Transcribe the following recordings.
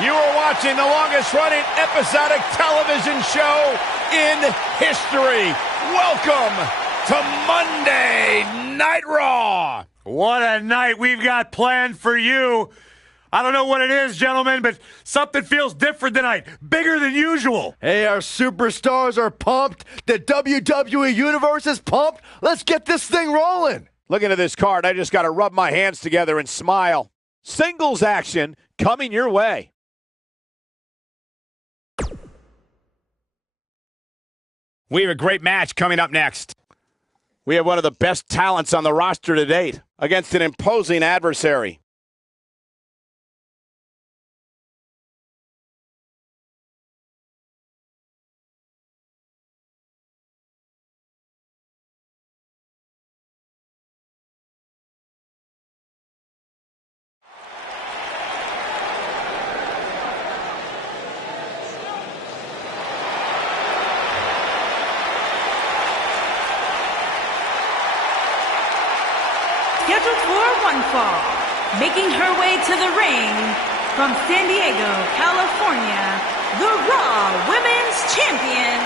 You are watching the longest-running episodic television show in history. Welcome to Monday Night Raw. What a night we've got planned for you. I don't know what it is, gentlemen, but something feels different tonight. Bigger than usual. Hey, our superstars are pumped. The WWE Universe is pumped. Let's get this thing rolling. Looking at this card, I just got to rub my hands together and smile. Singles action coming your way. We have a great match coming up next. We have one of the best talents on the roster to date against an imposing adversary. Scheduled for one fall, making her way to the ring from San Diego, California, the Raw Women's Champion,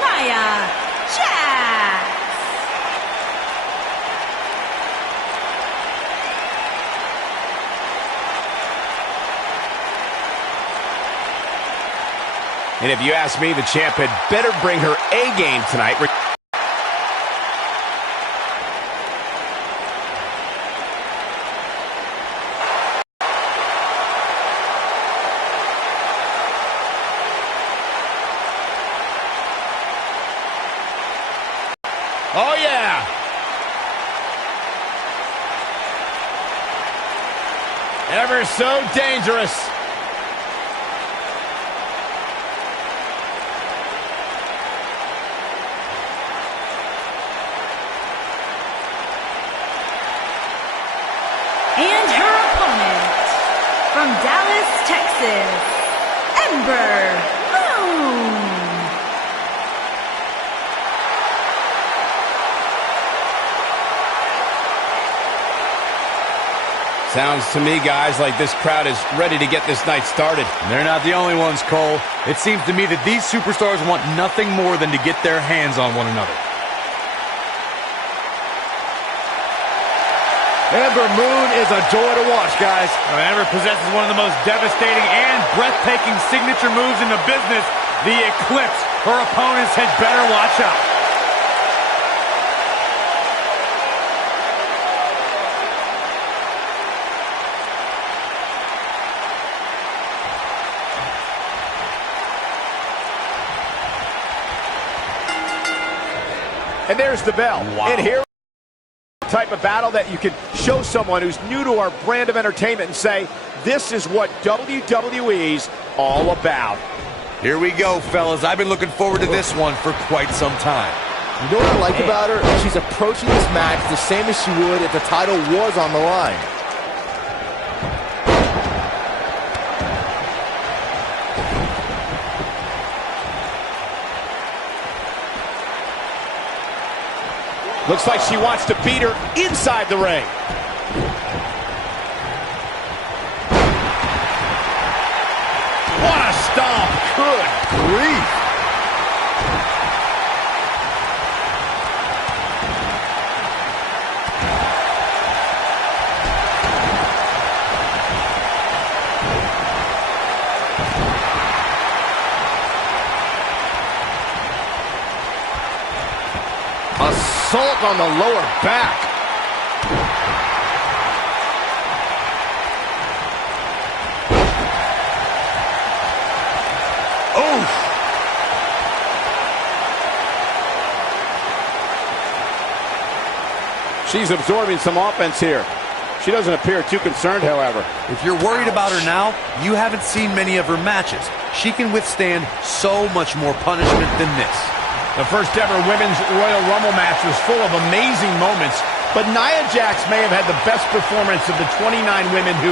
Nia Jax. And if you ask me, the champ had better bring her A game tonight. Oh, yeah. Ever so dangerous. And her opponent, from Dallas, Texas, Ember Moon. Sounds to me, guys, like this crowd is ready to get this night started. They're not the only ones, Cole. It seems to me that these superstars want nothing more than to get their hands on one another. Ember Moon is a joy to watch, guys. Ember possesses one of the most devastating and breathtaking signature moves in the business, the Eclipse. Her opponents had better watch out. And there's the bell. Wow. And here type of battle that you can show someone who's new to our brand of entertainment and say, this is what WWE's all about. Here we go, fellas. I've been looking forward to this one for quite some time. You know what I like about her? She's approaching this match the same as she would if the title was on the line. Looks like she wants to beat her inside the ring. What a stomp. Good grief. Assault on the lower back. Oof. She's absorbing some offense here. She doesn't appear too concerned, however. If you're worried about her now, you haven't seen many of her matches. She can withstand so much more punishment than this. The first ever Women's Royal Rumble match was full of amazing moments, but Nia Jax may have had the best performance of the 29 women who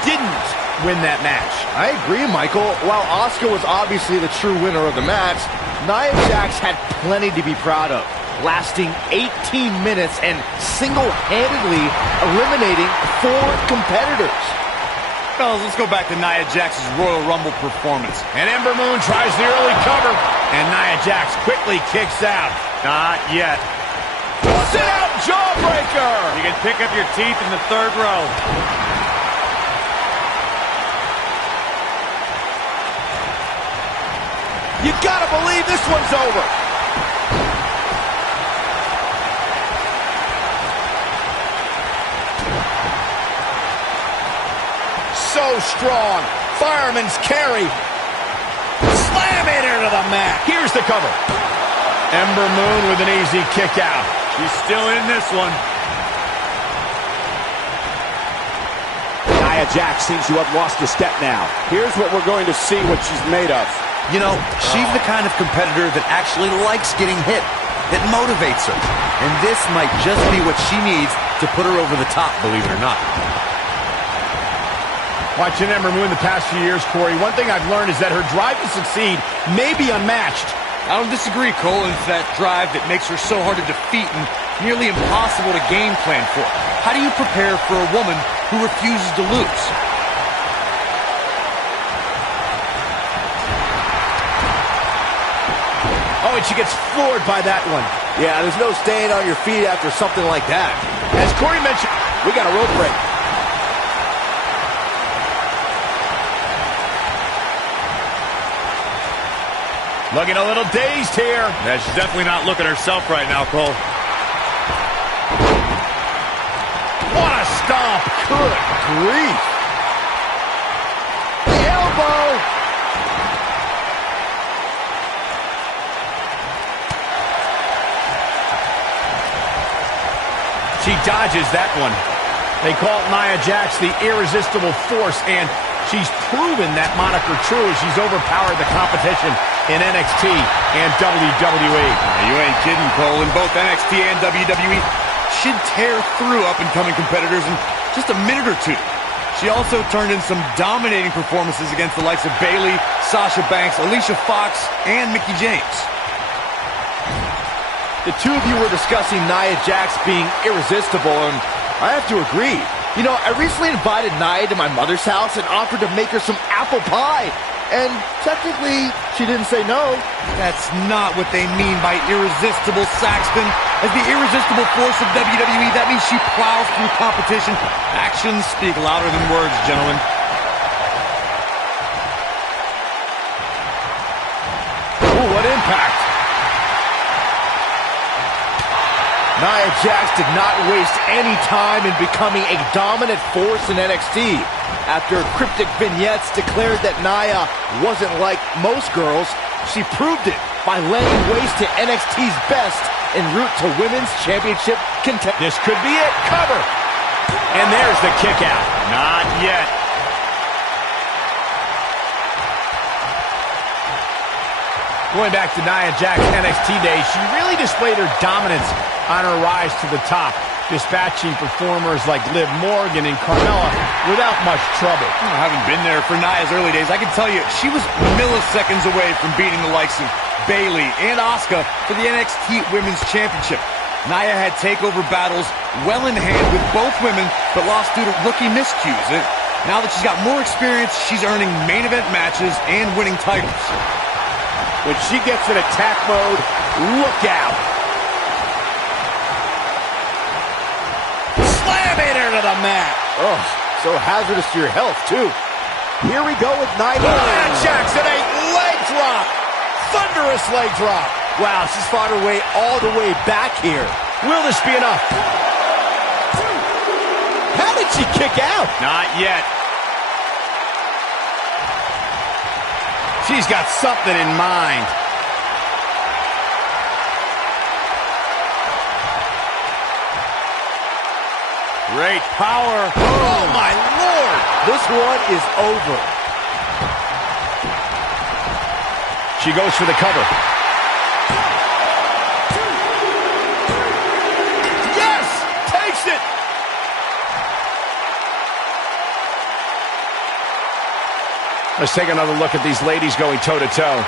didn't win that match. I agree, Michael. While Asuka was obviously the true winner of the match, Nia Jax had plenty to be proud of, lasting 18 minutes and single-handedly eliminating 4 competitors. Fellas, let's go back to Nia Jax's Royal Rumble performance. And Ember Moon tries the early cover, and Nia Jax quickly kicks out. Not yet. Sit-out jawbreaker! You can pick up your teeth in the third row. You gotta believe this one's over. So strong. Fireman's carry. Slamming her to the mat. Here's the cover. Ember Moon with an easy kick out. She's still in this one. Nia Jax seems to have lost a step now. Here's what we're going to see what she's made of. You know, she's the kind of competitor that actually likes getting hit, that motivates her. And this might just be what she needs to put her over the top, believe it or not. Watching Ember Moon the past few years, Corey, one thing I've learned is that her drive to succeed may be unmatched. I don't disagree, Cole. It's that drive that makes her so hard to defeat and nearly impossible to game plan for. How do you prepare for a woman who refuses to lose? Oh, and she gets floored by that one. Yeah, there's no staying on your feet after something like that. As Corey mentioned, We got a rope break. looking a little dazed here. Yeah, she's definitely not looking herself right now, Cole. What a stomp. Good grief. The elbow. She dodges that one. They call Nia Jax the irresistible force, and she's proven that moniker true as she's overpowered the competition in NXT and WWE. You ain't kidding, Cole. In both NXT and WWE, she'd tear through up-and-coming competitors in just a minute or two. She also turned in some dominating performances against the likes of Bayley, Sasha Banks, Alicia Fox, and Mickie James. The two of you were discussing Nia Jax being irresistible, and I have to agree. You know, I recently invited Nia to my mother's house and offered to make her some apple pie. And technically, she didn't say no. That's not what they mean by irresistible, Saxton. As the irresistible force of WWE, that means she plows through competition. Actions speak louder than words, gentlemen. Ooh, what impact. Nia Jax did not waste any time in becoming a dominant force in NXT. After cryptic vignettes declared that Nia wasn't like most girls, she proved it by laying waste to NXT's best en route to Women's Championship contention. This could be it. Cover. And there's the kick out. Not yet. Going back to Nia Jax NXT days, she really displayed her dominance on her rise to the top, dispatching performers like Liv Morgan and Carmella without much trouble. Having been there for Nia's early days, I can tell you she was milliseconds away from beating the likes of Bayley and Asuka for the NXT Women's Championship. Nia had takeover battles well in hand with both women, but lost due to rookie miscues. Now that she's got more experience, she's earning main event matches and winning titles. When she gets in attack mode, look out. Slamming her to the mat. Oh, so hazardous to your health, too. Here we go with Nia Jax in a leg drop. Thunderous leg drop. Wow, she's fought her way all the way back here. Will this be enough? How did she kick out? Not yet. She's got something in mind. Great power. Oh, my Lord. This one is over. She goes for the cover. Yes! Takes it! Let's take another look at these ladies going toe-to-toe.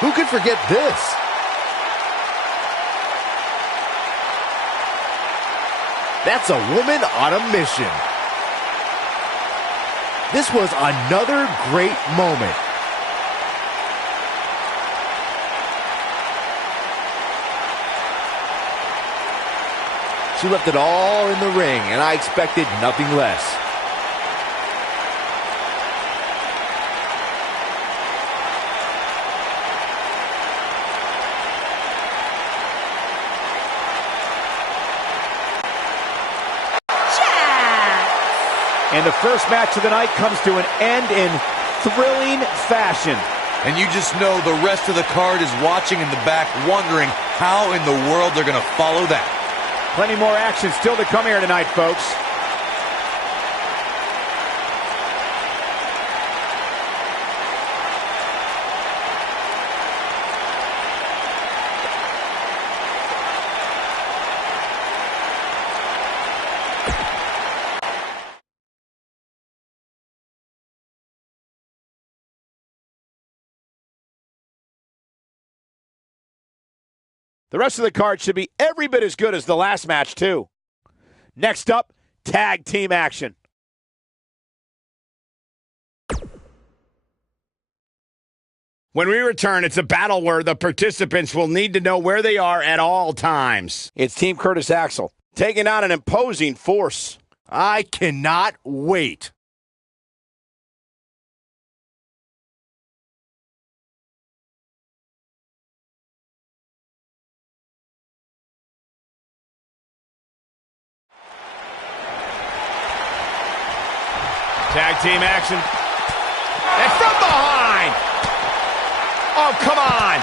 Who could forget this? That's a woman on a mission. This was another great moment. She left it all in the ring, and I expected nothing less. And the first match of the night comes to an end in thrilling fashion. And you just know the rest of the card is watching in the back, wondering how in the world they're going to follow that. Plenty more action still to come here tonight, folks. The rest of the card should be every bit as good as the last match, too. Next up, tag team action. When we return, it's a battle where the participants will need to know where they are at all times. It's Team Curtis Axel, taking on an imposing force. I cannot wait. Tag team action. And from behind. Oh, come on.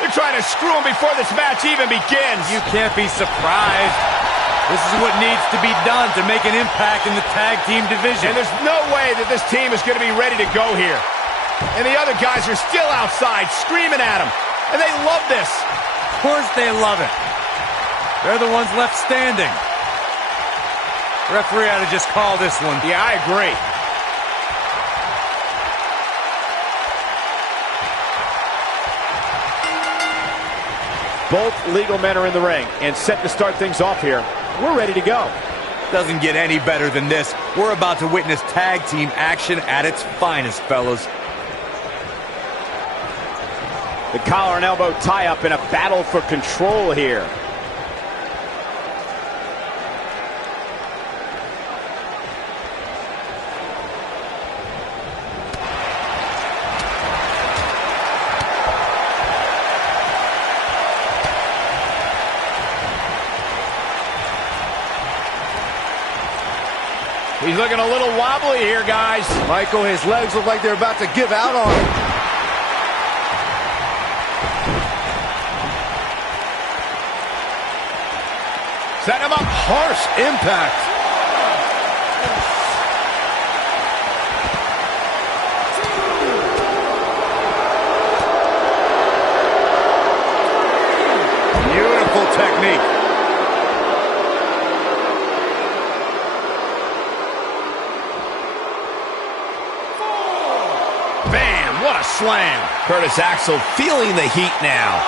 They're trying to screw him before this match even begins. You can't be surprised. This is what needs to be done to make an impact in the tag team division. And there's no way that this team is going to be ready to go here. And the other guys are still outside screaming at him. And they love this. Of course they love it. They're the ones left standing. Referee ought to just call this one. Yeah, I agree. Both legal men are in the ring and set to start things off here. We're ready to go. Doesn't get any better than this. We're about to witness tag team action at its finest, fellas. The collar and elbow tie-up in a battle for control here. He's looking a little wobbly here, guys. Michael, his legs look like they're about to give out on him. Set him up. Harsh impact. Beautiful technique. Bam! What a slam. Curtis Axel feeling the heat now.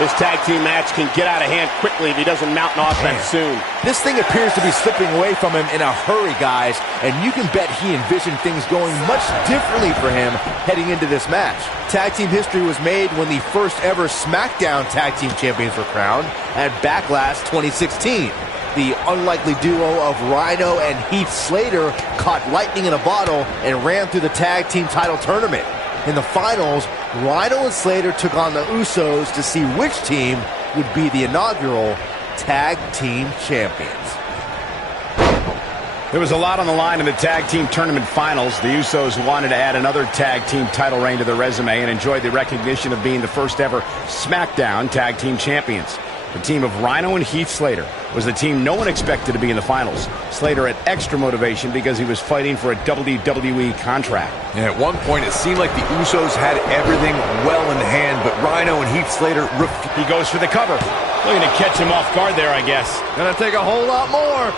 This tag team match can get out of hand quickly if he doesn't mount an offense soon. This thing appears to be slipping away from him in a hurry, guys, and you can bet he envisioned things going much differently for him heading into this match. Tag team history was made when the first ever SmackDown Tag Team Champions were crowned at Backlash 2016. The unlikely duo of Rhino and Heath Slater caught lightning in a bottle and ran through the tag team title tournament. In the finals, Rhino and Slater took on the Usos to see which team would be the inaugural Tag Team Champions. There was a lot on the line in the tag team tournament finals. The Usos wanted to add another tag team title reign to their resume and enjoyed the recognition of being the first ever SmackDown Tag Team Champions. The team of Rhino and Heath Slater was the team no one expected to be in the finals. Slater had extra motivation because he was fighting for a WWE contract. And at one point, it seemed like the Usos had everything well in hand, but Rhino and Heath Slater He goes for the cover. Looking to catch him off guard there, I guess. Gonna take a whole lot more.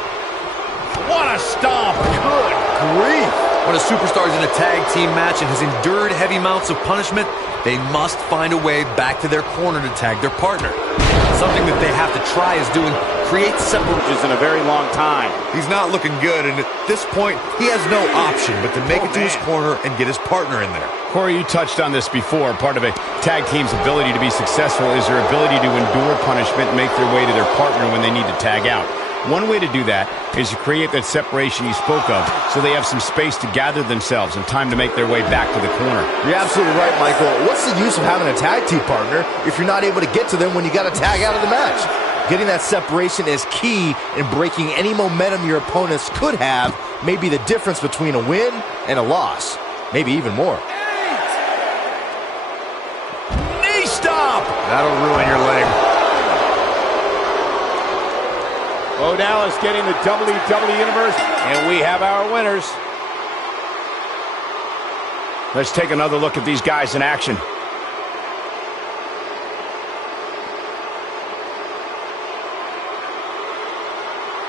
What a stomp. Good grief. When a superstar is in a tag team match and has endured heavy amounts of punishment, they must find a way back to their corner to tag their partner. Something that they have to try is doing create separations in a very long time. He's not looking good, and at this point, he has no option but to make it to his corner and get his partner in there. Corey, you touched on this before. Part of a tag team's ability to be successful is their ability to endure punishment and make their way to their partner when they need to tag out. One way to do that is to create that separation you spoke of so they have some space to gather themselves and time to make their way back to the corner. You're absolutely right, Michael. What's the use of having a tag team partner if you're not able to get to them when you got to tag out of the match? Getting that separation is key in breaking any momentum your opponents could have, maybe the difference between a win and a loss. Maybe even more. Knee stop! That'll ruin your leg. Bo Dallas getting the WWE Universe, and we have our winners. Let's take another look at these guys in action.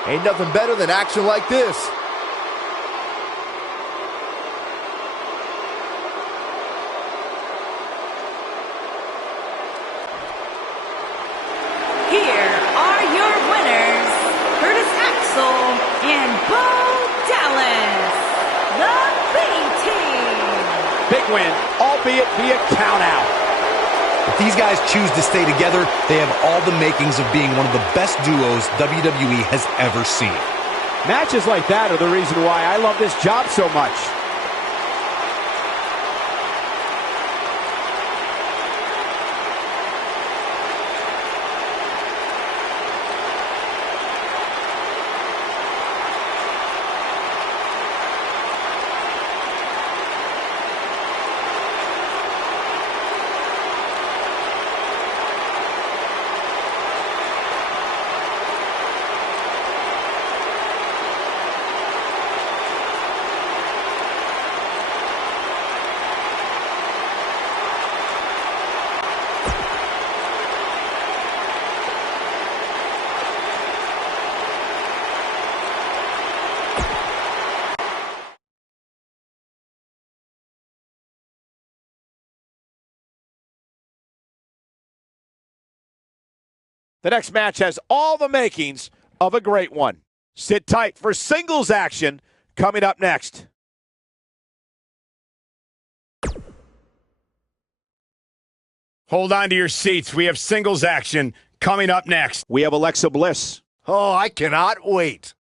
Ain't nothing better than action like this. Here are your winners, Curtis Axel and Bo Dallas, the B-Team. Big win, albeit via countout. If these guys choose to stay together, they have all the makings of being one of the best duos WWE has ever seen. Matches like that are the reason why I love this job so much. The next match has all the makings of a great one. Sit tight for singles action coming up next. Hold on to your seats. We have singles action coming up next. We have Alexa Bliss. Oh, I cannot wait.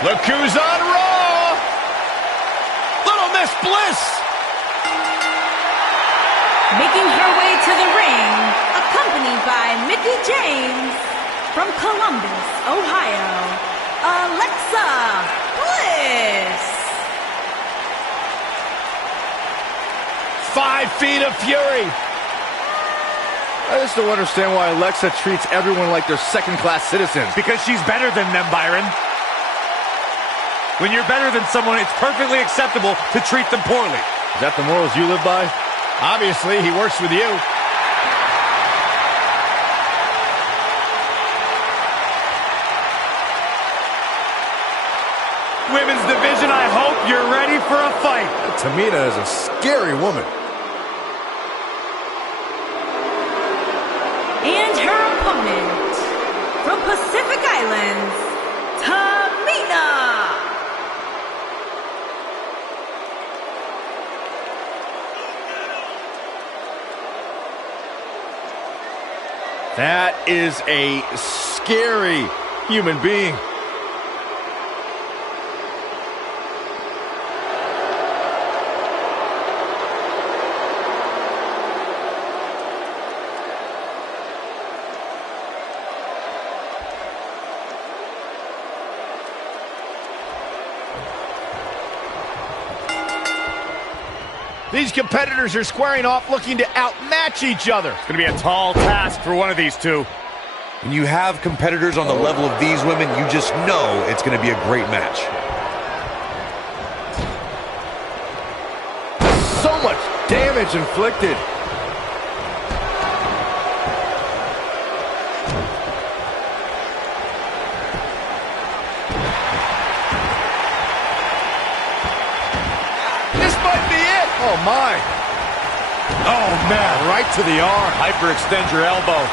Look who's on Raw! Little Miss Bliss! Making her way to the ring, accompanied by Mickie James, from Columbus, Ohio, Alexa Bliss. 5 feet of fury. I just don't understand why Alexa treats everyone like they're second-class citizens. Because she's better than them, Byron. When you're better than someone, it's perfectly acceptable to treat them poorly. Is that the morals you live by? Obviously, he works with you. Women's division, I hope you're ready for a fight. Tamina is a scary woman. And her opponent, from Pacific Islands, Tamina. That is a scary human being. These competitors are squaring off looking to outmatch each other. It's going to be a tall task for one of these two. When you have competitors on the level of these women, you just know it's going to be a great match. So much damage inflicted. This might be it. Oh, my. Oh, man. Right to the arm. Hyperextend your elbow.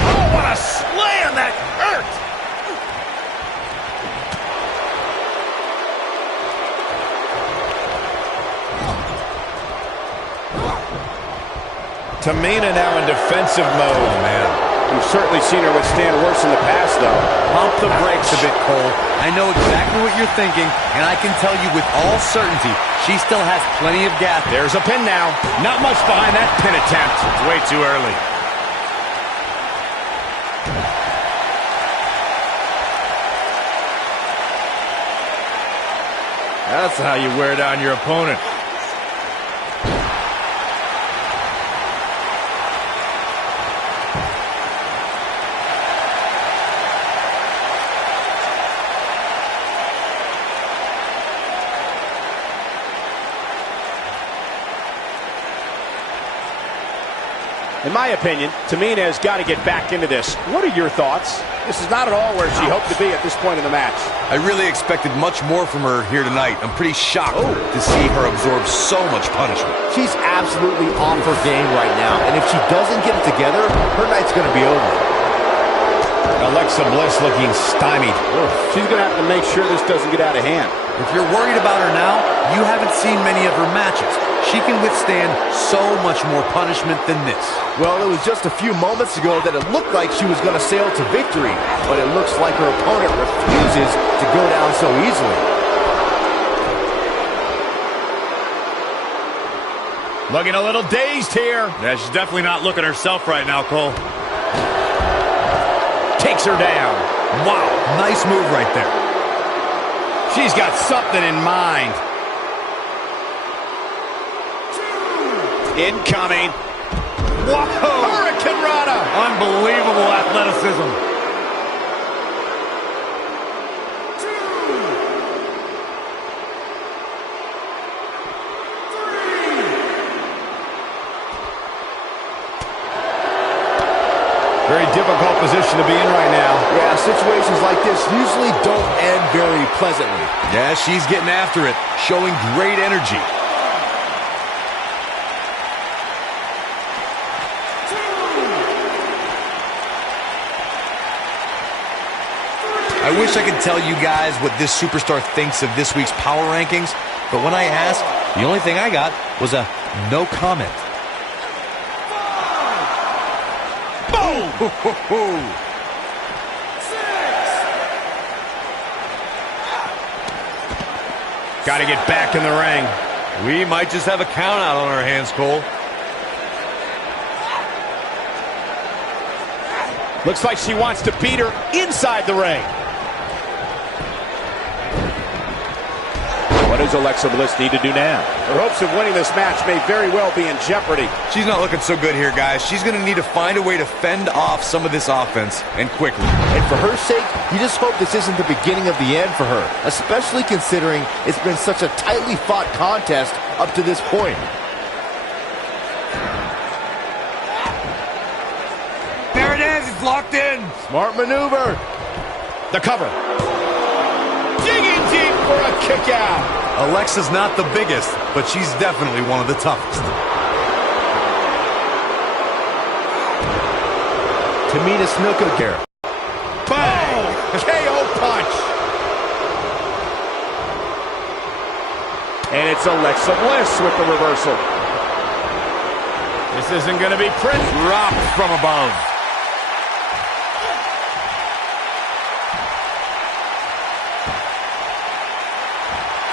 Oh, what a slam! That hurt! Tamina now in defensive mode. Oh, man. We've certainly seen her withstand worse in the past, though. Pump the brakes a bit, Cole. I know exactly what you're thinking, and I can tell you with all certainty, she still has plenty of gas. There's a pin now. Not much behind that pin attempt. It's way too early. That's how you wear down your opponent. In my opinion, Tamina has got to get back into this. What are your thoughts? This is not at all where she hoped to be at this point in the match. I really expected much more from her here tonight. I'm pretty shocked to see her absorb so much punishment. She's absolutely off her game right now, and if she doesn't get it together, her night's going to be over. Alexa Bliss looking stymied. She's going to have to make sure this doesn't get out of hand. If you're worried about her now, you haven't seen many of her matches. She can withstand so much more punishment than this. Well, it was just a few moments ago that it looked like she was going to sail to victory, but it looks like her opponent refuses to go down so easily. Looking a little dazed here. Yeah, she's definitely not looking herself right now, Cole. Takes her down. Wow, nice move right there. She's got something in mind. Incoming. Whoa! Hurricane Rana. Unbelievable athleticism. Very difficult position to be in right now. Yeah, situations like this usually don't end very pleasantly. Yeah, she's getting after it, showing great energy. I wish I could tell you guys what this superstar thinks of this week's power rankings, but when I asked, the only thing I got was a no comment. Boom! Got to get back in the ring. We might just have a count out on our hands, Cole. Looks like she wants to beat her inside the ring. What does Alexa Bliss need to do now? Her hopes of winning this match may very well be in jeopardy. She's not looking so good here, guys. She's going to need to find a way to fend off some of this offense, and quickly. And for her sake, you just hope this isn't the beginning of the end for her, especially considering it's been such a tightly fought contest up to this point. There it is. It's locked in. Smart maneuver. The cover. Digging deep for a kick out. Alexa's not the biggest, but she's definitely one of the toughest. Tamina Snuka here. Bang! KO punch. And it's Alexa Bliss with the reversal. This isn't going to be pretty. Dropped from above.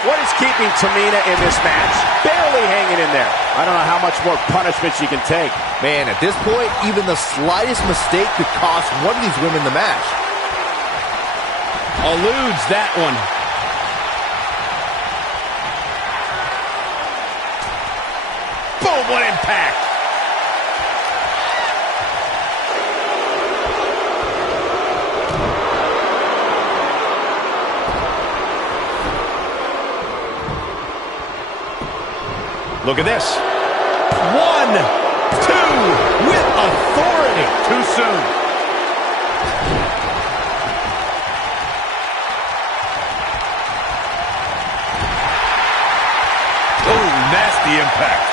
What is keeping Tamina in this match? Barely hanging in there. I don't know how much more punishment she can take. Man, at this point, even the slightest mistake could cost one of these women the match. Eludes that one. Boom, what impact. Look at this. 1, 2, with authority. Too soon. Oh, nasty impact.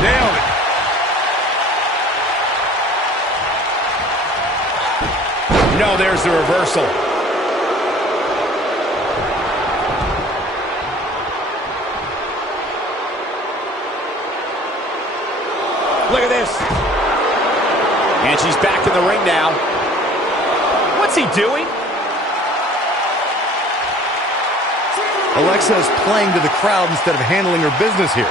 Nailed it. No, there's the reversal. Look at this. And she's back in the ring now. What's he doing? Alexa is playing to the crowd instead of handling her business here.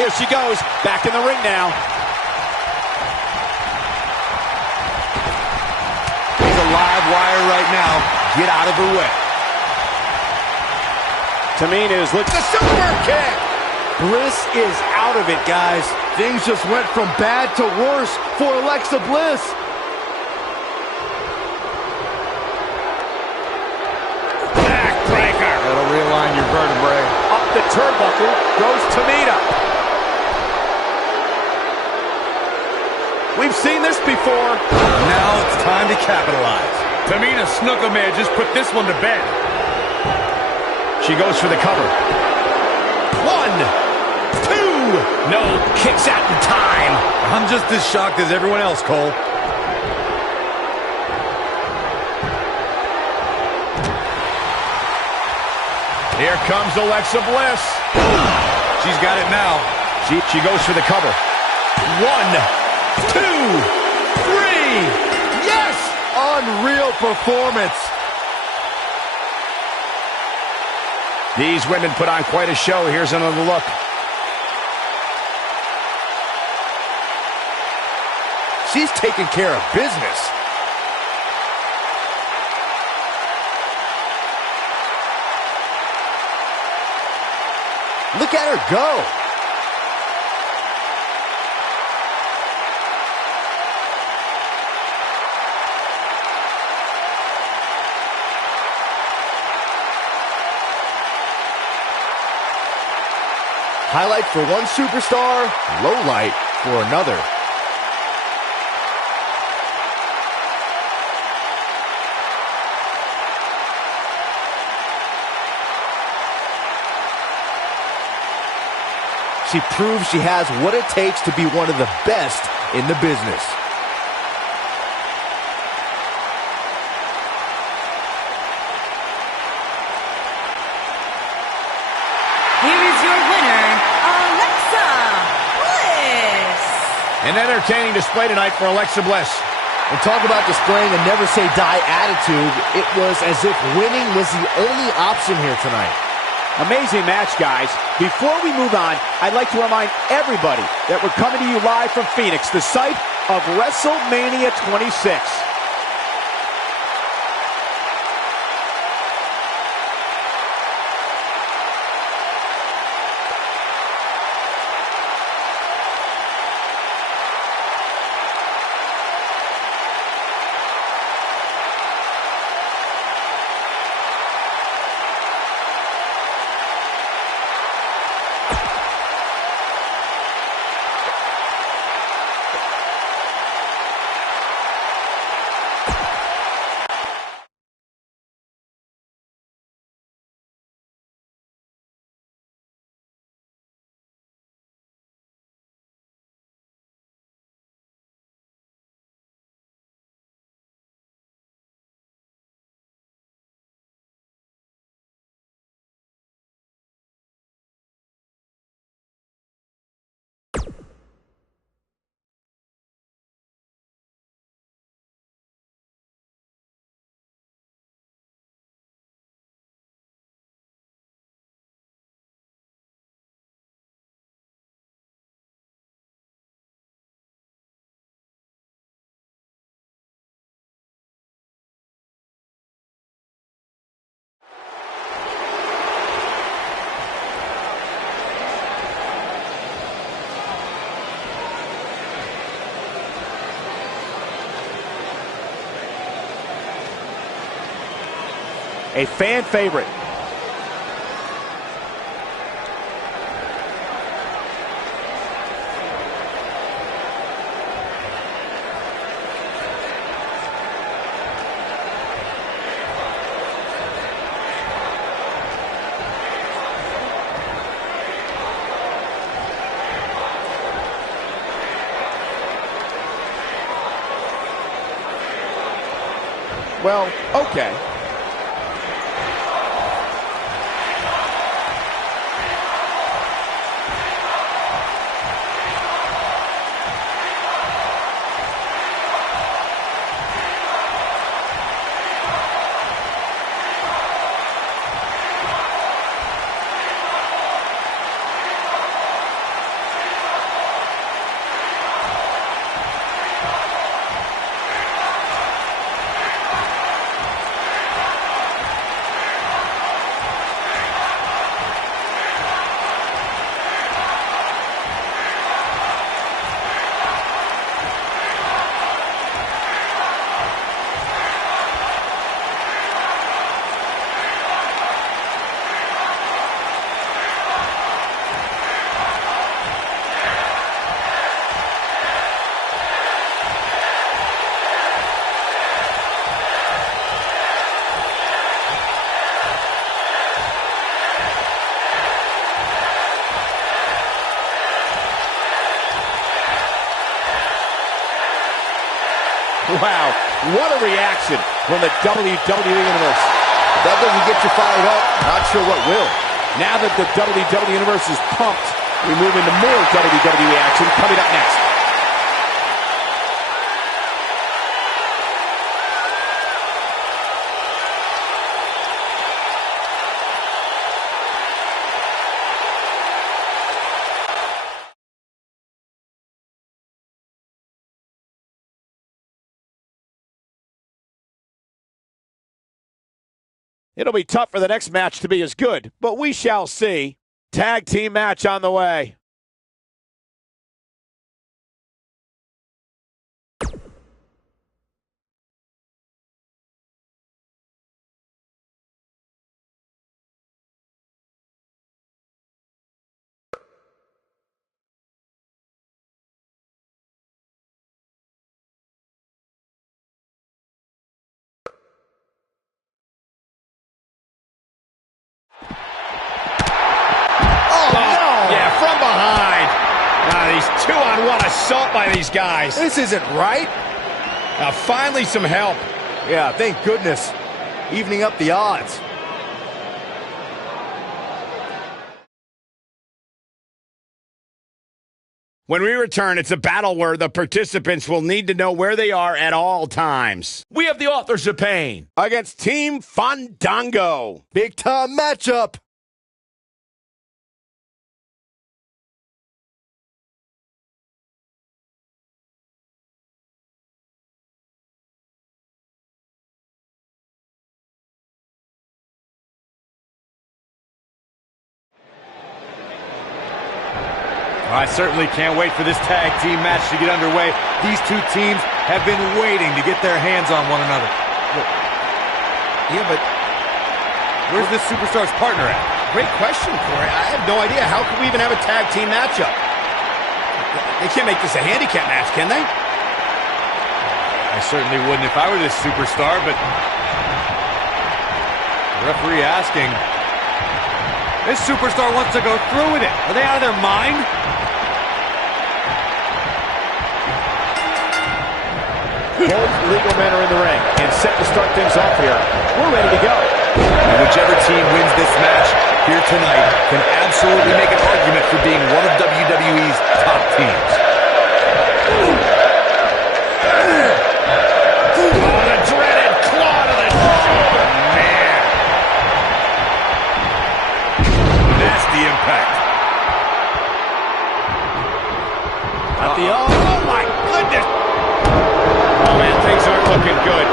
Here she goes, back in the ring now. He's a live wire right now. Get out of her way. Tamina is looking. The super kick! Bliss is out of it, guys. Things just went from bad to worse for Alexa Bliss. Backbreaker. That'll realign your vertebrae. Up the turnbuckle goes Tamina. We've seen this before. Now it's time to capitalize. Tamina Snuka man just put this one to bed. She goes for the cover. 1, 2. No, kicks out in time. I'm just as shocked as everyone else, Cole. Here comes Alexa Bliss. She's got it now. She goes for the cover. 1, 2, 3. Yes! Unreal performance. These women put on quite a show. Here's another look. She's taking care of business. Look at her go. Highlight for one superstar, low light for another. She proves she has what it takes to be one of the best in the business. Here is your winner, Alexa Bliss. An entertaining display tonight for Alexa Bliss. And talk about displaying a never-say-die attitude. It was as if winning was the only option here tonight. Amazing match, guys. Before we move on, I'd like to remind everybody that we're coming to you live from Phoenix, the site of WrestleMania 26. a fan favorite. Well, okay. Wow, what a reaction from the WWE Universe. If that doesn't get you fired up, not sure what will. Now that the WWE Universe is pumped, we move into more WWE action coming up next. It'll be tough for the next match to be as good, but we shall see. Tag team match on the way. These 2-on-1 assault by these guys. This isn't right. Now finally some help. Yeah, thank goodness. Evening up the odds. When we return, it's a battle where the participants will need to know where they are at all times. We have the Authors of Pain against Team Fandango. Big time matchup. I certainly can't wait for this tag team match to get underway. These two teams have been waiting to get their hands on one another. Yeah, but where's this superstar's partner at? Great question, Corey. I have no idea. How could we even have a tag team matchup? They can't make this a handicap match, can they? I certainly wouldn't if I were this superstar, but the referee asking. This superstar wants to go through with it. Are they out of their mind? Both legal men are in the ring and set to start things off here. We're ready to go. And whichever team wins this match here tonight can absolutely make an argument for being one of WWE's top teams. Oh, the dreaded claw to the shoulder. Man. Nasty impact. Oh, my goodness. Oh, man, things aren't looking good.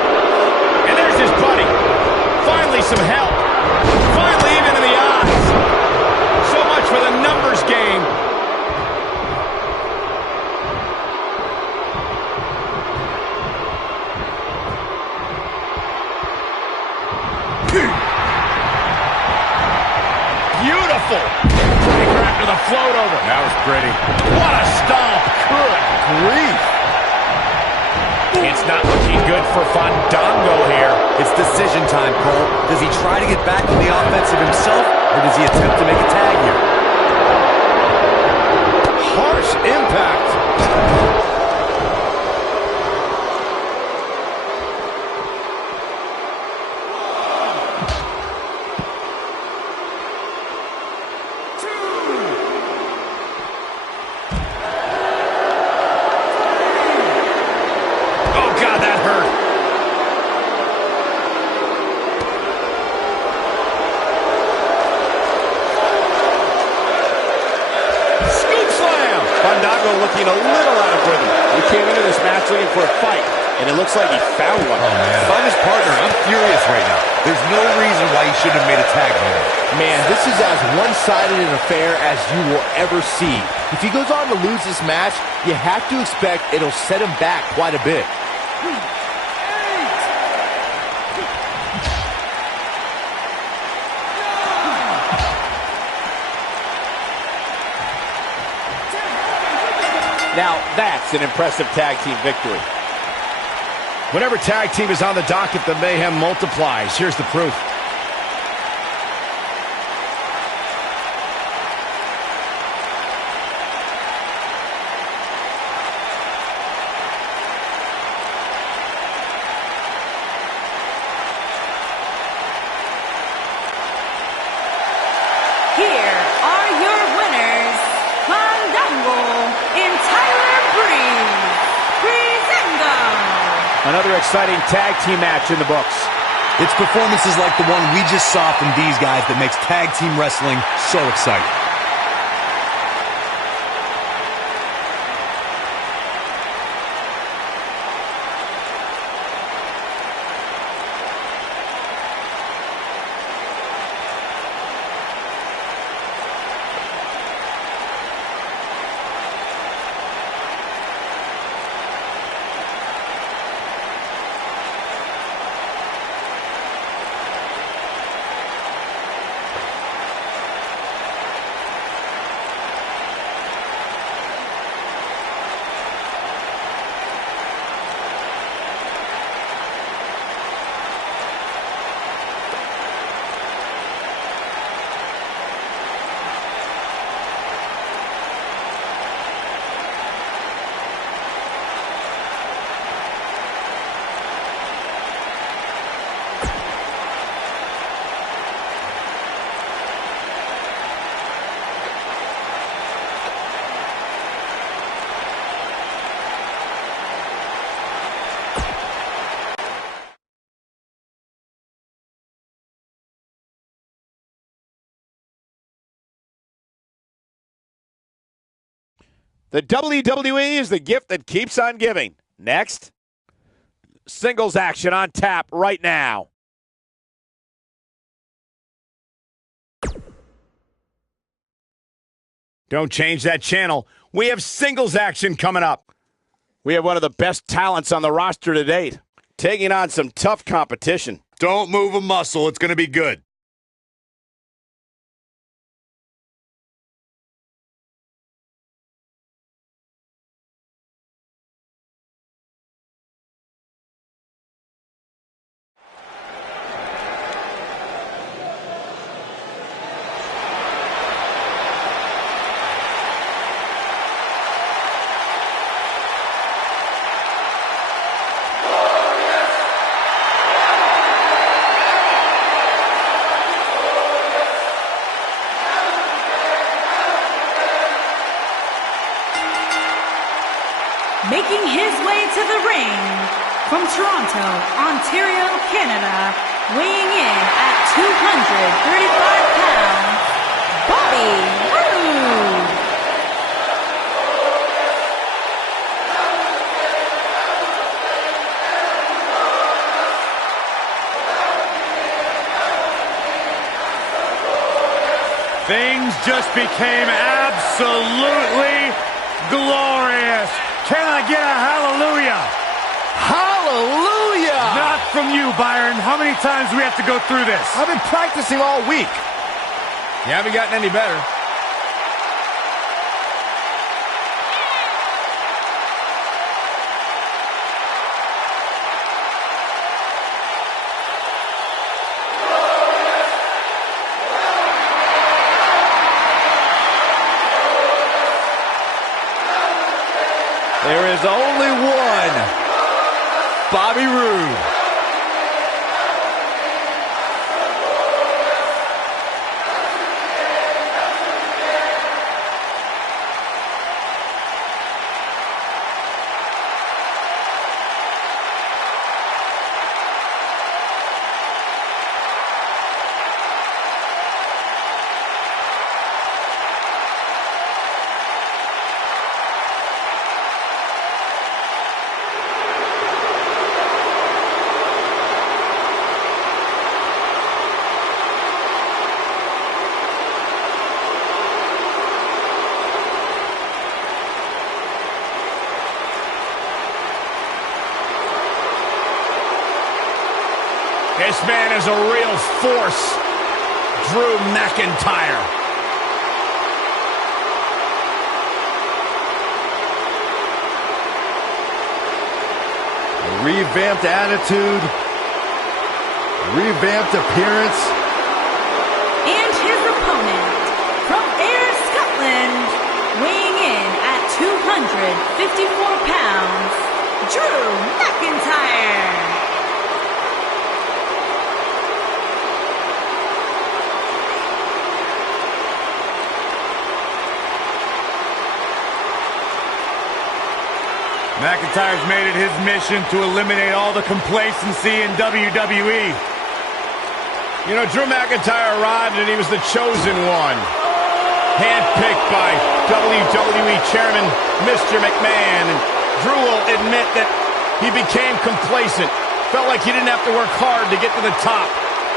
And there's his buddy. Finally some help. Finally even in the odds. So much for the numbers game. the float over. That was pretty. What a stomp. Good grief. It's not looking good for Fandango here. It's decision time, Cole. Does he try to get back on the offensive himself, or does he attempt to make a tag here? Harsh impact. Looking a little out of rhythm. He came into this match looking for a fight, and it looks like he found one. Oh, man. If I'm his partner, I'm furious right now. There's no reason why he shouldn't have made a tag by him. Man, this is as one-sided an affair as you will ever see. If he goes on to lose this match, you have to expect it'll set him back quite a bit. Now, that's an impressive tag team victory. Whenever tag team is on the docket, the mayhem multiplies. Here's the proof. Here are your winners, Fandango and Tyler Breeze. Breezango. Another exciting tag team match in the books. It's performances like the one we just saw from these guys that makes tag team wrestling so exciting. The WWE is the gift that keeps on giving. Next, singles action on tap right now. Don't change that channel. We have singles action coming up. We have one of the best talents on the roster to date, taking on some tough competition. Don't move a muscle. It's going to be good. Making his way to the ring from Toronto, Ontario, Canada, weighing in at 235 pounds, Bobby Roode. Things just became absolutely glorious. Can I get a hallelujah? Hallelujah! Not from you, Byron. How many times do we have to go through this? I've been practicing all week. You haven't gotten any better. Bobby Roode. This man is a real force, Drew McIntyre. A revamped attitude, revamped appearance. And his opponent, from Ayr, Scotland, weighing in at 254 pounds, Drew McIntyre. McIntyre's made it his mission to eliminate all the complacency in WWE. You know, Drew McIntyre arrived and he was the chosen one. Handpicked by WWE Chairman Mr. McMahon. And Drew will admit that he became complacent. Felt like he didn't have to work hard to get to the top.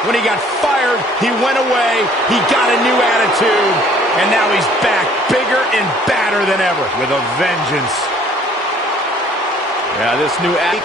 When he got fired, he went away, he got a new attitude, and now he's back bigger and badder than ever. With a vengeance. Yeah, this new act.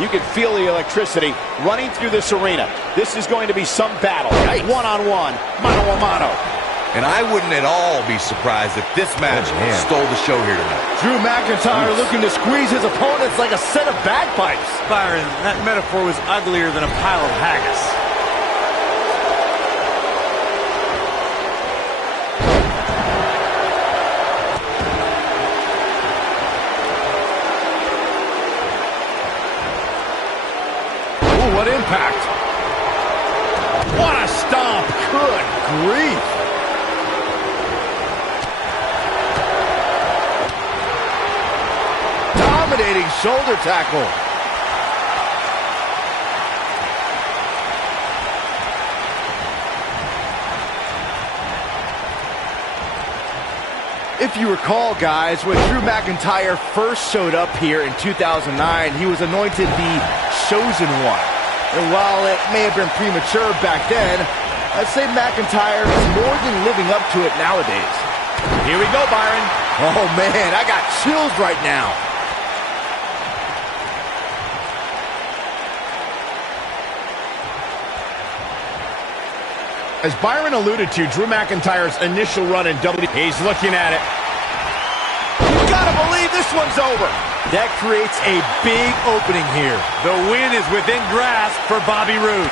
You can feel the electricity running through this arena. This is going to be some battle. One-on-one, mano-a-mano. And I wouldn't at all be surprised if this match stole the show here tonight. Drew McIntyre looking to squeeze his opponents like a set of bagpipes. Byron, that metaphor was uglier than a pile of haggis. Ooh, what impact. What a stomp. Good grief. Dominating shoulder tackle. If you recall, guys, when Drew McIntyre first showed up here in 2009, he was anointed the Chosen One. And while it may have been premature back then, I'd say McIntyre is more than living up to it nowadays. Here we go, Byron. Oh, man, I got chills right now. As Byron alluded to, Drew McIntyre's initial run in WWE, he's looking at it. You gotta believe this one's over. That creates a big opening here. The win is within grasp for Bobby Roode.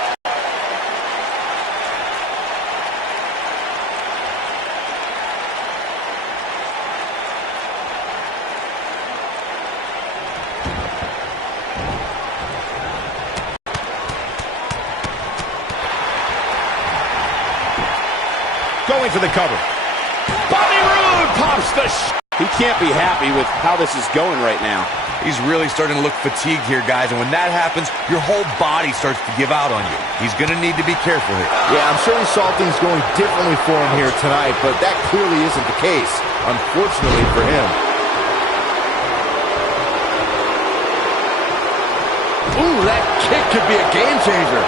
Going for the cover. Bobby Roode pops the He can't be happy with how this is going right now. He's really starting to look fatigued here, guys, and when that happens, your whole body starts to give out on you. He's going to need to be careful here. Yeah, I'm sure he saw things going differently for him here tonight, but that clearly isn't the case, unfortunately for him. Ooh, that kick could be a game changer.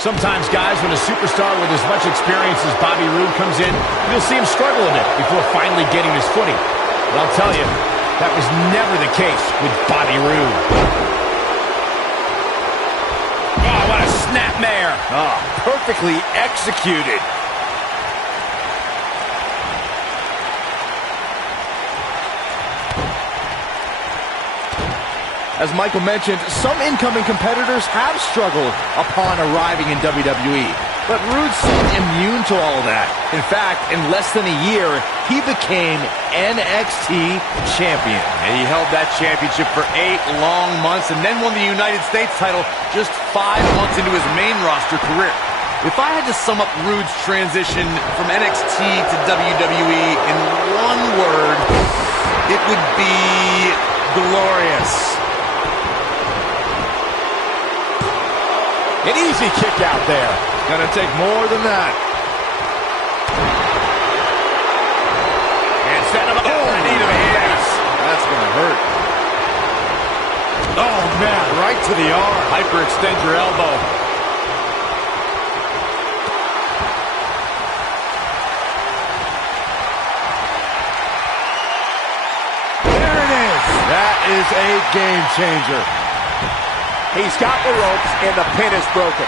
Sometimes, guys, when a superstar with as much experience as Bobby Roode comes in, you'll see him struggle a bit before finally getting his footing. But I'll tell you, that was never the case with Bobby Roode. Oh, what a snapmare. Oh, perfectly executed. As Michael mentioned, some incoming competitors have struggled upon arriving in WWE, but Roode seemed immune to all of that. In fact, in less than a year, he became NXT champion. And he held that championship for 8 long months and then won the United States title just 5 months into his main roster career. If I had to sum up Roode's transition from NXT to WWE in one word, it would be glorious. An easy kick out there. Gonna take more than that. And setting him up for a knee to the hands. That's gonna hurt. Oh, man, right to the arm. Hyperextend your elbow. There it is. That is a game changer. He's got the ropes, and the pin is broken.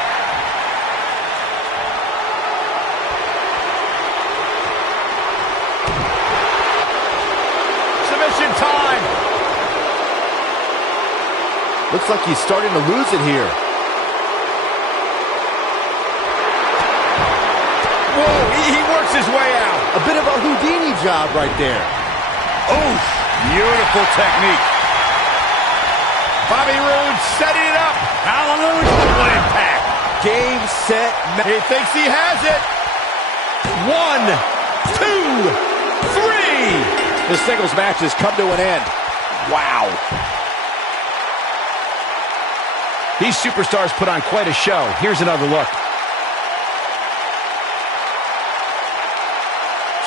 Submission time. Looks like he's starting to lose it here. Whoa, he works his way out. A bit of a Houdini job right there. Oh, beautiful technique. Bobby Roode setting it up. Hallelujah. What impact. Game, set, He thinks he has it. 1, 2, 3. The singles match has come to an end. Wow. These superstars put on quite a show. Here's another look.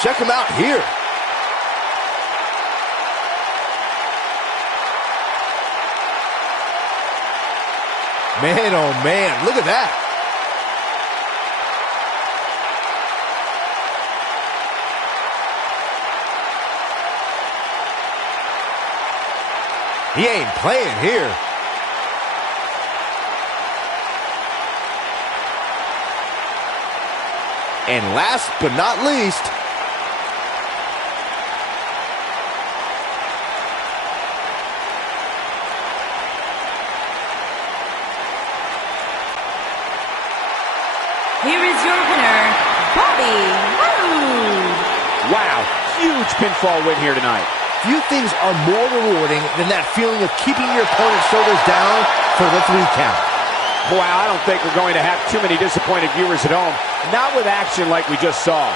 Check him out here. Man, oh man, look at that. He ain't playing here. And last but not least, Here is your winner, Bobby Roode. Wow, huge pinfall win here tonight. few things are more rewarding than that feeling of keeping your opponent's shoulders down for the 3 count. Wow, I don't think we're going to have too many disappointed viewers at home. Not with action like we just saw.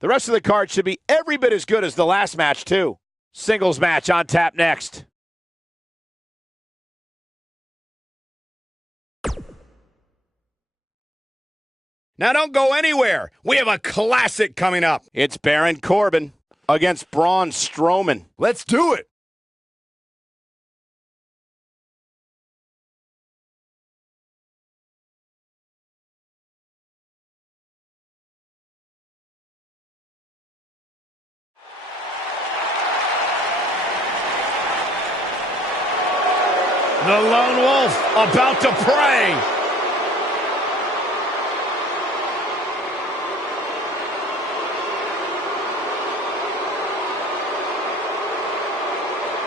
The rest of the card should be every bit as good as the last match, too. Singles match on tap next. Now don't go anywhere. We have a classic coming up. It's Baron Corbin against Braun Strowman. Let's do it. The Lone Wolf about to pray.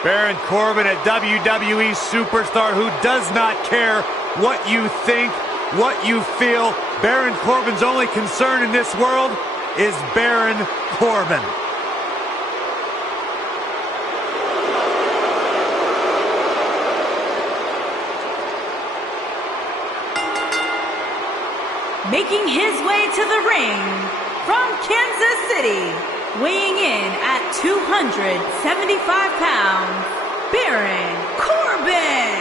Baron Corbin, a WWE superstar who does not care what you think, what you feel. Baron Corbin's only concern in this world is Baron Corbin. Making his way to the ring from Kansas City, weighing in at 275 pounds, Baron Corbin.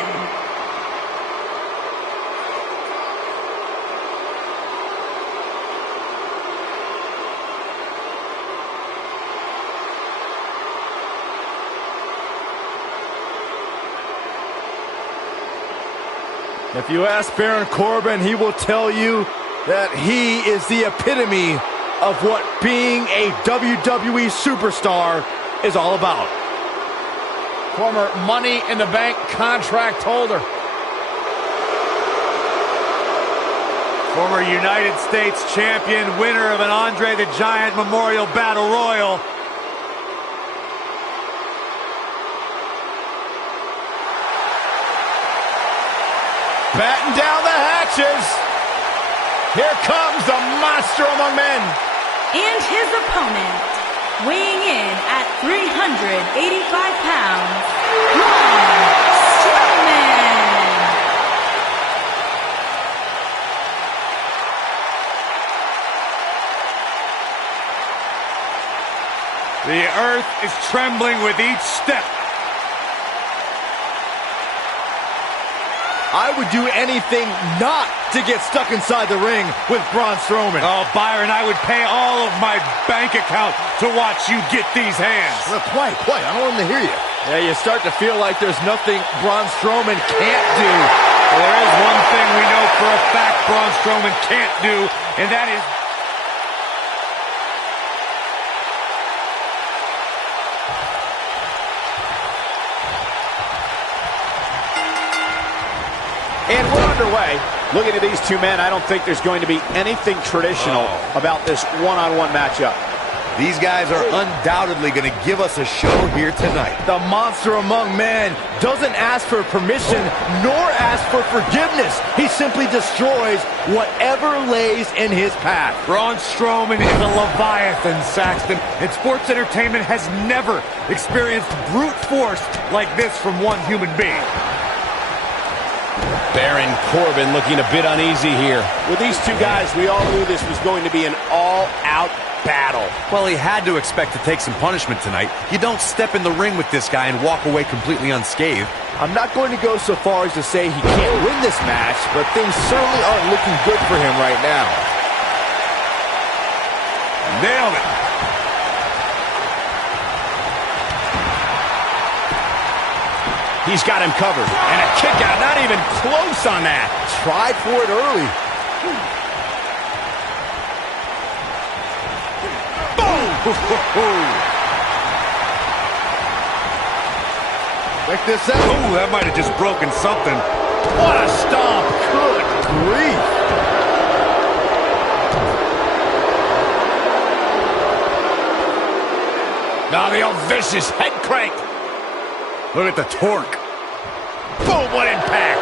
If you ask Baron Corbin, he will tell you that he is the epitome of what being a WWE superstar is all about. Former Money in the Bank contract holder. Former United States champion, winner of an Andre the Giant Memorial Battle Royal. Batten down the hatches. Here comes the monster among men. And his opponent, weighing in at 385 pounds, Braun Strowman. The earth is trembling with each step. I would do anything not to get stuck inside the ring with Braun Strowman. Oh, Byron, I would pay all of my bank account to watch you get these hands. Well, quiet. I don't want to hear you. Yeah, you start to feel like there's nothing Braun Strowman can't do. Well, there is one thing we know for a fact Braun Strowman can't do, and that is... And we're underway. Looking at these two men, I don't think there's going to be anything traditional about this one-on-one matchup. These guys are undoubtedly going to give us a show here tonight. The monster among men doesn't ask for permission nor ask for forgiveness. He simply destroys whatever lays in his path. Braun Strowman is a Leviathan, Saxton, and sports entertainment has never experienced brute force like this from one human being. Baron Corbin looking a bit uneasy here. With these two guys, we all knew this was going to be an all-out battle. Well, he had to expect to take some punishment tonight. You don't step in the ring with this guy and walk away completely unscathed. I'm not going to go so far as to say he can't win this match, but things certainly aren't looking good for him right now. Nailed it. He's got him covered. And a kick out, not even close on that. Tried for it early. Boom! Check this out. Ooh, that might have just broken something. What a stomp. Good grief. Now the old vicious head crank. Look at the torque. Boom, what impact.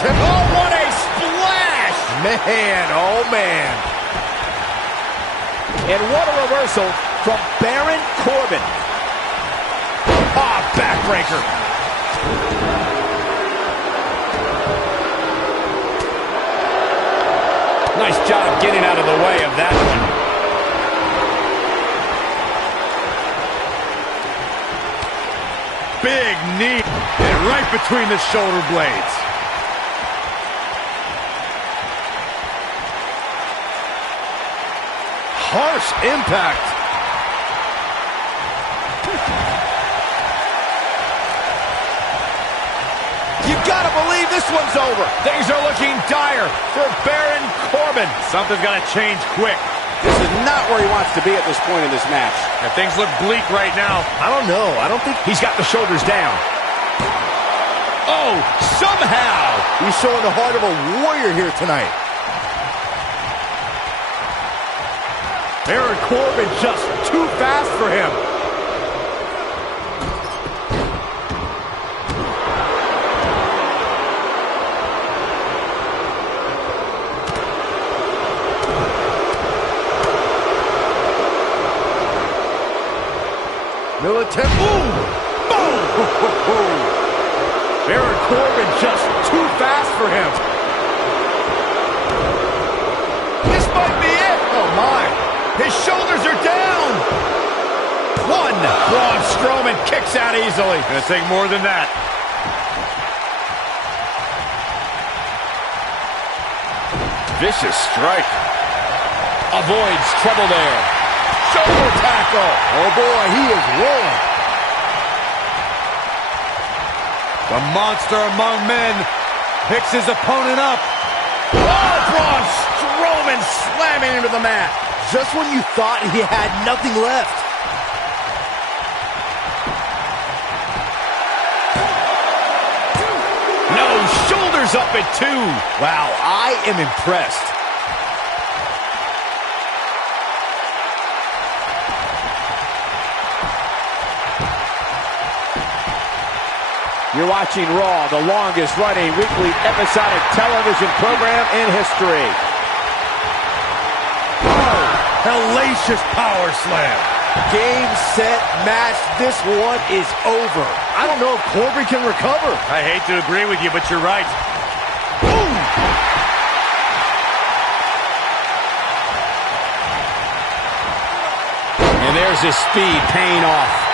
Oh, what a splash! Man, oh man. And what a reversal from Baron Corbin. Ah, backbreaker. Nice job getting out of the way of that one. Big knee, and right between the shoulder blades. Harsh impact. You gotta believe this one's over. Things are looking dire for Baron Corbin. Something's got to change quick. This is not where he wants to be at this point in this match. And things look bleak right now. I don't know. I don't think He's got the shoulders down. Oh, somehow. he's showing the heart of a warrior here tonight. Baron Corbin just too fast for him. Militant. Boom! Baron Corbin just too fast for him. This might be it. Oh, my. His shoulders are down. One. Braun Strowman kicks out easily. Gonna take more than that. Vicious strike. Avoids trouble there. Shoulder tackle. Oh, boy, he is rolling. The monster among men picks his opponent up. Oh, Braun Strowman slamming into the mat. Just when you thought he had nothing left. No, shoulders up at 2. Wow, I am impressed. You're watching Raw, the longest-running weekly episodic television program in history. Oh, hellacious power slam. Game, set, match. This one is over. I don't know if Corbin can recover. I hate to agree with you, but you're right. Boom! And there's his speed paying off.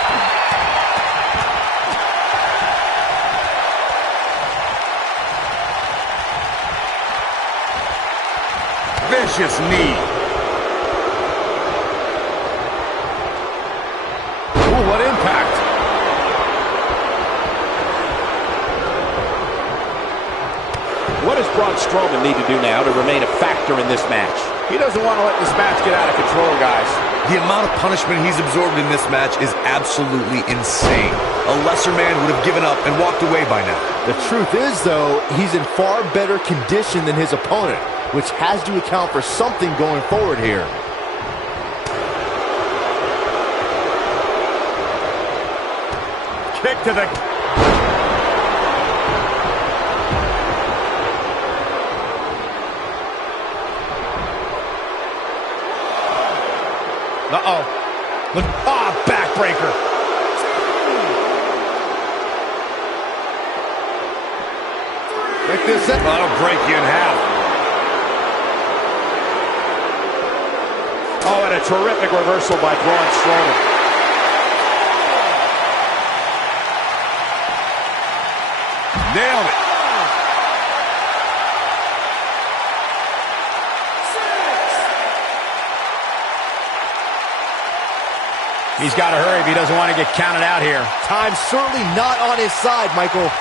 Vicious knee. Ooh, what impact. What does Braun Strowman need to do now to remain a factor in this match? He doesn't want to let this match get out of control, guys. The amount of punishment he's absorbed in this match is absolutely insane. A lesser man would have given up and walked away by now. The truth is, though, he's in far better condition than his opponent, which has to account for something going forward here. Kick to the... Uh-oh. Backbreaker. Check this out. That'll break you in half. Oh, and a terrific reversal by Braun Strowman. Nailed it. He's got to hurry if he doesn't want to get counted out here. Time's certainly not on his side, Michael.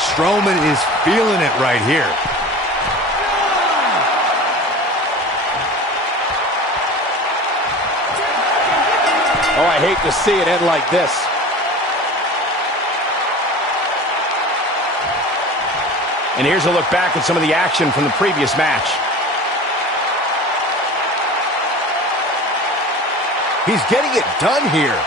Strowman is feeling it right here. Oh, I hate to see it end like this. And here's a look back at some of the action from the previous match. He's getting it done here.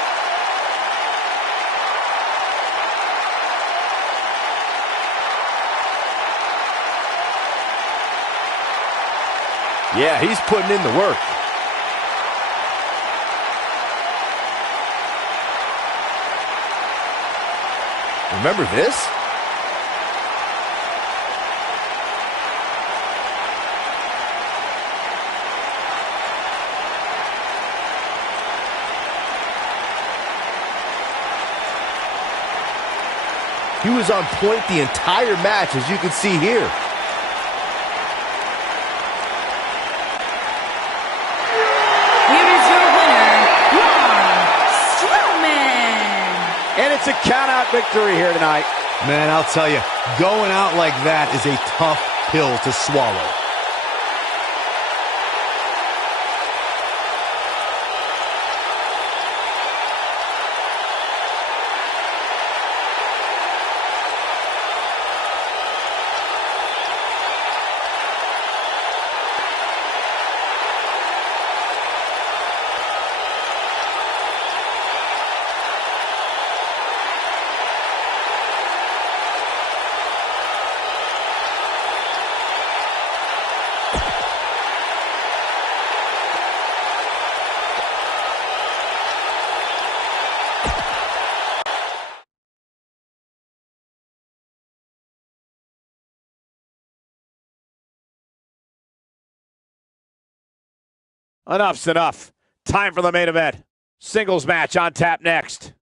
Yeah, he's putting in the work. Remember this? He was on point the entire match, as you can see here. Here is your winner, Braun Strowman. And it's a count-out victory here tonight. Man, I'll tell you, going out like that is a tough pill to swallow. Enough's enough. Time for the main event. Singles match on tap next.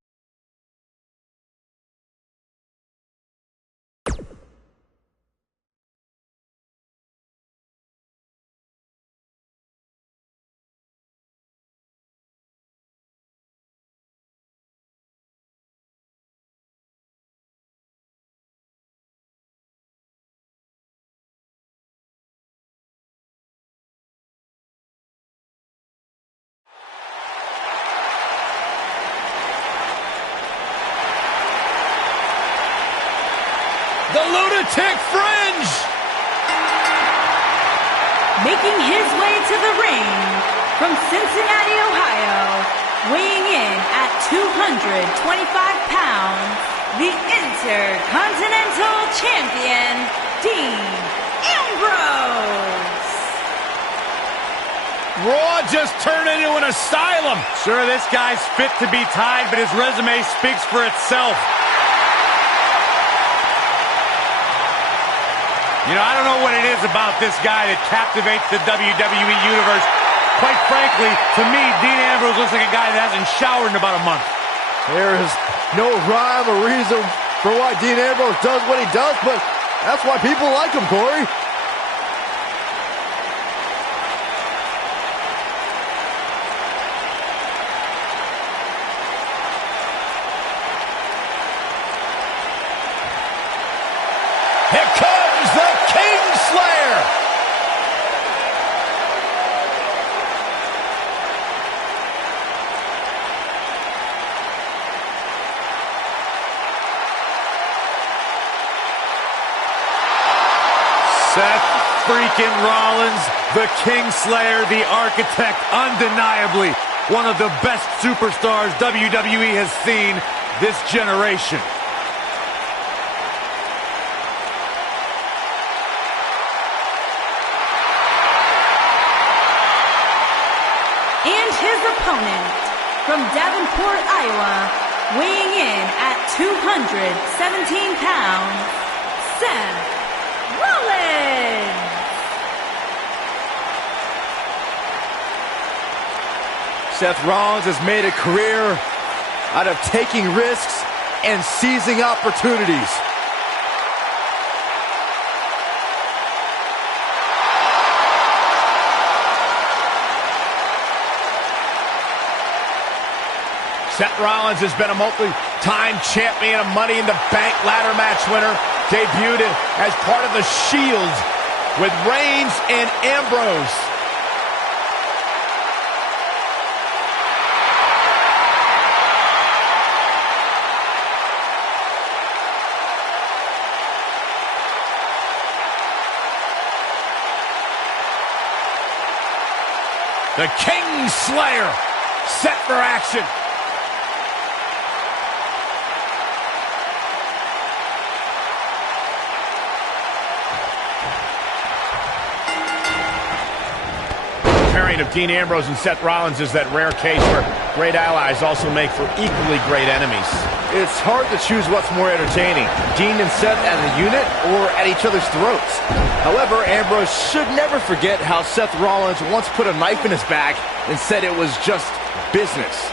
The Lunatic Fringe! Making his way to the ring from Cincinnati, Ohio, weighing in at 225 pounds, the Intercontinental Champion, Dean Ambrose. Raw just turned into an asylum. Sure, this guy's fit to be tied, but his resume speaks for itself. You know, I don't know what it is about this guy that captivates the WWE Universe. Quite frankly, to me, Dean Ambrose looks like a guy that hasn't showered in about a month. There is no rhyme or reason for why Dean Ambrose does what he does, but that's why people like him, Corey. Here comes the Kingslayer! Seth freaking Rollins, the Kingslayer, the Architect, undeniably one of the best superstars WWE has seen this generation. And his opponent from Davenport, Iowa, weighing in at 217 pounds, Seth Rollins. Seth Rollins has made a career out of taking risks and seizing opportunities. Seth Rollins has been a multi-time champion, a Money in the Bank ladder match winner, debuted as part of the Shield with Reigns and Ambrose. The Kingslayer set for action. Of Dean Ambrose and Seth Rollins is that rare case where great allies also make for equally great enemies. It's hard to choose what's more entertaining, Dean and Seth as a unit or at each other's throats. However, Ambrose should never forget how Seth Rollins once put a knife in his back and said it was just business.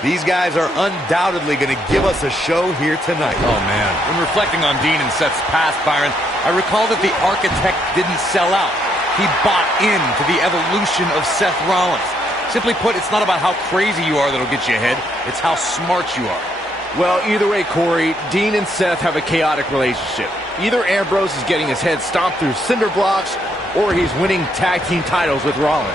These guys are undoubtedly going to give us a show here tonight. Oh, man. When reflecting on Dean and Seth's past, Byron, I recall that the Architect didn't sell out. He bought into the evolution of Seth Rollins. Simply put, it's not about how crazy you are that'll get you ahead. It's how smart you are. Well, either way, Corey, Dean and Seth have a chaotic relationship. Either Ambrose is getting his head stomped through cinder blocks, or he's winning tag team titles with Rollins.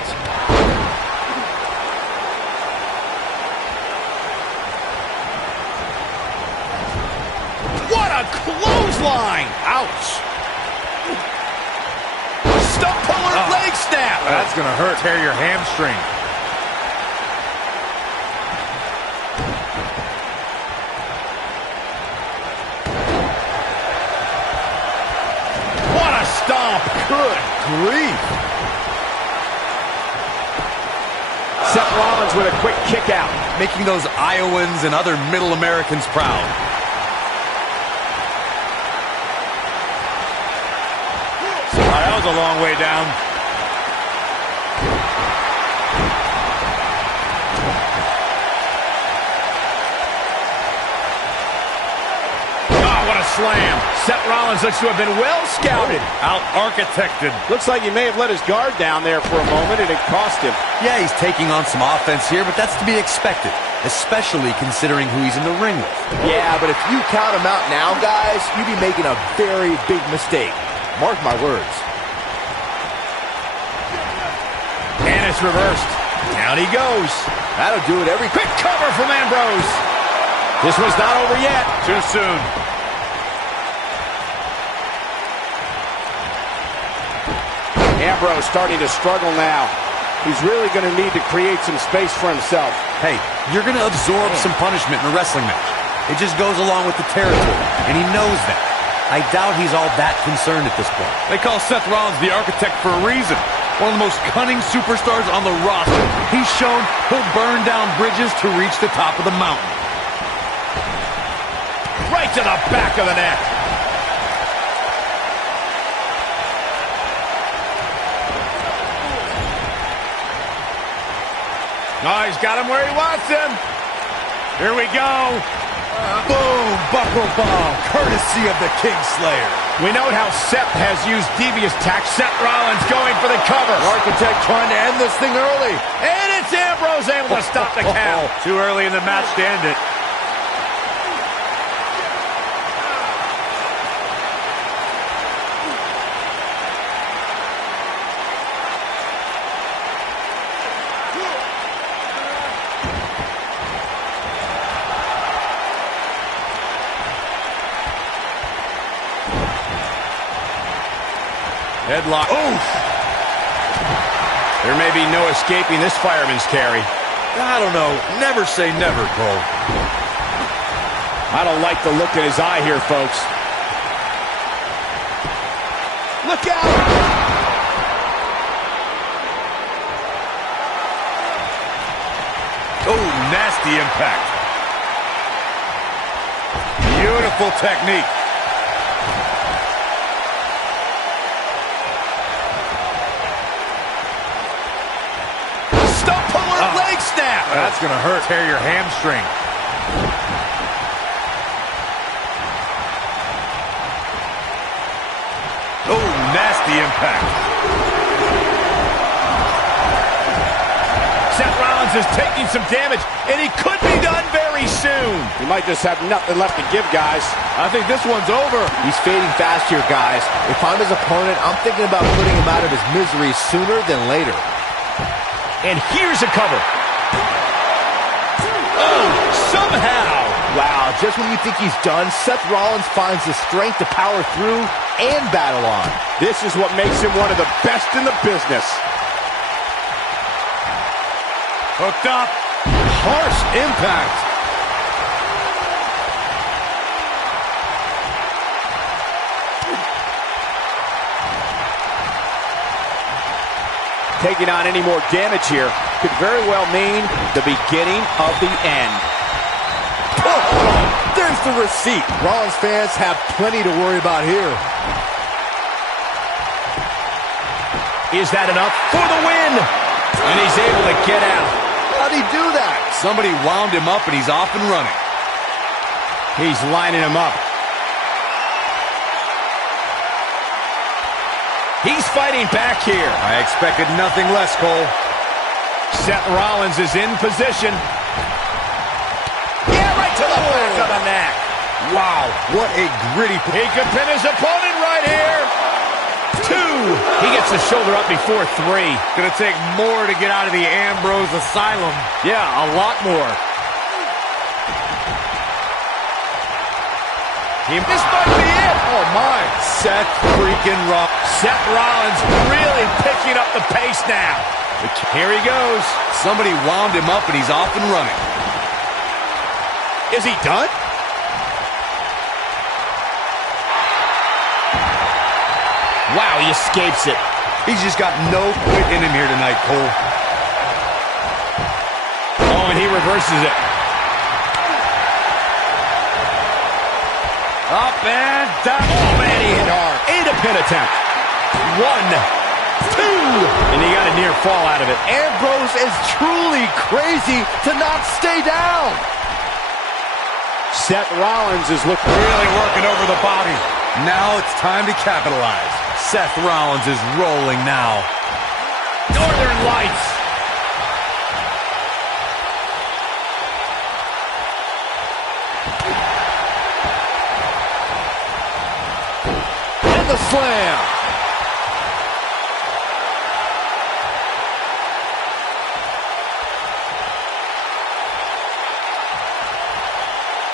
What a clothesline! Ouch! Stump puller leg snap! That's gonna hurt. Tear your hamstring. What a stomp! Good grief! Seth Rollins with a quick kick out. Making those Iowans and other Middle Americans proud. That was a long way down. slam. Seth Rollins looks to have been well scouted. Out-architected. Looks like he may have let his guard down there for a moment, and it cost him. Yeah, he's taking on some offense here, but that's to be expected, especially considering who he's in the ring with. Yeah, but if you count him out now, guys, you'd be making a very big mistake. Mark my words. And it's reversed. Down he goes. That'll do it every... Quick cover from Ambrose. This one's not over yet. Too soon. Ambrose starting to struggle now. He's really going to need to create some space for himself. Hey, you're going to absorb some punishment in a wrestling match. It just goes along with the territory, and he knows that. I doubt he's all that concerned at this point. They call Seth Rollins the architect for a reason. One of the most cunning superstars on the roster. He's shown he'll burn down bridges to reach the top of the mountain. Right to the back of the neck. Oh, he's got him where he wants him. Here we go. Boom! Buckle bomb, courtesy of the Kingslayer. We note how Seth has used devious tactics. Seth Rollins going for the cover. The architect trying to end this thing early. And it's Ambrose able to stop the count. Too early in the match to end it. Headlock. Oof! There may be no escaping this fireman's carry. I don't know. Never say never, Cole. I don't like the look in his eye here, folks. Look out! Oh, nasty impact. Beautiful technique. Leg snap. That's going to hurt. Tear your hamstring. Oh, nasty impact. Seth Rollins is taking some damage, and he could be done very soon. He might just have nothing left to give, guys. I think this one's over. He's fading fast here, guys. If I'm his opponent, I'm thinking about putting him out of his misery sooner than later. And here's a cover. Oh, somehow. Wow, just when you think he's done, Seth Rollins finds the strength to power through and battle on. This is what makes him one of the best in the business. Hooked up. Harsh impact. Taking on any more damage here could very well mean the beginning of the end. Oh, there's the receipt. Rollins fans have plenty to worry about here. Is that enough for the win? And he's able to get out. How'd he do that? Somebody wound him up and he's off and running. He's lining him up. He's fighting back here. I expected nothing less, Cole. Seth Rollins is in position. Yeah, right to the back of the neck. Wow, what a gritty... He could pin his opponent right here. 2. He gets the shoulder up before 3. Gonna take more to get out of the Ambrose Asylum. Yeah, a lot more. This might be it. Oh, my. Seth freaking Rollins. Seth Rollins really picking up the pace now. Here he goes. Somebody wound him up and he's off and running. Is he done? Wow, he escapes it. He's just got no quit in him here tonight, Cole. Oh, and he reverses it. Up and down. Oh, man, he hit hard. And a pin attempt. 1, 2. And he got a near fall out of it. Ambrose is truly crazy to not stay down. Seth Rollins is looking Really working over the body. Now it's time to capitalize. Seth Rollins is rolling now. Northern Lights. And the slam.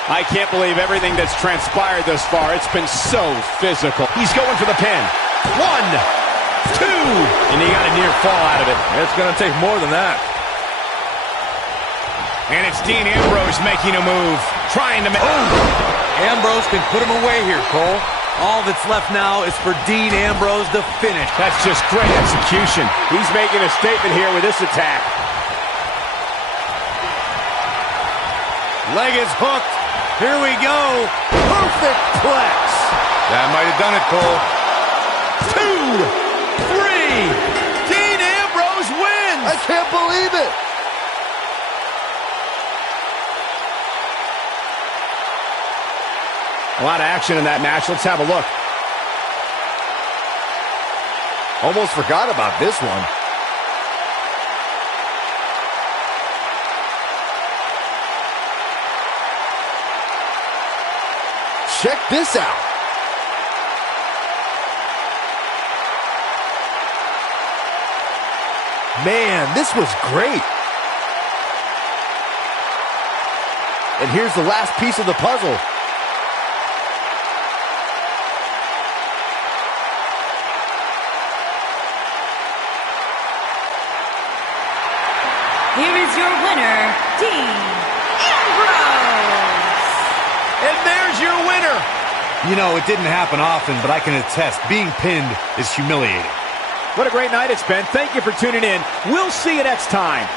I can't believe everything that's transpired thus far. It's been so physical. He's going for the pin. 1, 2, and he got a near fall out of it. It's going to take more than that. And it's Dean Ambrose making a move, trying to make... Ambrose can put him away here, Cole. All that's left now is for Dean Ambrose to finish. That's just great execution. He's making a statement here with this attack. Leg is hooked. Here we go. Perfect plex. That might have done it, Cole. 2, 3. Dean Ambrose wins. I can't believe it. A lot of action in that match. Let's have a look. Almost forgot about this one. Check this out. Man, this was great. And here's the last piece of the puzzle. Here is your winner, Dean Ambrose. And there's your winner. You know, it didn't happen often, but I can attest, being pinned is humiliating. What a great night it's been. Thank you for tuning in. We'll see you next time.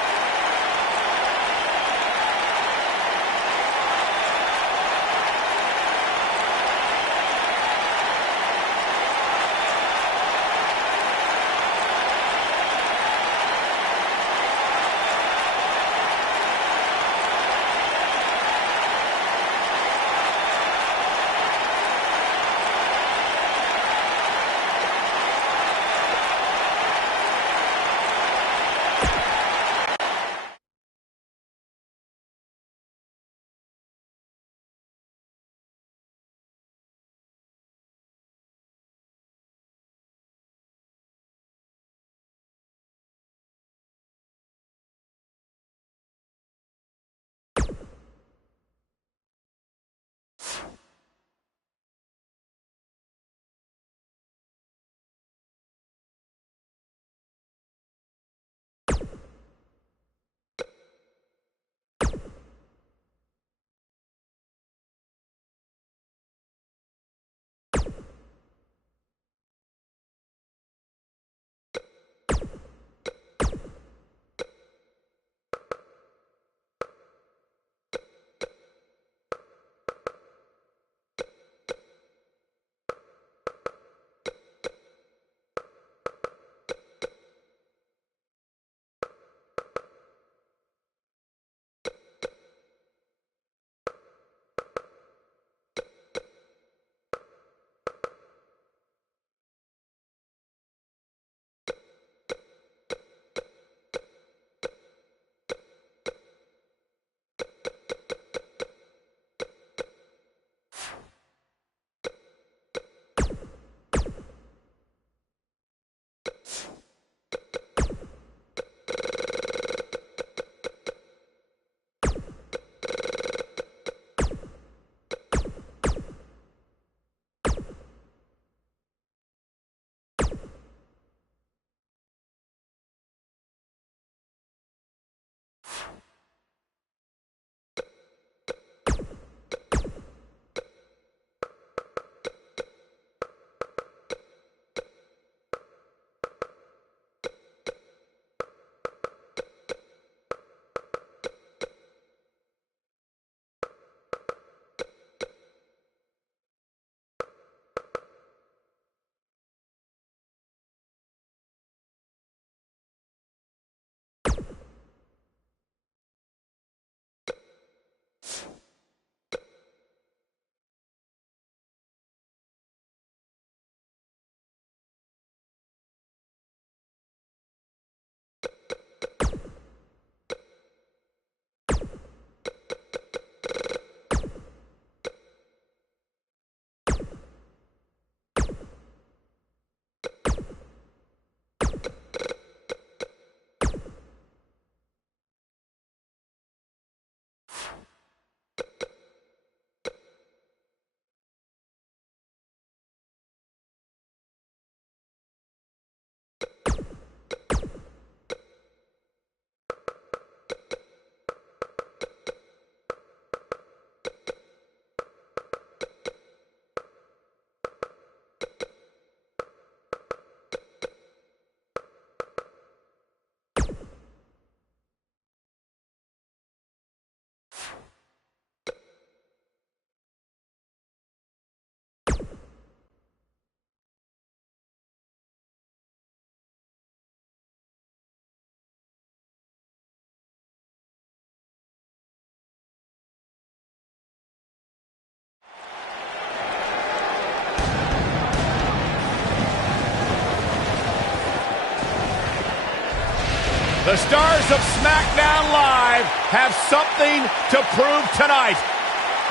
The stars of SmackDown Live have something to prove tonight.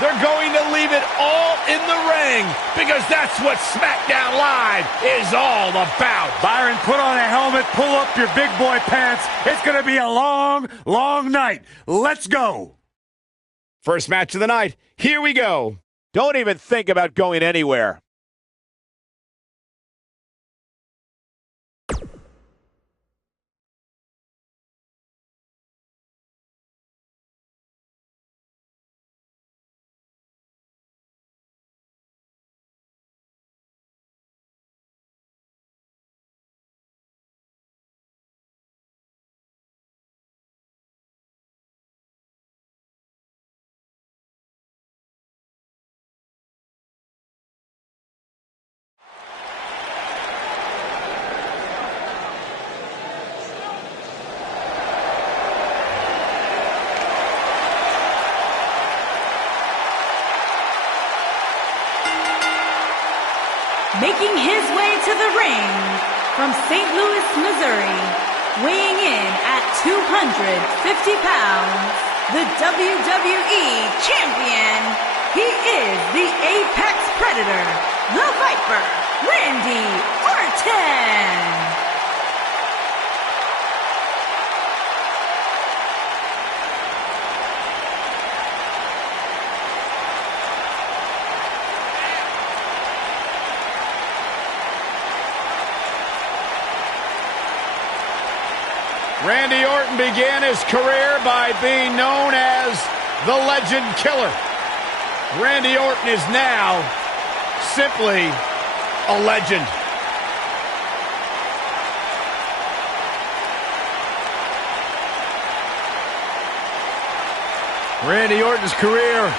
They're going to leave it all in the ring because that's what SmackDown Live is all about. Byron, put on a helmet, pull up your big boy pants. It's going to be a long, long night. Let's go. First match of the night. Here we go. Don't even think about going anywhere. Making his way to the ring from St. Louis, Missouri, weighing in at 250 pounds, the WWE Champion. He is the Apex Predator, the Viper, Randy Orton. Randy Orton began his career by being known as the Legend Killer. Randy Orton is now simply a legend. Randy Orton's career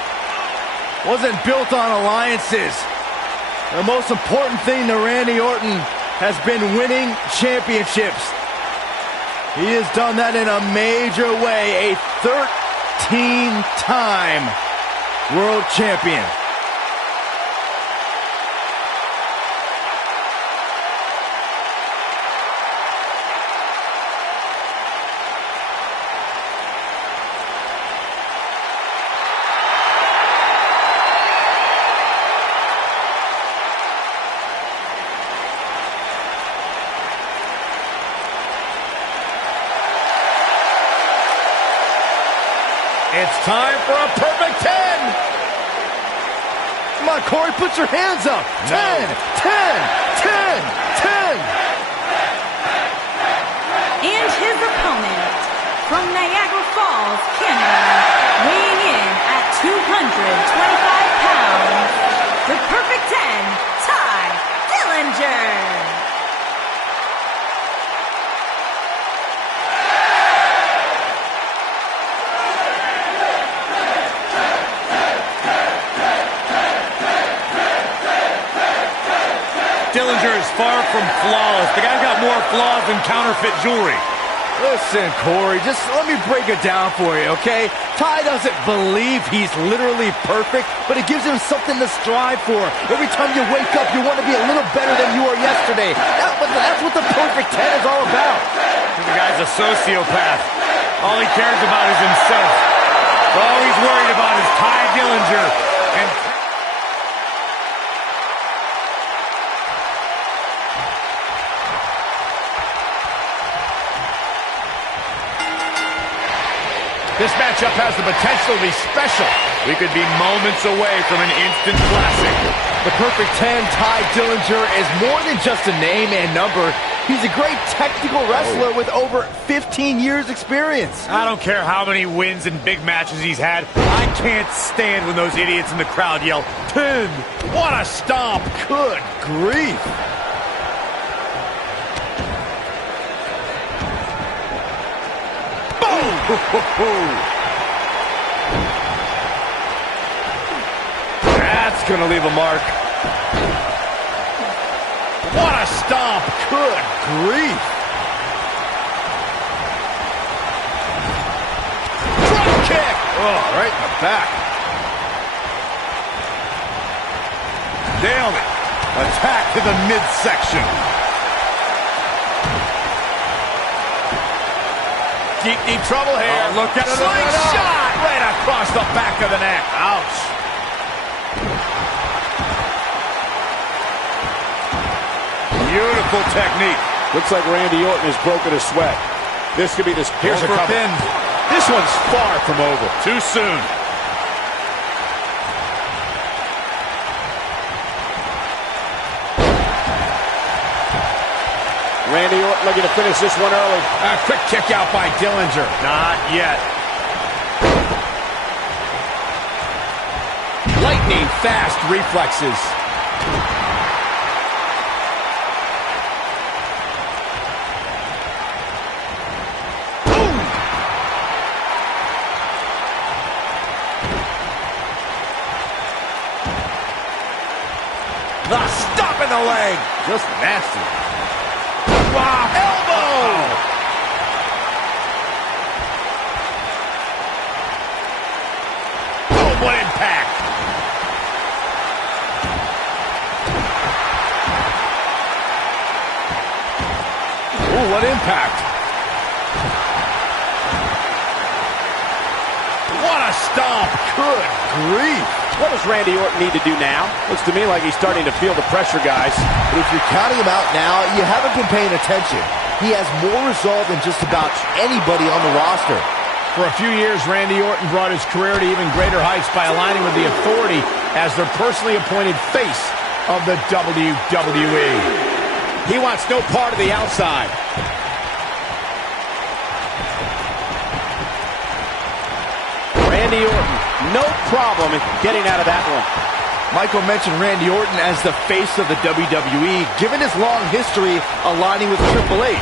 wasn't built on alliances. The most important thing to Randy Orton has been winning championships. He has done that in a major way, a 13-time world champion. It's time for a perfect 10. Come on, Corey, put your hands up. 10, 10, 10, 10. And his opponent from Niagara Falls, Canada, weighing in at 225 pounds, the perfect 10, Ty Dillinger. Dillinger is far from flawless. The guy's got more flaws than counterfeit jewelry. Listen, Corey, just let me break it down for you, okay? Ty doesn't believe he's literally perfect, but it gives him something to strive for. Every time you wake up, you want to be a little better than you were yesterday. That's what the perfect 10 is all about. The guy's a sociopath. All he cares about is himself. All he's worried about is Ty Dillinger. And This matchup has the potential to be special. we could be moments away from an instant classic. The perfect 10, Ty Dillinger, is more than just a name and number. He's a great technical wrestler with over 15 years experience. I don't care how many wins and big matches he's had. I can't stand when those idiots in the crowd yell, 10. What a stomp. Good grief. That's going to leave a mark. What a stomp. Good grief. Drop kick. Oh, right in the back. Nailed it. Attack to the midsection. deep trouble here. Oh, look at it. Slingshot right across the back of the neck. Ouch. Beautiful technique. Looks like Randy Orton has broken a sweat. This could be this. Here's a cover. This one's far from over. Too soon. Randy Orton looking to finish this one early. A quick kick out by Dillinger. Not yet. Lightning fast reflexes. Boom! The stop in the leg. Just nasty. Wow. Elbow! Oh, what impact! Oh, what impact! What a stomp! Good grief! What does Randy Orton need to do now? Looks to me like he's starting to feel the pressure, guys. But if you're counting him out now, you haven't been paying attention. He has more resolve than just about anybody on the roster. For a few years, Randy Orton brought his career to even greater heights by aligning with the Authority as their personally appointed face of the WWE. He wants no part of the outside. Randy Orton, no problem getting out of that one. Michael mentioned Randy Orton as the face of the WWE, given his long history aligning with Triple H.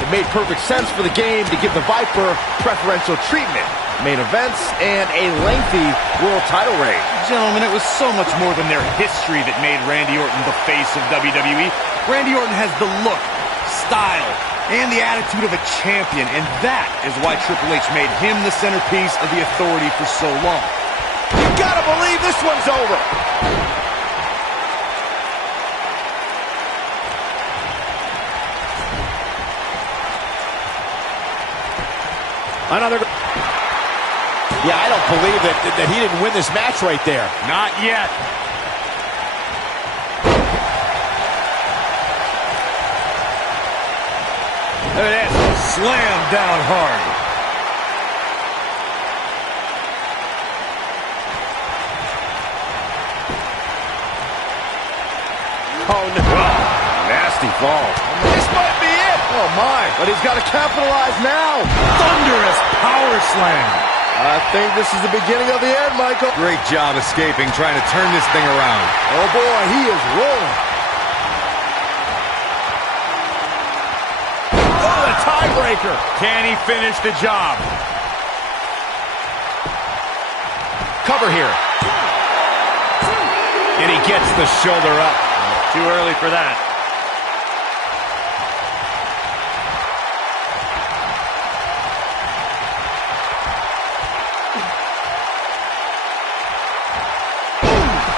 It made perfect sense for the game to give the Viper preferential treatment, main events, and a lengthy world title reign. Gentlemen, it was so much more than their history that made Randy Orton the face of WWE. Randy Orton has the look, style, and the attitude of a champion, and that is why Triple H made him the centerpiece of the Authority for so long. You gotta believe this one's over. Another. Yeah, I don't believe that he didn't win this match right there. Not yet. Look at that. Slam down hard. Oh, no. Nasty fall. This might be it. Oh my, but he's got to capitalize now. Thunderous power slam. I think this is the beginning of the end, Michael. Great job escaping, trying to turn this thing around. Oh boy, he is rolling. Oh, the tiebreaker. Can he finish the job? Cover here. And he gets the shoulder up. Too early for that.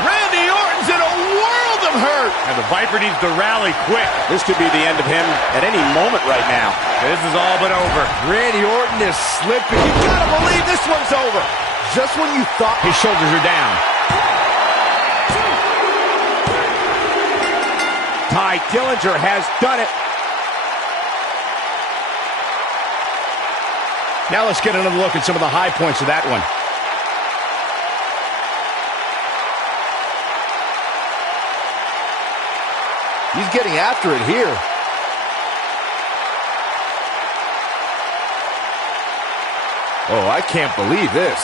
Randy Orton's in a world of hurt. And the Viper needs to rally quick. This could be the end of him at any moment right now. This is all but over. Randy Orton is slipping. You gotta believe this one's over. Just when you thought His shoulders are down. Ty Dillinger has done it. Now let's get another look at some of the high points of that one. he's getting after it here. Oh, I can't believe this.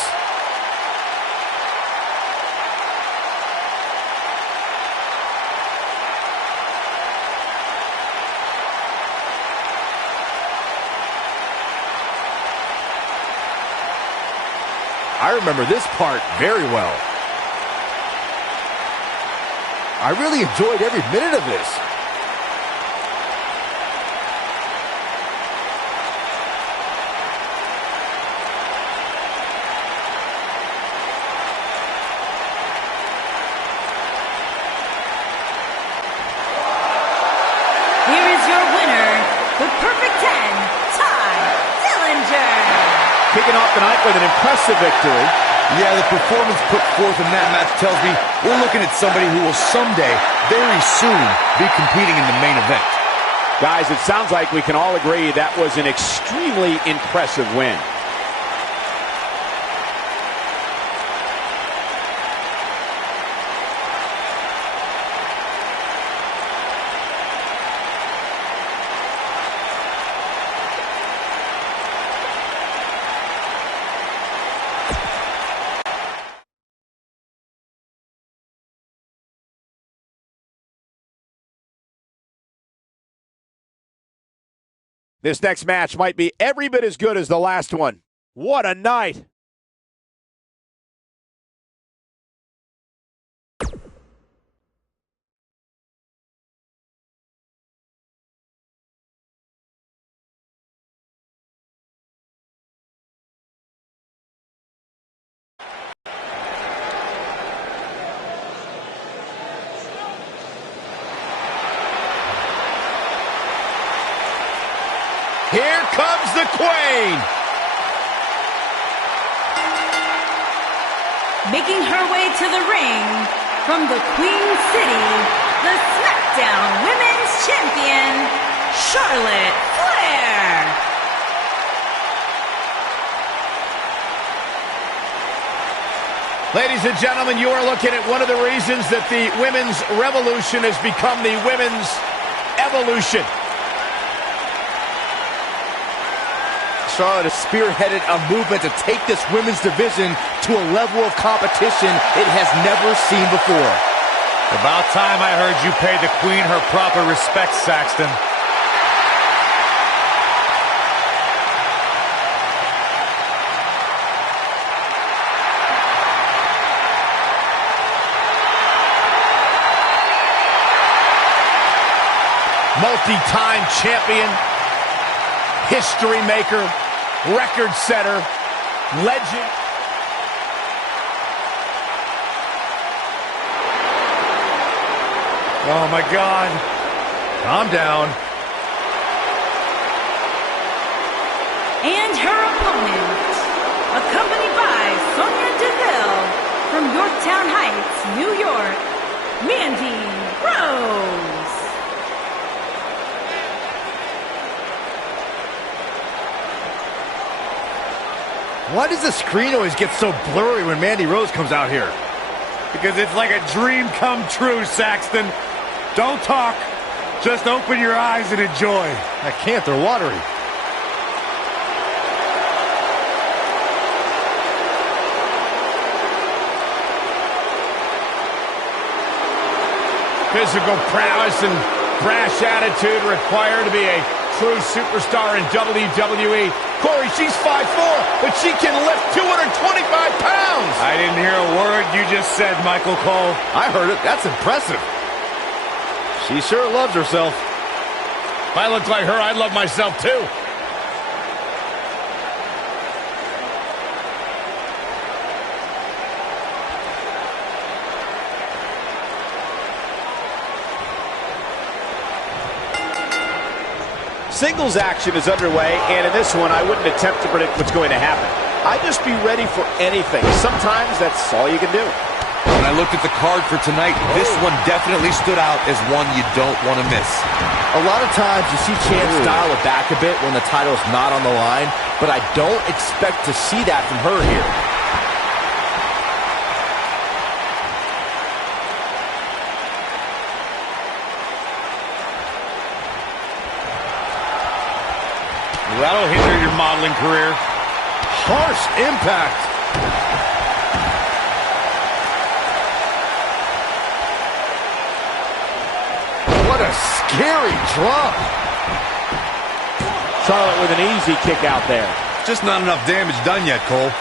I remember this part very well. I really enjoyed every minute of this. Here is your winner, the Perfect 10, Ty Dillinger. kicking off the night with an impressive victory. Yeah, the performance put forth in that match tells me we're looking at somebody who will someday, very soon, be competing in the main event. Guys, it sounds like we can all agree that was an extremely impressive win. This next match might be every bit as good as the last one. What a night! Here comes the Queen. Making her way to the ring from the Queen City, the SmackDown Women's Champion, Charlotte Flair. Ladies and gentlemen, you are looking at one of the reasons that the women's revolution has become the women's evolution. Charlotte has spearheaded a movement to take this women's division to a level of competition it has never seen before. About time I heard you pay the Queen her proper respect, Saxton. Multi-time champion, history maker, record setter, legend. Oh, my God. Calm down. And her opponent, accompanied by Sonya Deville from Yorktown Heights, New York, Mandy Rose. Why does the screen always get so blurry when Mandy Rose comes out here? Because it's like a dream come true, Saxton. Don't talk. Just open your eyes and enjoy. I can't, they're watery. Physical prowess and brash attitude required to be a true superstar in WWE. Corey, she's 5'4", but she can lift 225 pounds. I didn't hear a word you just said, Michael Cole. I heard it. That's impressive. She sure loves herself. If I looked like her, I'd love myself too. Singles action is underway, and in this one, I wouldn't attempt to predict what's going to happen. I'd just be ready for anything. Sometimes that's all you can do. When I looked at the card for tonight, this one definitely stood out as one you don't want to miss. A lot of times you see champs dial it back a bit when the title's not on the line, but I don't expect to see that from her here. That'll hinder your modeling career. Harsh impact. What a scary drop. Charlotte with an easy kick out there. Just not enough damage done yet, Cole.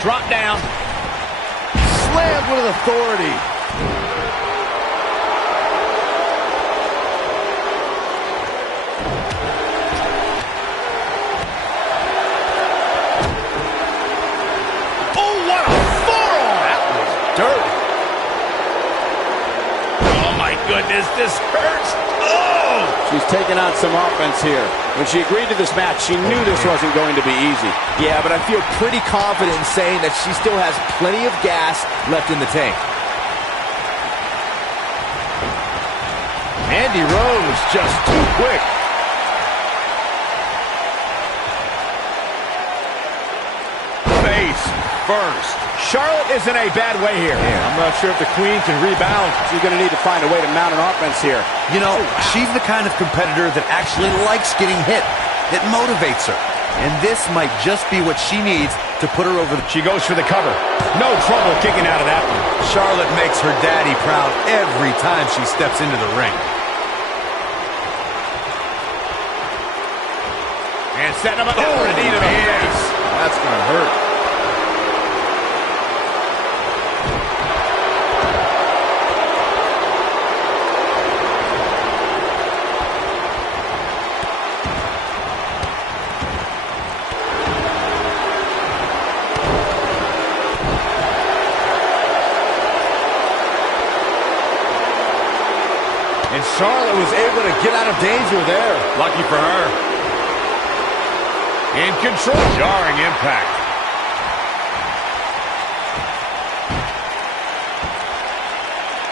Drop down. Slammed with authority. Goodness, this hurts. Oh! She's taking on some offense here. When she agreed to this match, she knew this wasn't going to be easy. Yeah, but I feel pretty confident in saying that she still has plenty of gas left in the tank. Mandy Rose just too quick. Face first. Charlotte is in a bad way here. I'm not sure if the Queen can rebound. She's going to need to find a way to mount an offense here. You know, she's the kind of competitor that actually likes getting hit. It motivates her. And this might just be what she needs to put her over the... She goes for the cover. No trouble kicking out of that one. Charlotte makes her daddy proud every time she steps into the ring. And setting him up for a knee to the face. That's going to hurt. And Charlotte was able to get out of danger there. Lucky for her. In control. Jarring impact.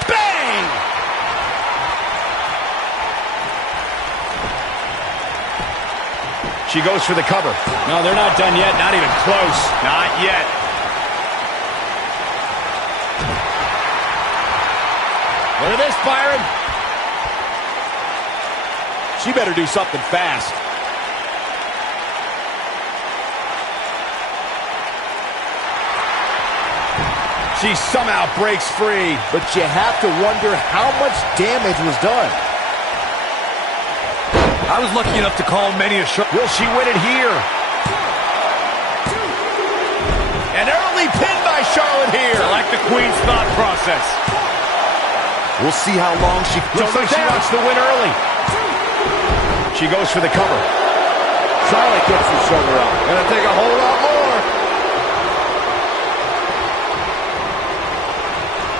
Bang! She goes for the cover. No, they're not done yet. Not even close. Not yet. Look at this, Byron. She better do something fast. She somehow breaks free. But you have to wonder how much damage was done. I was lucky enough to call many a shot. Will she win it here? An early pin by Charlotte here. I like the Queen's thought process. We'll see how long she... Looks like she wants to win early. She goes for the cover. Charlotte gets the shoulder up. Gonna take a whole lot more.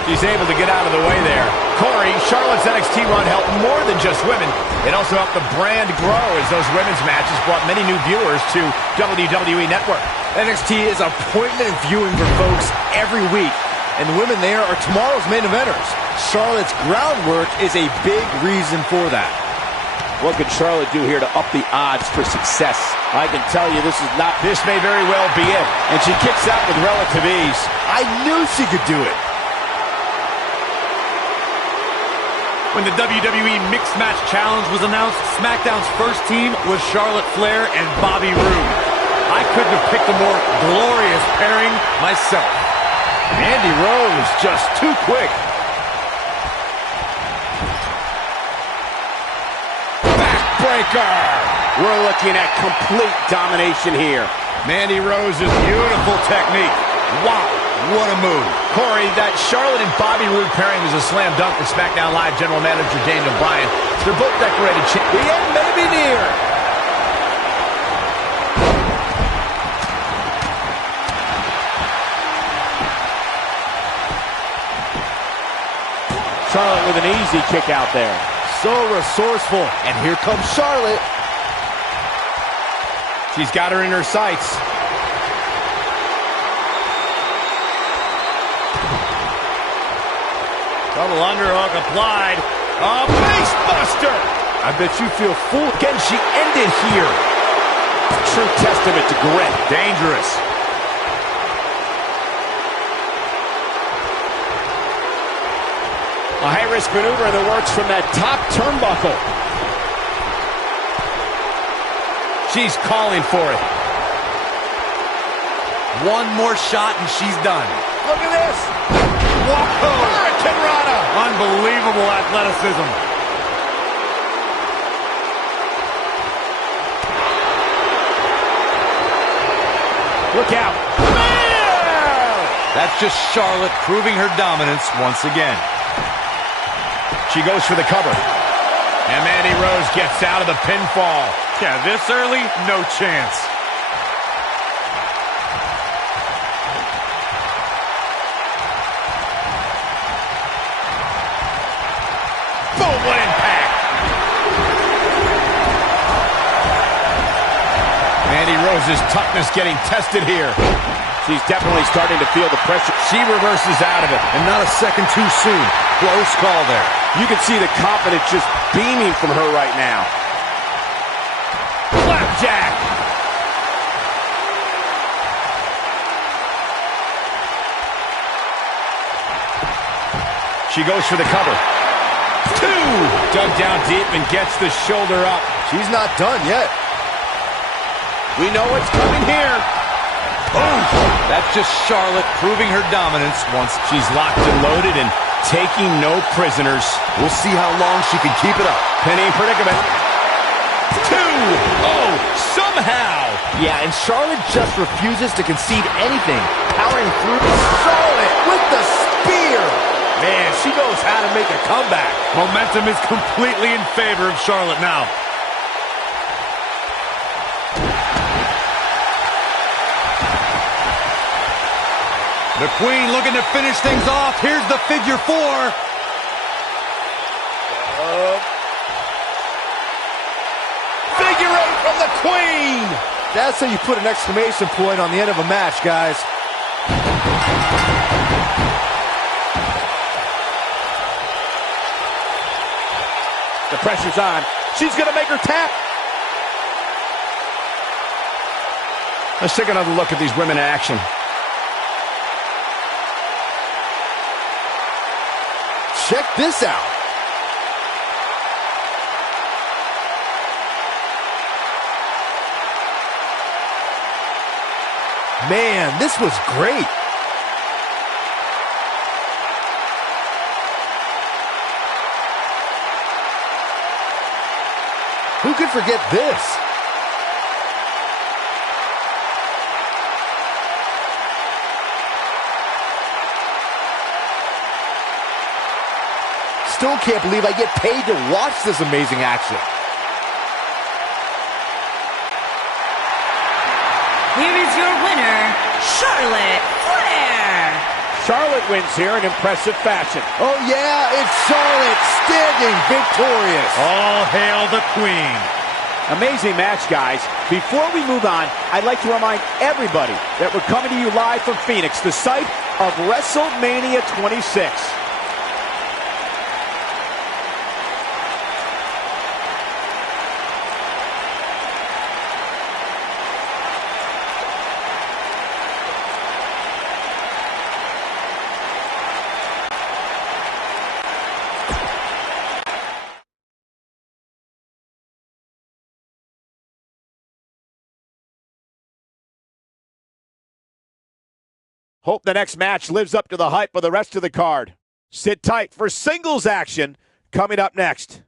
She's able to get out of the way there. Corey, Charlotte's NXT run helped more than just women. It also helped the brand grow as those women's matches brought many new viewers to WWE Network. NXT is appointment viewing for folks every week. And the women there are tomorrow's main eventers. Charlotte's groundwork is a big reason for that. What can Charlotte do here to up the odds for success? I can tell you this is not... This may very well be it. And she kicks out with relative ease. I knew she could do it. When the WWE Mixed Match Challenge was announced, SmackDown's first team was Charlotte Flair and Bobby Roode. I couldn't have picked a more glorious pairing myself. Mandy Rose just too quick. Backbreaker. We're looking at complete domination here. Mandy Rose's beautiful technique. Wow, what a move. Corey, that Charlotte and Bobby Roode pairing was a slam dunk for SmackDown Live General Manager Daniel Bryan. They're both decorated champions. The end may be near. Charlotte with an easy kick out there. So resourceful. And here comes Charlotte. She's got her in her sights. Double underhook applied. A face buster. I bet you feel fooled. Can she end it here? True testament to grit. Dangerous. A high-risk maneuver that works from that top turnbuckle. She's calling for it. One more shot and she's done. Look at this. Whoa! Hurricane Rana! Unbelievable athleticism. Look out. That's just Charlotte proving her dominance once again. She goes for the cover. And Mandy Rose gets out of the pinfall. Yeah, this early, no chance. Boom, what impact. Rose's toughness getting tested here. She's definitely starting to feel the pressure. She reverses out of it. And not a second too soon. Close call there. You can see the confidence just beaming from her right now. Flapjack. She goes for the cover. 2. Dug down deep and gets the shoulder up. She's not done yet. We know what's coming here. Boom! That's just Charlotte proving her dominance once. She's locked and loaded and taking no prisoners. We'll see how long she can keep it up. Penny predicament. 2. Oh, somehow. Yeah, and Charlotte just refuses to concede anything. Powering through. Charlotte with the spear. Man, she knows how to make a comeback. Momentum is completely in favor of Charlotte now. The Queen looking to finish things off. Here's the figure 4. Figure 8 from the Queen. That's how you put an exclamation point on the end of a match, guys. The pressure's on. She's going to make her tap. Let's take another look at these women in action. Check this out. Man, this was great. Who could forget this? Still can't believe I get paid to watch this amazing action. Here is your winner, Charlotte Flair. Charlotte wins here in impressive fashion. Oh yeah, it's Charlotte standing victorious. All hail the Queen. Amazing match, guys. Before we move on, I'd like to remind everybody that we're coming to you live from Phoenix, the site of WrestleMania 26. Hope the next match lives up to the hype of the rest of the card. Sit tight for singles action coming up next.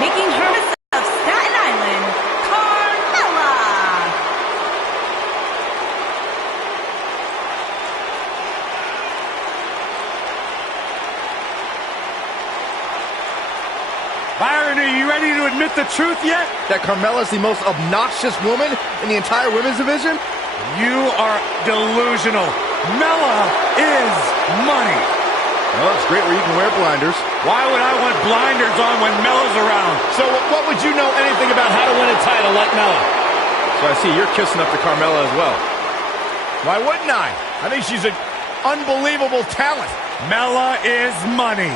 Making her of Staten Island, Carmella. Byron, are you ready to admit the truth yet? That Carmella's the most obnoxious woman in the entire women's division? You are delusional. Mella is money. Well, it's great where you can wear blinders. Why would I want blinders on when Mella's around? So what would you know anything about how to win a title like Mella? So I see you're kissing up to Carmella as well. Why wouldn't I? I think she's an unbelievable talent. Mella is money.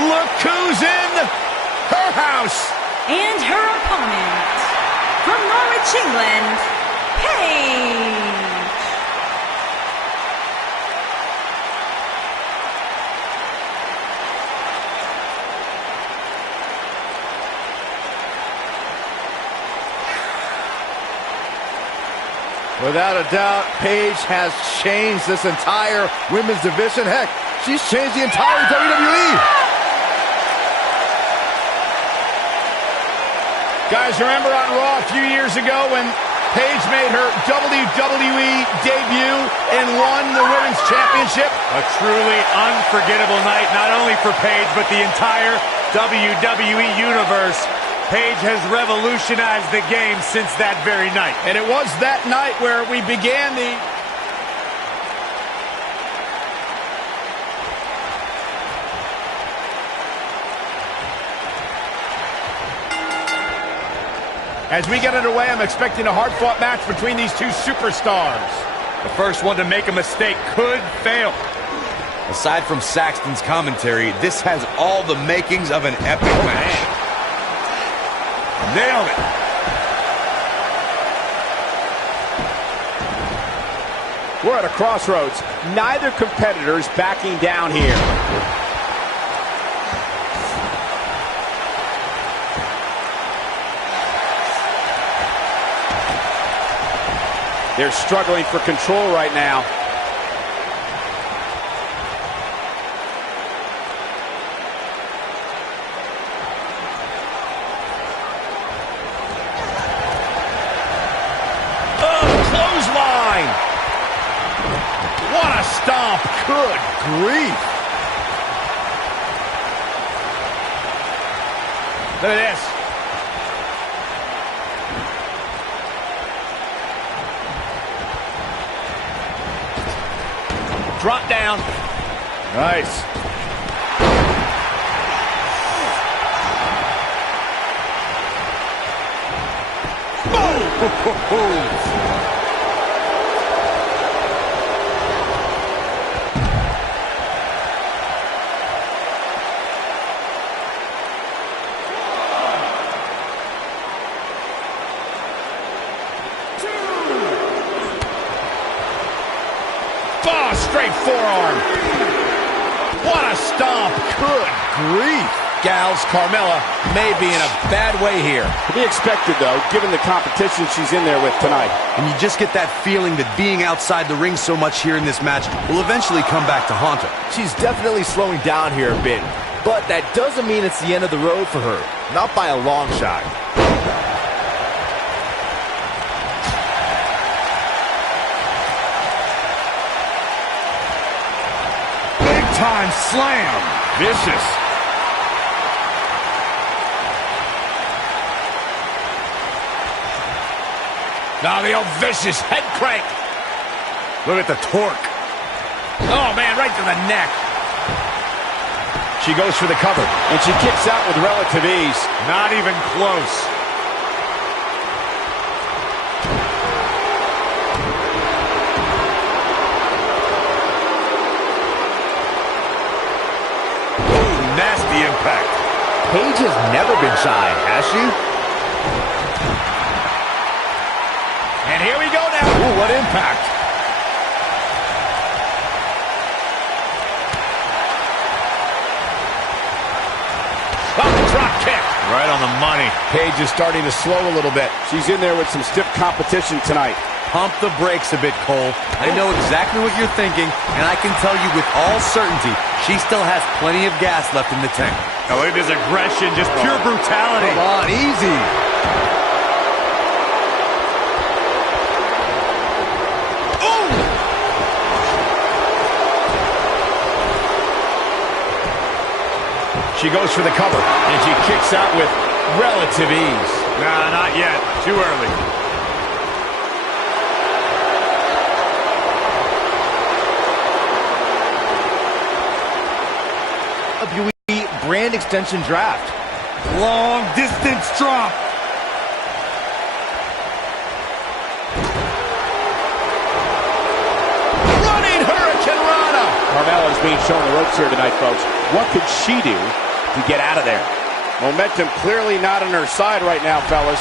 Look who's in her house. And her opponent, from Norwich, England, Paige. Without a doubt, Paige has changed this entire women's division. Heck, she's changed the entire WWE. Guys, remember on Raw a few years ago when Paige made her WWE debut and won the Women's Championship? A truly unforgettable night, not only for Paige, but the entire WWE Universe. Paige has revolutionized the game since that very night. And it was that night where we began the... As we get underway, I'm expecting a hard-fought match between these two superstars. The first one to make a mistake could fail. Aside from Saxton's commentary, this has all the makings of an epic match. Nailed it. We're at a crossroads. Neither competitor's backing down here. They're struggling for control right now. What a stomp. Good grief. Look at this. Drop down. Nice. Oh! Straight forearm. What a stomp. Good grief. Gals, Carmella may be in a bad way here. To be expected, though, given the competition she's in there with tonight. And you just get that feeling that being outside the ring so much here in this match will eventually come back to haunt her. She's definitely slowing down here a bit, but that doesn't mean it's the end of the road for her. Not by a long shot. Time slam. Vicious. Now the old vicious head crank. Look at the torque. Oh, man, right to the neck. She goes for the cover. And she kicks out with relative ease. Not even close. Nasty impact. Paige has never been shy, has she? And here we go now. Ooh, what impact. Oh, drop kick. Right on the money. Paige is starting to slow a little bit. She's in there with some stiff competition tonight. Pump the brakes a bit, Cole. I know exactly what you're thinking, and I can tell you with all certainty, she still has plenty of gas left in the tank. Oh, look at this aggression, just pure brutality. Come on, easy. Ooh! She goes for the cover, and she kicks out with relative ease. Nah, not yet. Too early. WWE brand extension draft. Long distance drop. Running Hurricane Rana. Carmella's being shown the ropes here tonight, folks. What could she do to get out of there? Momentum clearly not on her side right now, fellas.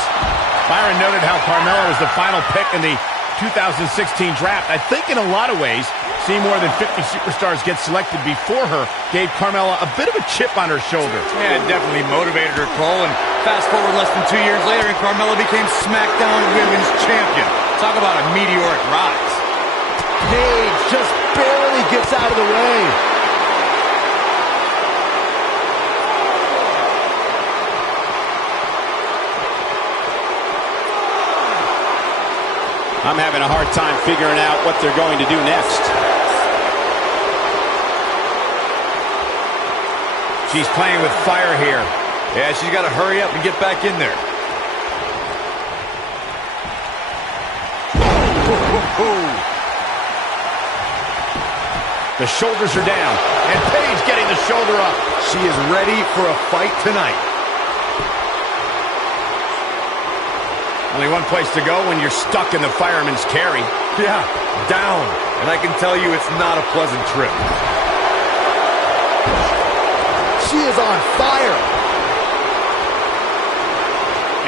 Byron noted how Carmella was the final pick in the 2016 draft. I think in a lot of ways, seeing more than 50 superstars get selected before her gave Carmella a bit of a chip on her shoulder. Yeah, it definitely motivated her, Cole. And fast forward less than 2 years later, and Carmella became SmackDown Women's Champion. Talk about a meteoric rise. Paige just barely gets out of the way. I'm having a hard time figuring out what they're going to do next. She's playing with fire here. Yeah, she's got to hurry up and get back in there. The shoulders are down, and Paige getting the shoulder up. She is ready for a fight tonight. Only one place to go when you're stuck in the fireman's carry. Yeah, down. And I can tell you it's not a pleasant trip. She is on fire.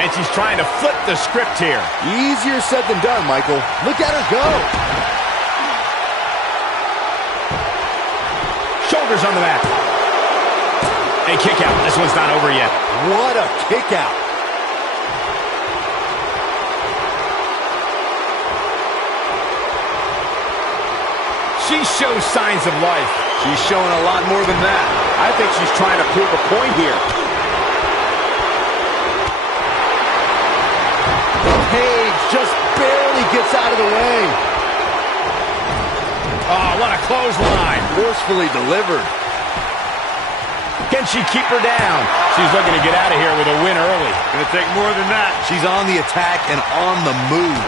And she's trying to flip the script here. Easier said than done, Michael. Look at her go. Shoulders on the mat. A kick out. This one's not over yet. What a kick out. She shows signs of life. She's showing a lot more than that. I think she's trying to prove a point here. Paige just barely gets out of the way. Oh, what a clothesline. Forcefully delivered. Can she keep her down? She's looking to get out of here with a win early. Gonna take more than that. She's on the attack and on the move.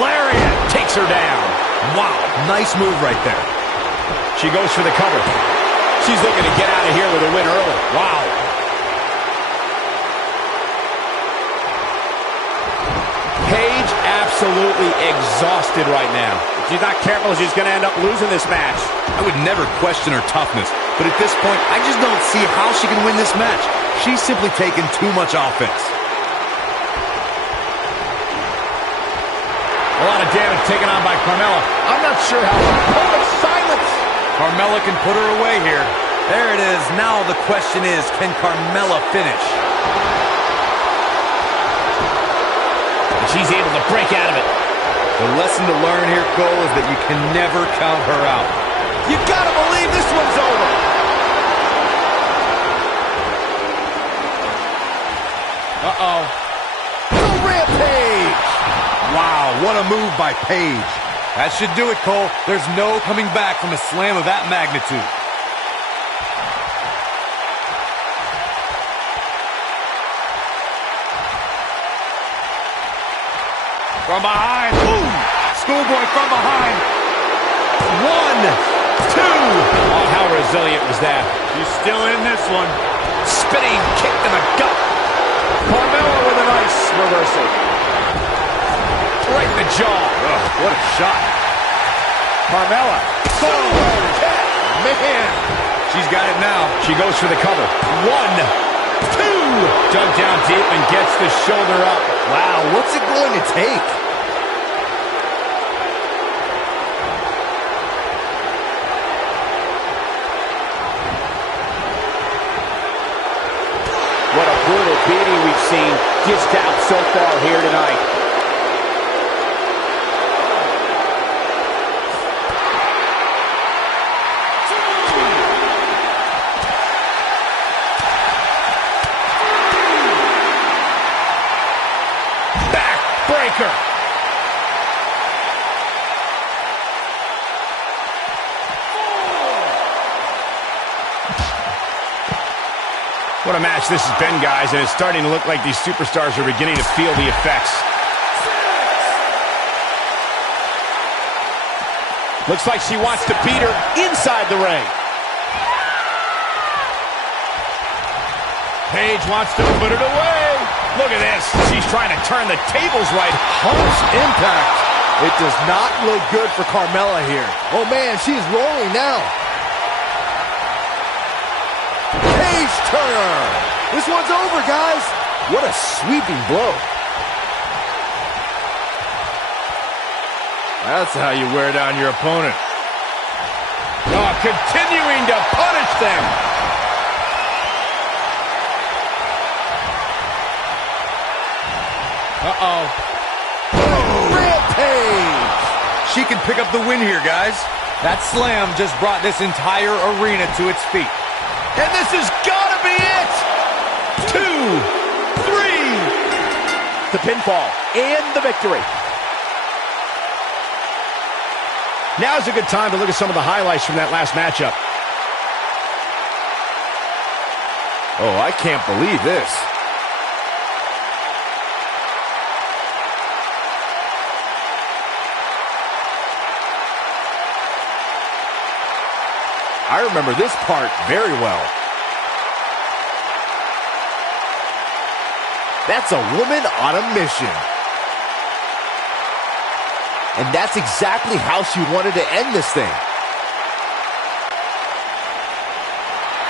Lariat takes her down. Wow, nice move right there. She goes for the cover. She's looking to get out of here with a win early. Wow. Paige absolutely exhausted right now. If she's not careful, she's going to end up losing this match. I would never question her toughness, but at this point, I just don't see how she can win this match. She's simply taken too much offense. A lot of damage taken on by Carmella. I'm not sure how. Oh, silence! Carmella can put her away here. There it is. Now the question is, can Carmella finish? She's able to break out of it. The lesson to learn here, Cole, is that you can never count her out. You gotta believe this one's over. Uh-oh. The Rampage. Wow, what a move by Paige. That should do it, Cole. There's no coming back from a slam of that magnitude. From behind. Boom! Schoolboy from behind. 1, 2. Oh, how resilient was that? She's still in this one. Spinning kick to the gut. Carmella with a nice reversal. Right in the jaw. Ugh, what a shot. Carmella. Man. She's got it now. She goes for the cover. 1, 2. Dug down deep and gets the shoulder up. Wow, what's it going to take? What a brutal beating we've seen dished out so far here tonight. Backbreaker. What a match this has been, guys, and it's starting to look like these superstars are beginning to feel the effects. Looks like she wants to beat her inside the ring. Paige wants to put it away. Look at this. She's trying to turn the tables right. Harsh impact. It does not look good for Carmella here. Oh, man, she's rolling now. Page turner. This one's over, guys. What a sweeping blow. That's how you wear down your opponent. Oh, continuing to punish them. Uh-oh. Rampage! She can pick up the win here, guys. That slam just brought this entire arena to its feet. And this has got to be it! 2, 3. The pinfall and the victory. Now's a good time to look at some of the highlights from that last matchup. Oh, I can't believe this. I remember this part very well. That's a woman on a mission. And that's exactly how she wanted to end this thing.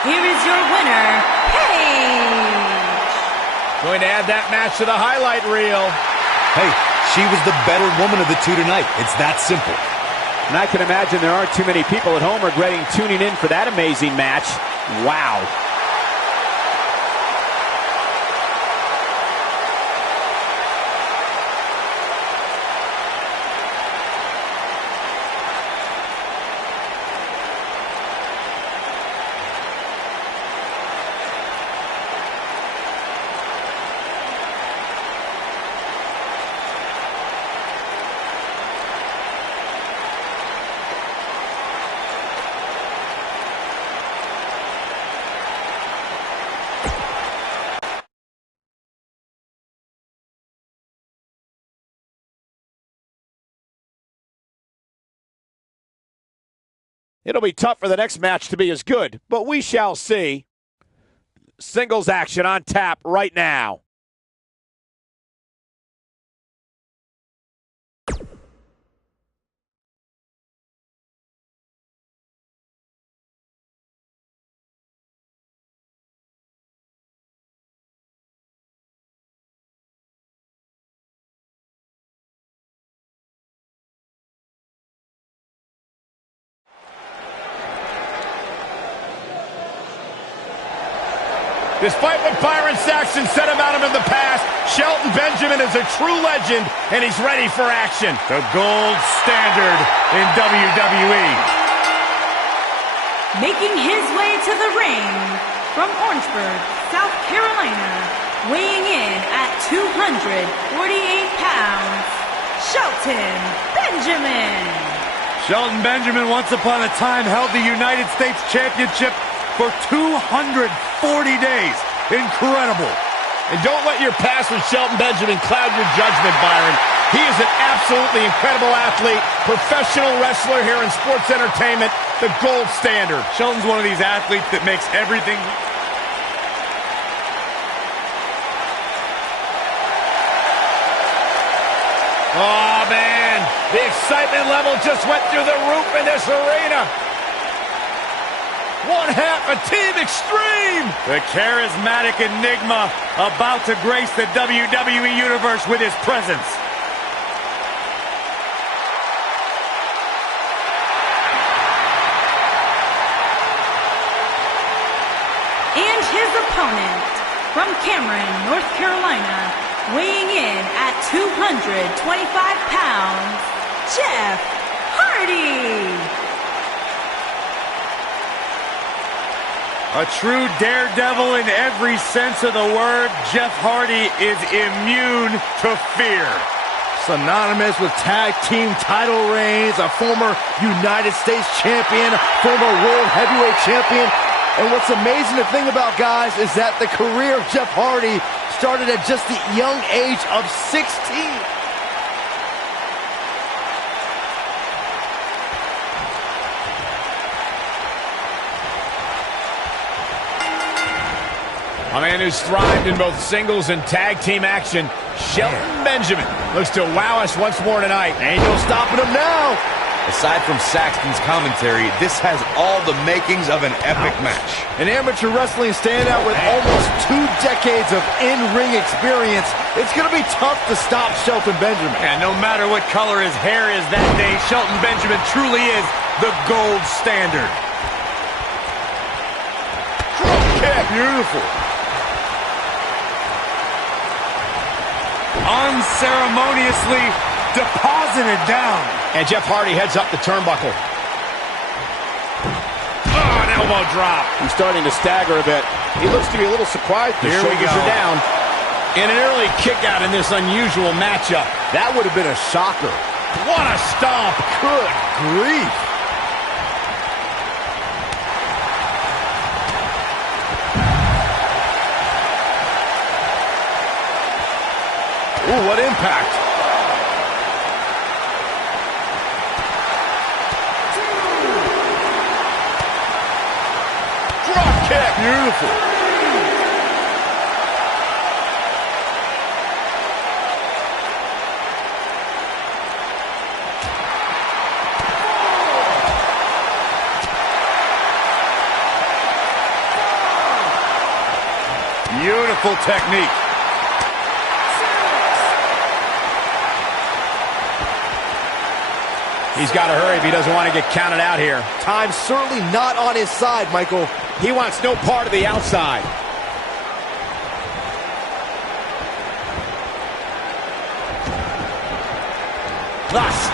Here is your winner, Paige. Going to add that match to the highlight reel. Hey, she was the better woman of the two tonight. It's that simple. And I can imagine there aren't too many people at home regretting tuning in for that amazing match. Wow. It'll be tough for the next match to be as good, but we shall see. Singles action on tap right now. Despite what Byron Saxton said about him in the past, Shelton Benjamin is a true legend, and he's ready for action. The gold standard in WWE. Making his way to the ring from Orangeburg, South Carolina, weighing in at 248 pounds, Shelton Benjamin. Shelton Benjamin once upon a time held the United States Championship for 240 days. Incredible. And don't let your past with Shelton Benjamin cloud your judgment, Byron. He is an absolutely incredible athlete, professional wrestler here in sports entertainment, the gold standard. Shelton's one of these athletes that makes everything... Oh, man. The excitement level just went through the roof in this arena. One half of Team Extreme. The charismatic enigma about to grace the WWE Universe with his presence. And his opponent from Cameron, North Carolina, weighing in at 225 pounds, Jeff Hardy. A true daredevil in every sense of the word, Jeff Hardy is immune to fear. Synonymous with tag team title reigns, a former United States champion, former World Heavyweight champion. And what's amazing to think about, guys, is that the career of Jeff Hardy started at just the young age of 16. A man who's thrived in both singles and tag team action, Shelton Benjamin looks to wow us once more tonight. Ain't no stopping him now. Aside from Saxton's commentary, this has all the makings of an epic match. An amateur wrestling standout with almost 2 decades of in-ring experience. It's going to be tough to stop Shelton Benjamin. And no matter what color his hair is that day, Shelton Benjamin truly is the gold standard. Drop kick. Beautiful. unceremoniously deposited down. And Jeff Hardy heads up the turnbuckle. Oh, an elbow drop. He's starting to stagger a bit. He looks to be a little surprised. The shoulders are down. And an early kick out in this unusual matchup. That would have been a shocker. What a stomp. Good grief. Ooh, what impact. Drop kick. Beautiful. Beautiful technique. He's got to hurry if he doesn't want to get counted out here. Time's certainly not on his side, Michael. He wants no part of the outside.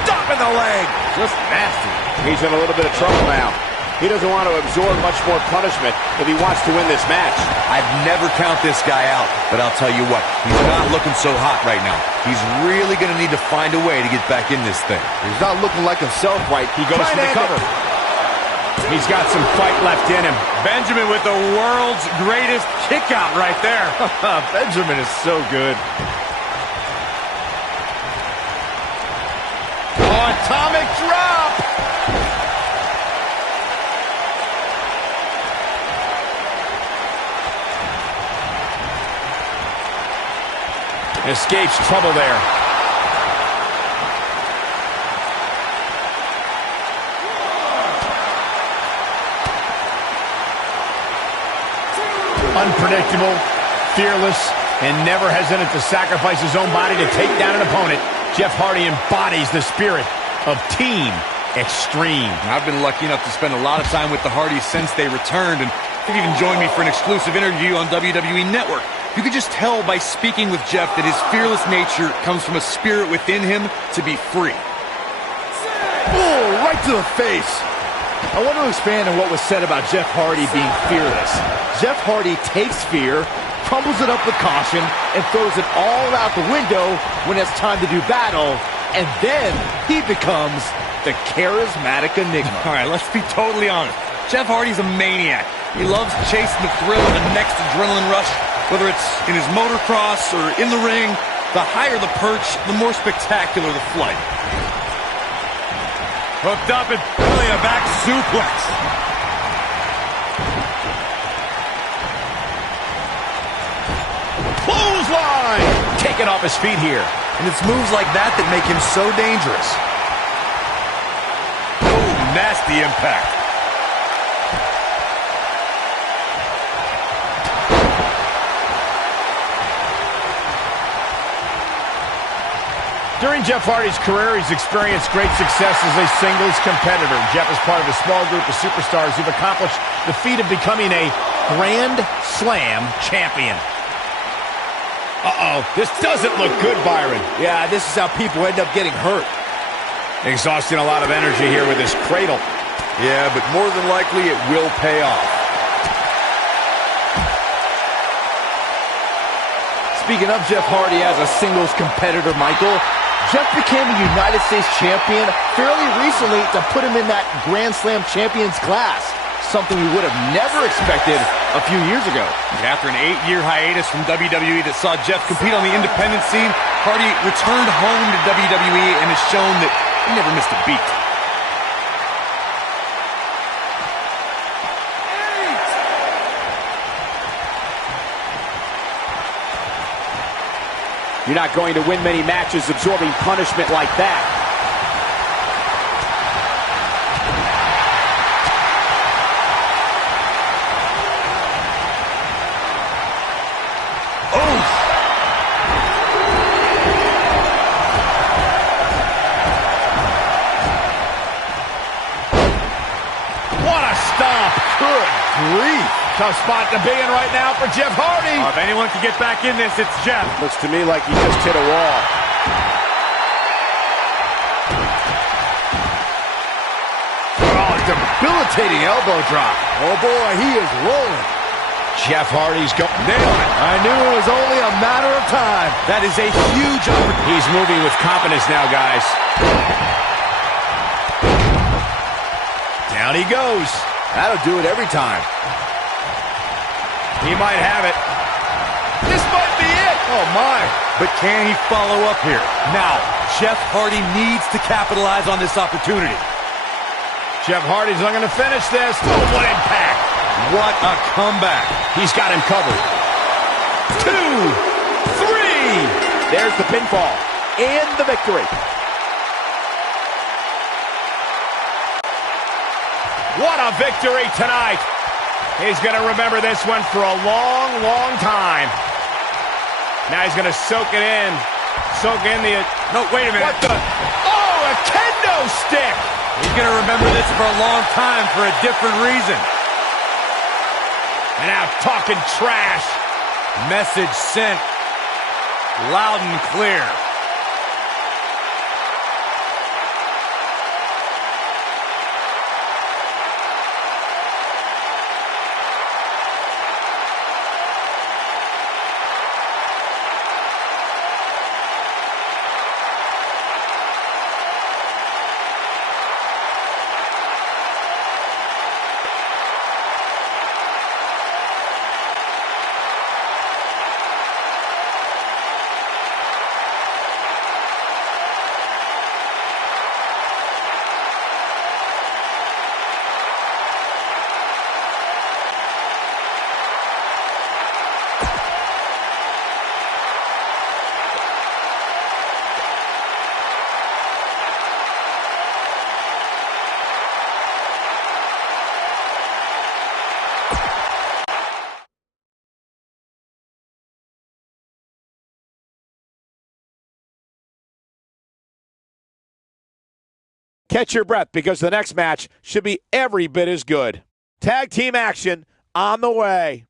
Stop in the leg. Just nasty. He's in a little bit of trouble now. He doesn't want to absorb much more punishment if he wants to win this match. I'd never count this guy out, but I'll tell you what, he's not looking so hot right now. He's really going to need to find a way to get back in this thing. He's not looking like himself right. He goes for the cover. He's got some fight left in him. Benjamin with the world's greatest kick out right there. Benjamin is so good. Oh, atomic drop! Escapes trouble there. Unpredictable, fearless, and never hesitant to sacrifice his own body to take down an opponent. Jeff Hardy embodies the spirit of Team Extreme. I've been lucky enough to spend a lot of time with the Hardys since they returned, and they've even joined me for an exclusive interview on WWE Network. You could just tell by speaking with Jeff that his fearless nature comes from a spirit within him to be free. Oh, right to the face. I want to expand on what was said about Jeff Hardy being fearless. Jeff Hardy takes fear, crumbles it up with caution, and throws it all out the window when it's time to do battle, and then he becomes the charismatic enigma. All right, let's be totally honest. Jeff Hardy's a maniac. He loves chasing the thrill of the next adrenaline rush, whether it's in his motocross or in the ring. The higher the perch, the more spectacular the flight. Hooked up and really a back suplex. Clothesline! Taken off his feet here. And it's moves like that that make him so dangerous. Oh, nasty impact. During Jeff Hardy's career, he's experienced great success as a singles competitor. Jeff is part of a small group of superstars who've accomplished the feat of becoming a Grand Slam champion. Uh-oh, this doesn't look good, Byron. Yeah, this is how people end up getting hurt. Exhausting a lot of energy here with this cradle. Yeah, but more than likely it will pay off. Speaking of Jeff Hardy as a singles competitor, Michael, Jeff became a United States champion fairly recently to put him in that Grand Slam champions class, something we would have never expected a few years ago. After an 8-year hiatus from WWE that saw Jeff compete on the independent scene, Hardy returned home to WWE and has shown that he never missed a beat. You're not going to win many matches absorbing punishment like that. Tough spot to be in right now for Jeff Hardy. If anyone can get back in this, it's Jeff. Looks to me like he just hit a wall. Oh, debilitating elbow drop. Oh boy, he is rolling. Jeff Hardy's going. Nailed it. I knew it was only a matter of time. That is a huge opportunity. He's moving with confidence now, guys. Down he goes. That'll do it every time. He might have it. This might be it. Oh, my. But can he follow up here? Now, Jeff Hardy needs to capitalize on this opportunity. Jeff Hardy's looking to finish this. Oh, what impact. What a comeback. He's got him covered. 2, 3. There's the pinfall and the victory. What a victory tonight. He's going to remember this one for a long, long time. Now he's going to soak it in. Soak in the... No, wait a minute. What the... Oh, a kendo stick. He's going to remember this for a long time for a different reason. And now talking trash. Message sent loud and clear. Catch your breath because the next match should be every bit as good. Tag team action on the way.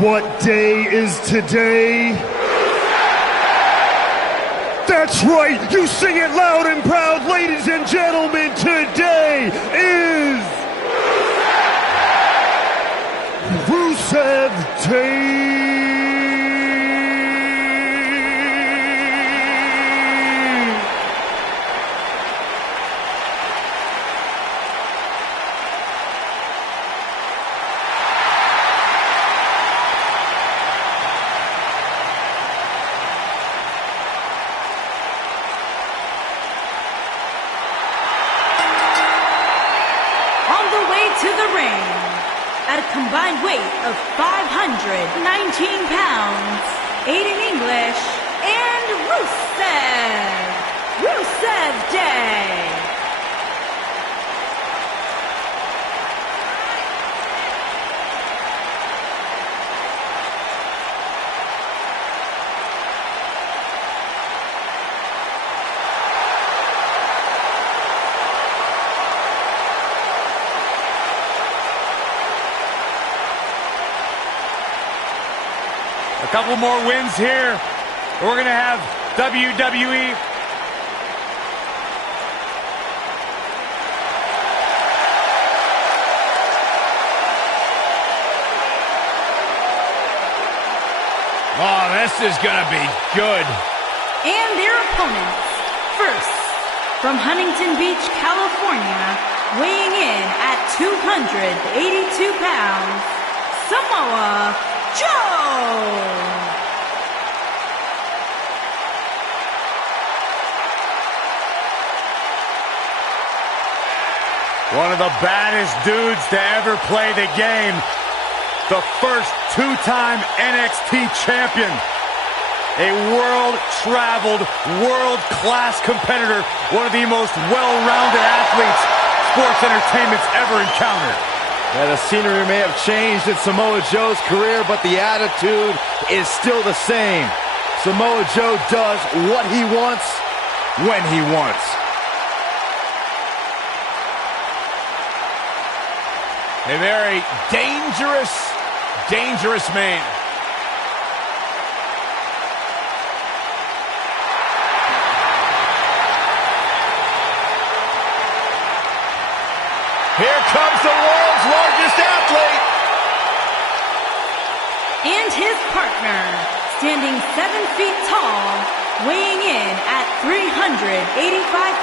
What day is today? That's right, you sing it loud and proud, ladies and gentlemen. Today is Rusev Day. To the ring, at a combined weight of 519 pounds, Aiden English and Rusev Day. A couple more wins here. We're going to have WWE This is gonna be good. And their opponents. First, from Huntington Beach, California, weighing in at 282 pounds, Samoa Joe. One of the baddest dudes to ever play the game. The first two-time NXT champion. A world-traveled, world-class competitor. One of the most well-rounded athletes sports entertainment's ever encountered. Yeah, the scenery may have changed in Samoa Joe's career, but the attitude is still the same. Samoa Joe does what he wants, when he wants. A very dangerous man. Here comes the world's largest athlete. And his partner, standing 7 feet tall, weighing in at 385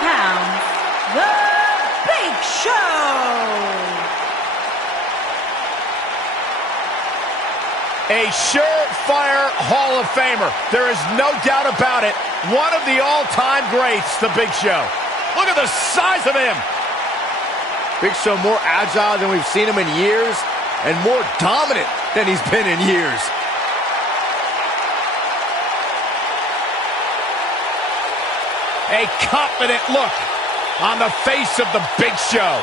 pounds, The Big Show. A surefire Hall of Famer. There is no doubt about it. One of the all-time greats, The Big Show. Look at the size of him. Big Show more agile than we've seen him in years, and more dominant than he's been in years. A confident look on the face of The Big Show.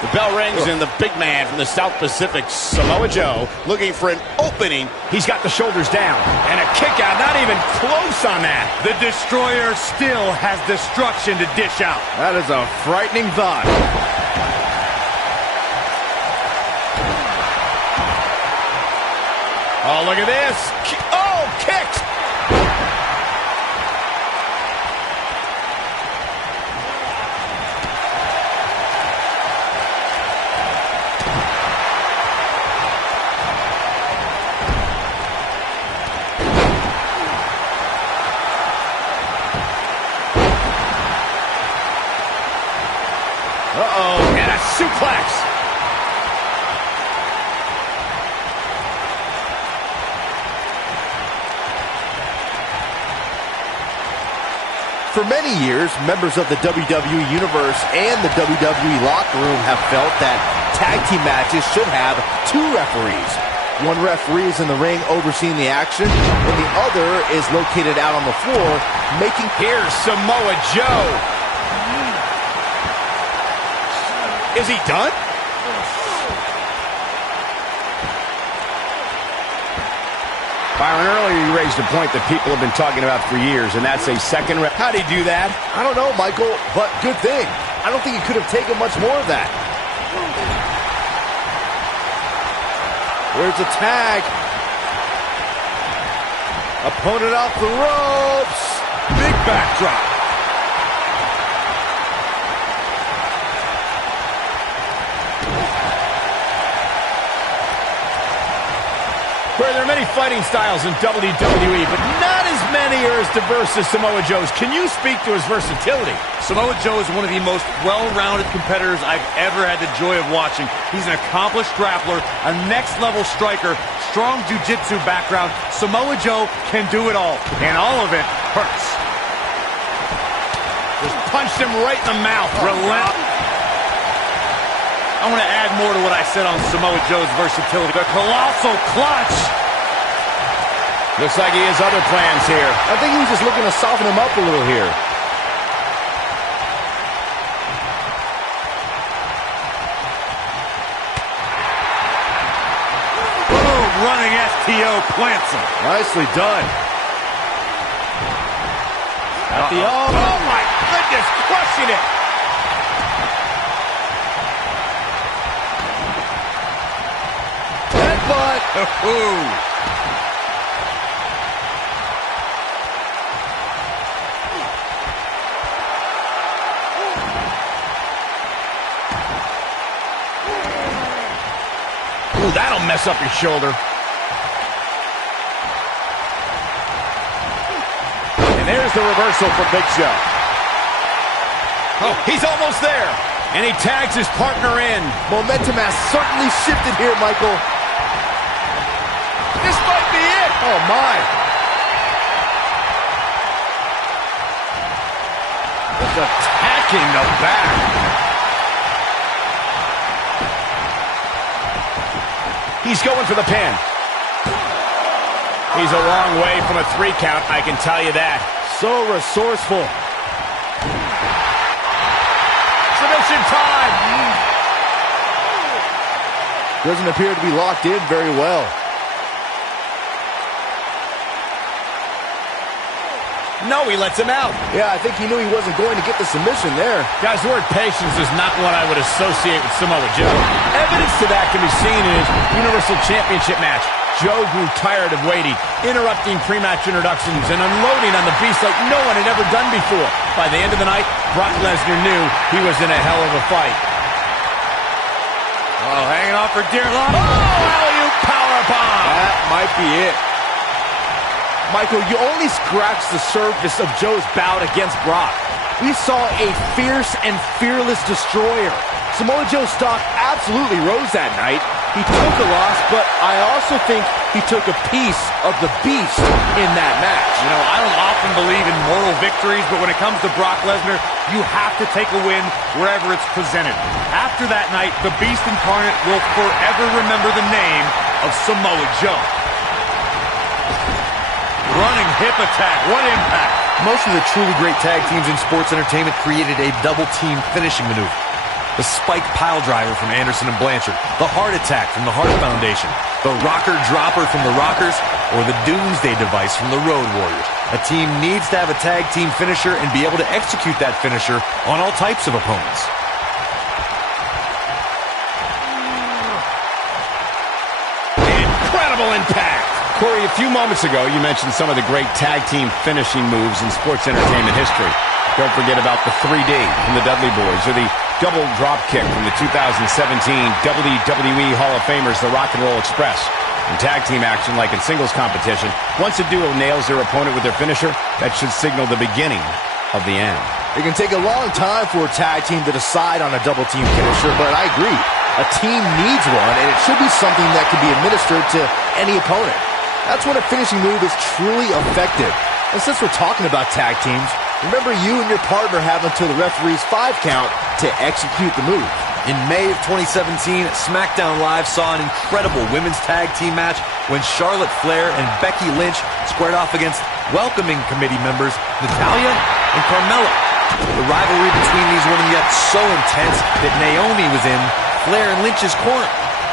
The bell rings and the big man from the South Pacific, Samoa Joe, looking for an opening. He's got the shoulders down. And a kick out, not even close on that. The Destroyer still has destruction to dish out. That is a frightening thought. Oh, look at this. Oh, kicked. Uh-oh, and a suplex. For many years, members of the WWE Universe and the WWE locker room have felt that tag team matches should have two referees. One referee is in the ring overseeing the action, and the other is located out on the floor making... Here's Samoa Joe. Is he done? Byron, earlier you raised a point that people have been talking about for years, and that's a second rep. How'd he do that? I don't know, Michael, but good thing. I don't think he could have taken much more of that. There's a tag. Opponent off the ropes. Big backdrop. Where there are many fighting styles in WWE, but not as many are as diverse as Samoa Joe's. Can you speak to his versatility? Samoa Joe is one of the most well-rounded competitors I've ever had the joy of watching. He's an accomplished grappler, a next-level striker, strong jiu-jitsu background. Samoa Joe can do it all, and all of it hurts. Just punched him right in the mouth. Relentless. I want to add more to what I said on Samoa Joe's versatility. The colossal clutch. Looks like he has other plans here. I think he was just looking to soften him up a little here. Boom, running STO plants him. Nicely done. At the oh my goodness, crushing it. Headbutt. Ooh, that'll mess up your shoulder. And there's the reversal from Big Show. Oh, he's almost there. And he tags his partner in. Momentum has certainly shifted here, Michael. This might be it. Oh, my. Just attacking the back. He's going for the pin. He's a long way from a 3 count, I can tell you that. So resourceful. Submission time. Doesn't appear to be locked in very well. No, he lets him out. Yeah, I think he knew he wasn't going to get the submission there. Guys, the word patience is not what I would associate with Samoa Joe. Evidence to that can be seen in his Universal Championship match. Joe grew tired of waiting, interrupting pre-match introductions and unloading on the Beast like no one had ever done before. By the end of the night, Brock Lesnar knew he was in a hell of a fight. Oh, hanging on for dear life. Oh, alley-oop powerbomb. That might be it. Michael, you only scratched the surface of Joe's bout against Brock. We saw a fierce and fearless destroyer. Samoa Joe's stock absolutely rose that night. He took a loss, but I also think he took a piece of the beast in that match. You know, I don't often believe in moral victories, but when it comes to Brock Lesnar, you have to take a win wherever it's presented. After that night, the Beast Incarnate will forever remember the name of Samoa Joe. Running hip attack. What impact. Most of the truly great tag teams in sports entertainment created a double team finishing maneuver. The spike pile driver from Anderson and Blanchard, the heart attack from the Hart Foundation, the rocker dropper from the Rockers, or the Doomsday device from the Road Warriors. A team needs to have a tag team finisher and be able to execute that finisher on all types of opponents. Incredible impact. Corey, a few moments ago, you mentioned some of the great tag team finishing moves in sports entertainment history. Don't forget about the 3D from the Dudley Boys, or the double drop kick from the 2017 WWE Hall of Famers, the Rock and Roll Express. In tag team action, like in singles competition, once a duo nails their opponent with their finisher, that should signal the beginning of the end. It can take a long time for a tag team to decide on a double team finisher, but I agree. A team needs one, and it should be something that can be administered to any opponent. That's when a finishing move is truly effective. And since we're talking about tag teams, remember you and your partner have until the referee's 5 count to execute the move. In May of 2017, SmackDown Live saw an incredible women's tag team match when Charlotte Flair and Becky Lynch squared off against welcoming committee members Natalya and Carmella. The rivalry between these women got so intense that Naomi was in Flair and Lynch's corner,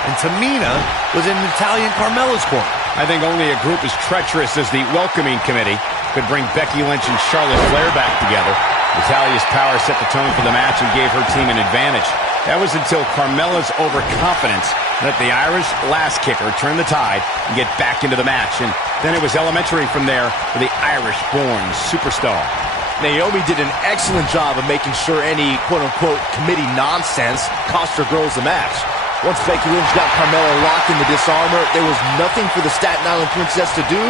and Tamina was in Natalya and Carmella's corner. I think only a group as treacherous as the welcoming committee could bring Becky Lynch and Charlotte Flair back together. Natalya's power set the tone for the match and gave her team an advantage. That was until Carmella's overconfidence let the Irish Lass Kicker turn the tide and get back into the match. And then it was elementary from there for the Irish-born superstar. Naomi did an excellent job of making sure any quote-unquote committee nonsense cost her girls the match. Once Becky Lynch got Carmella locked in the disarmor, there was nothing for the Staten Island Princess to do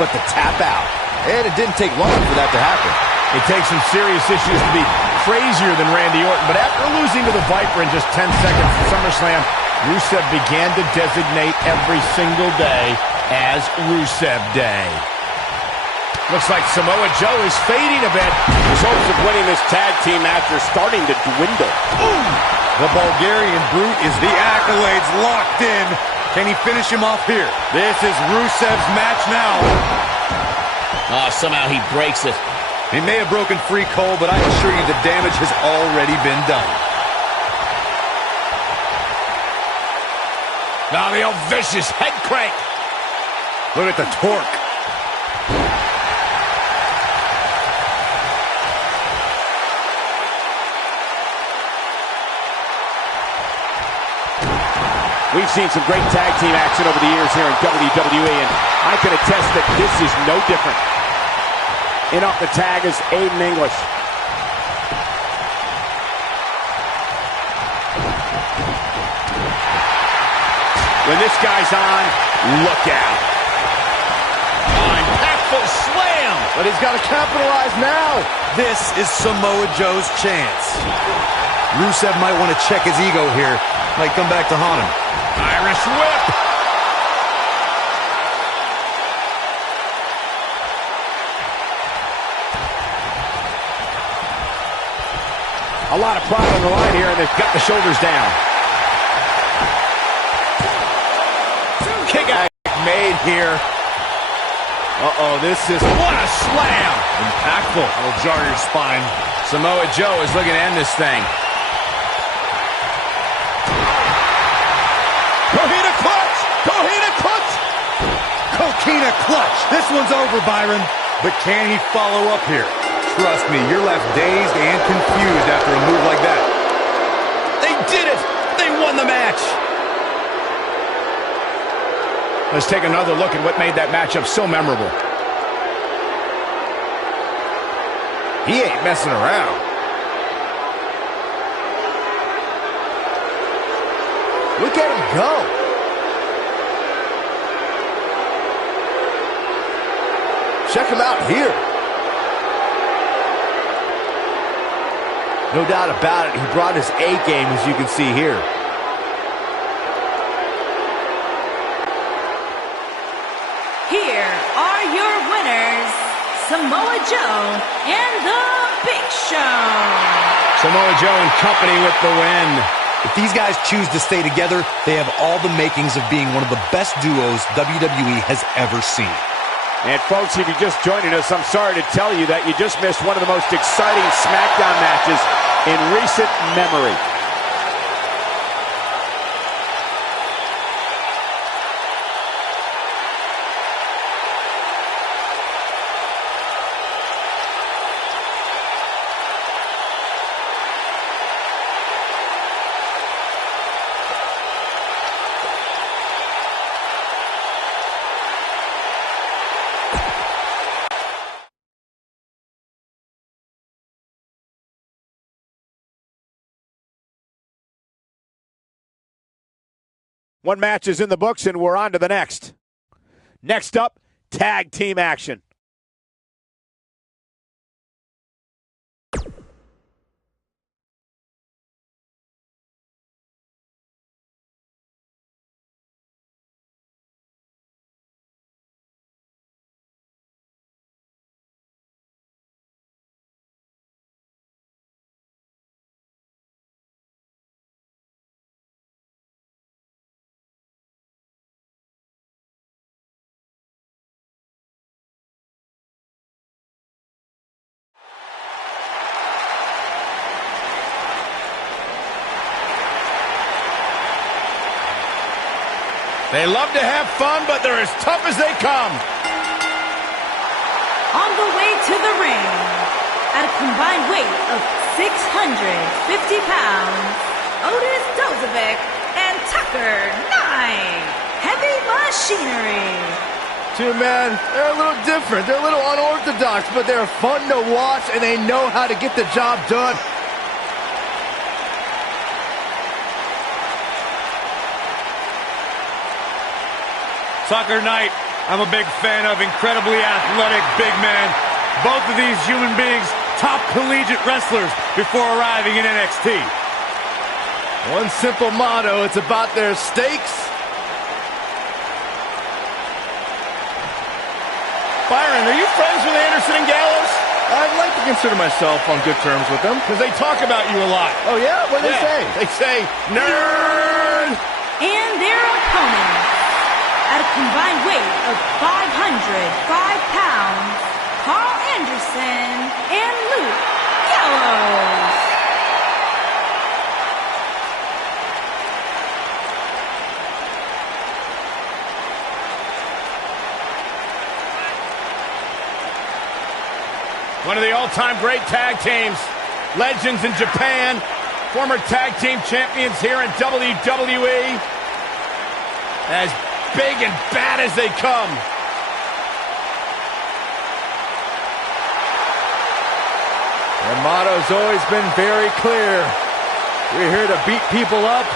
but to tap out. And it didn't take long for that to happen. It takes some serious issues to be crazier than Randy Orton, but after losing to the Viper in just 10 seconds at SummerSlam, Rusev began to designate every single day as Rusev Day. Looks like Samoa Joe is fading a bit. His hopes of winning this tag team match are starting to dwindle. Ooh! The Bulgarian Brute is the accolades locked in. Can he finish him off here? This is Rusev's match now. Oh, somehow he breaks it. He may have broken free, Cole, but I assure you the damage has already been done. Now the old vicious head crank. Look at the torque. We've seen some great tag team action over the years here in WWE, and I can attest that this is no different. In off the tag is Aiden English. When this guy's on, look out. Impactful slam. But he's got to capitalize now. This is Samoa Joe's chance. Rusev might want to check his ego here. Might come back to haunt him. Irish whip. A lot of pride on the line here, and they've got the shoulders down. Kick out made here. Uh-oh, this is... What a slam. Impactful. It'll jar your spine. Samoa Joe is looking to end this thing. Coquina clutch! Coquina clutch! Coquina clutch. This one's over, Byron. But can he follow up here? Trust me, you're left dazed and confused after a move like that. They did it. They won the match. Let's take another look at what made that matchup so memorable. He ain't messing around. Look at him go. Check him out here. No doubt about it, he brought his A game, as you can see here. Here are your winners, Samoa Joe and The Big Show. Samoa Joe and company with the win. If these guys choose to stay together, they have all the makings of being one of the best duos WWE has ever seen. And folks, if you're just joining us, I'm sorry to tell you that you just missed one of the most exciting SmackDown matches in recent memory. One match is in the books, and we're on to the next. Next up, tag team action. They love to have fun, but they're as tough as they come. On the way to the ring, at a combined weight of 650 pounds, Otis Dozovic and Tucker 9, Heavy Machinery. Two men, they're a little different. They're a little unorthodox, but they're fun to watch, and they know how to get the job done. Tucker Knight, I'm a big fan of. Incredibly athletic, big man. Both of these human beings, top collegiate wrestlers before arriving in NXT. One simple motto, it's about their stakes. Byron, are you friends with Anderson and Gallows? I'd like to consider myself on good terms with them. Because they talk about you a lot. Oh, yeah? What do they say? They say, nerd! And their opponents, at a combined weight of 505 pounds, Carl Anderson and Luke Gallows. One of the all-time great tag teams. Legends in Japan. Former tag team champions here in WWE. As big and bad as they come. Their motto's always been very clear. We're here to beat people up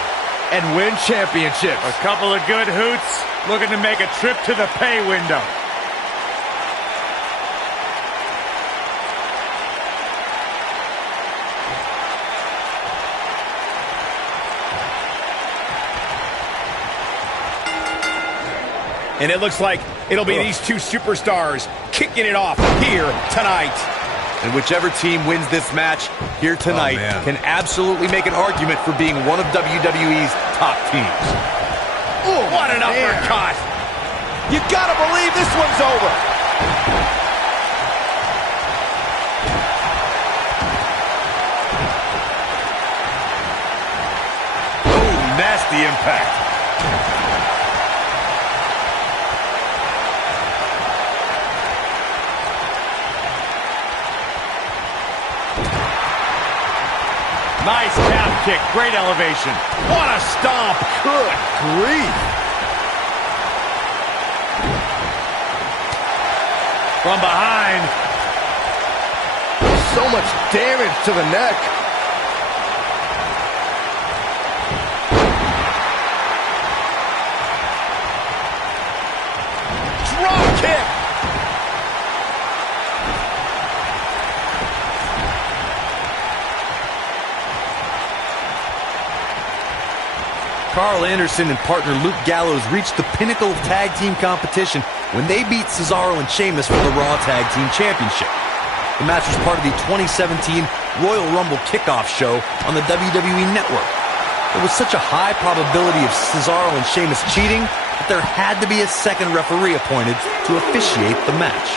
and win championships. A couple of good hoots looking to make a trip to the pay window. And it looks like it'll be these two superstars kicking it off here tonight. And whichever team wins this match here tonight can absolutely make an argument for being one of WWE's top teams. Ooh, what an uppercut! You gotta believe this one's over. Oh, nasty impact. Nice calf kick, great elevation. What a stomp! Good grief. From behind. So much damage to the neck. Drop kick! Carl Anderson and partner Luke Gallows reached the pinnacle of tag team competition when they beat Cesaro and Sheamus for the Raw Tag Team Championship. The match was part of the 2017 Royal Rumble kickoff show on the WWE Network. There was such a high probability of Cesaro and Sheamus cheating that there had to be a second referee appointed to officiate the match.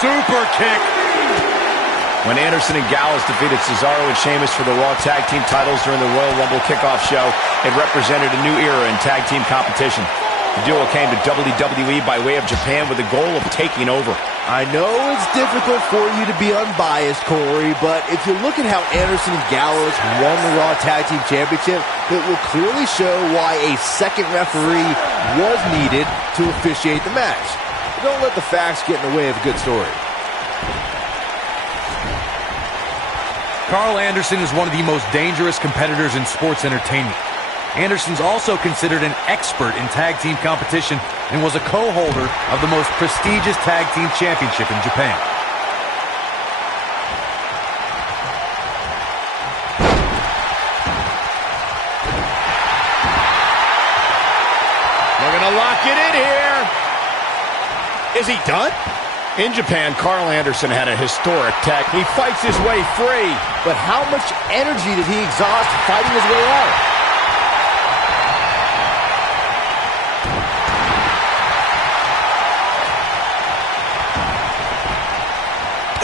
Super kick. When Anderson and Gallows defeated Cesaro and Sheamus for the Raw Tag Team titles during the Royal Rumble kickoff show, it represented a new era in tag team competition. The duo came to WWE by way of Japan with the goal of taking over. I know it's difficult for you to be unbiased, Corey, but if you look at how Anderson and Gallows won the Raw Tag Team Championship, it will clearly show why a second referee was needed to officiate the match. But don't let the facts get in the way of a good story. Carl Anderson is one of the most dangerous competitors in sports entertainment. Anderson's also considered an expert in tag team competition and was a co-holder of the most prestigious tag team championship in Japan. They're gonna lock it in here. Is he done? In Japan, Carl Anderson had a historic tag. He fights his way free. But how much energy did he exhaust fighting his way out?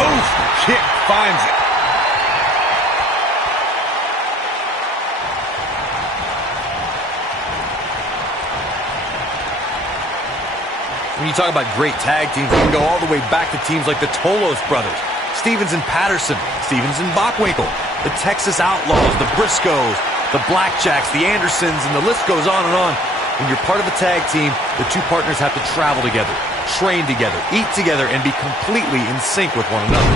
Oof! Kick finds it. When you talk about great tag teams, you can go all the way back to teams like the Tolos brothers, Stevens and Patterson, Stevens and Bockwinkel, the Texas Outlaws, the Briscoes, the Blackjacks, the Andersons, and the list goes on and on. When you're part of a tag team, the two partners have to travel together, train together, eat together, and be completely in sync with one another.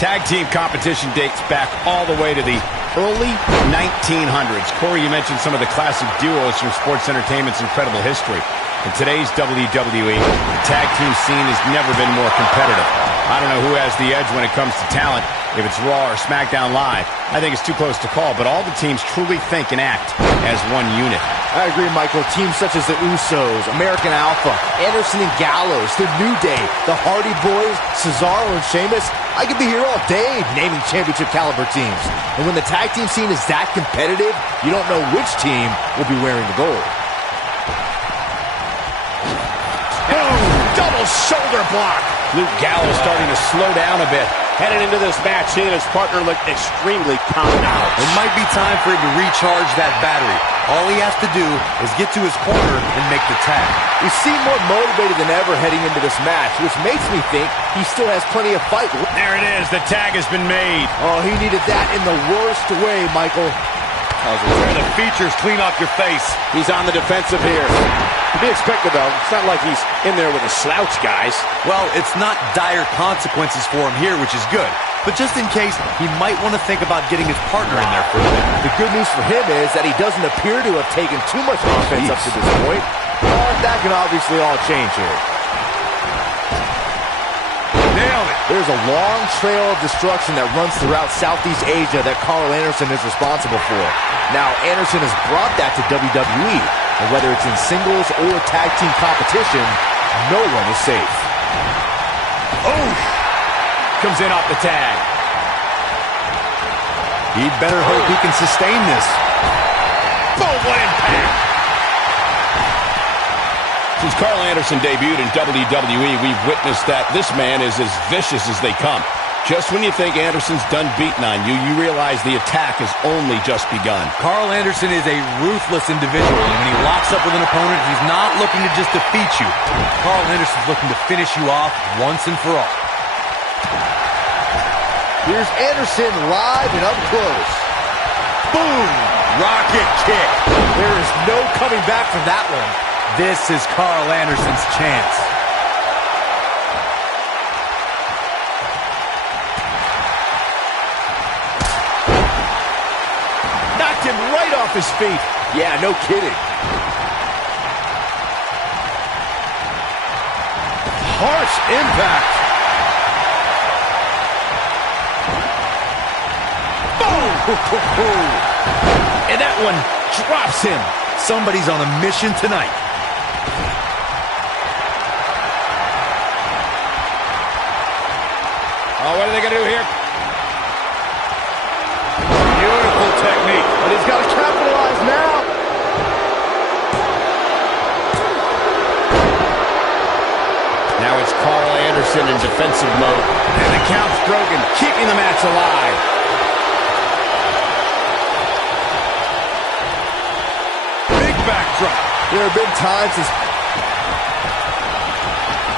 Tag team competition dates back all the way to the early 1900s. Corey, you mentioned some of the classic duos from sports entertainment's incredible history. In today's WWE, the tag team scene has never been more competitive. I don't know who has the edge when it comes to talent, if it's Raw or SmackDown Live. I think it's too close to call, but all the teams truly think and act as one unit. I agree, Michael. Teams such as the Usos, American Alpha, Anderson and Gallows, the New Day, the Hardy Boys, Cesaro and Sheamus. I could be here all day naming championship caliber teams. And when the tag team scene is that competitive, you don't know which team will be wearing the gold. Boom! Double shoulder block. Luke Gallows starting to slow down a bit. Headed into this match, seeing his partner look extremely calm. It might be time for him to recharge that battery. All he has to do is get to his corner and make the tag. He seemed more motivated than ever heading into this match, which makes me think he still has plenty of fight. There it is. The tag has been made. Oh, he needed that in the worst way, Michael. Tear the features clean off your face. He's on the defensive here. To be expected, though. It's not like he's in there with a slouch, guys. Well, it's not dire consequences for him here, which is good. But just in case, he might want to think about getting his partner in there for a bit. The good news for him is that he doesn't appear to have taken too much offense up to this point. But that can obviously all change here. Nailed it. There's a long trail of destruction that runs throughout Southeast Asia that Carl Anderson is responsible for. Now, Anderson has brought that to WWE, and whether it's in singles or tag team competition, no one is safe. Oh! Comes in off the tag. He'd better hope he can sustain this. Boom, what impact! Since Carl Anderson debuted in WWE, we've witnessed that this man is as vicious as they come. Just when you think Anderson's done beating on you, you realize the attack has only just begun. Carl Anderson is a ruthless individual, and when he locks up with an opponent, he's not looking to just defeat you. Carl Anderson's looking to finish you off once and for all. Here's Anderson live and up close. Boom! Rocket kick. There is no coming back from that one. This is Carl Anderson's chance. Knocked him right off his feet. Yeah, no kidding. Harsh impact. Boom! And that one drops him. Somebody's on a mission tonight. Oh, what are they going to do here? Beautiful technique. But he's got to capitalize now. Now it's Carl Anderson in defensive mode. And the count's broken, keeping the match alive. Big backdrop. There have been times his...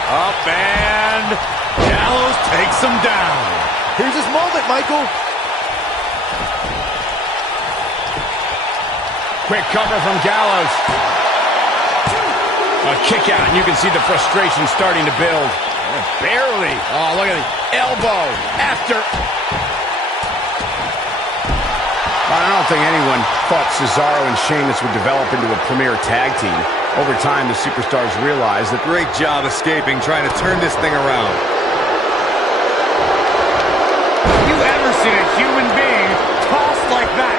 Up and Gallows takes him down. Here's his moment, Michael. Quick cover from Gallows. A kick out, and you can see the frustration starting to build. Barely. Oh, look at the elbow. After. I don't think anyone thought Cesaro and Sheamus would develop into a premier tag team. Over time, the superstars realized that... Great job escaping, trying to turn this thing around. Have you ever seen a human being tossed like that?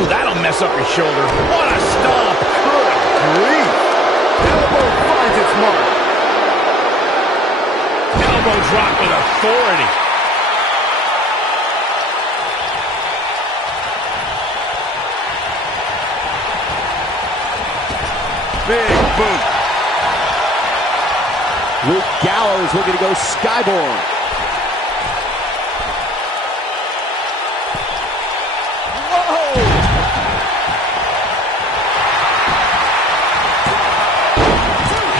Ooh, that'll mess up your shoulder. What a stomp. Good grief. Elbow finds its mark. Elbow drop with authority. Big boot. Luke Gallows looking to go skyborne. Whoa!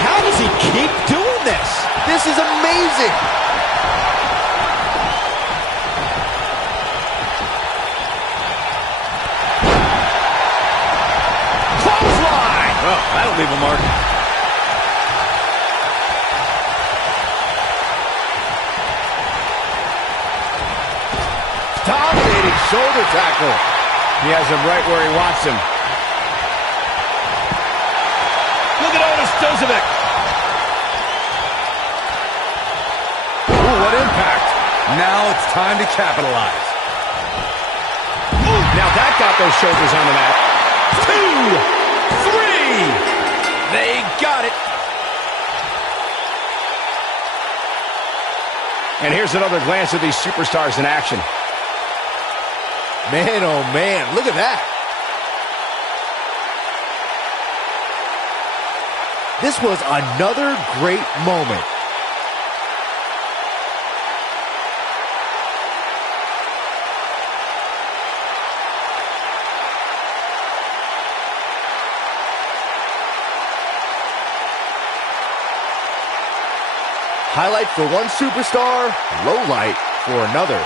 How does he keep doing this? This is amazing. Clothesline. Oh, that'll leave a mark. Dominating shoulder tackle. He has him right where he wants him. Look at Otis Dozovic. Ooh, what impact. Now it's time to capitalize. Ooh, now that got those shoulders on the mat. 2, 3. They got it. And here's another glance at these superstars in action. Man, oh man, look at that. This was another great moment. Highlight for one superstar, low light for another.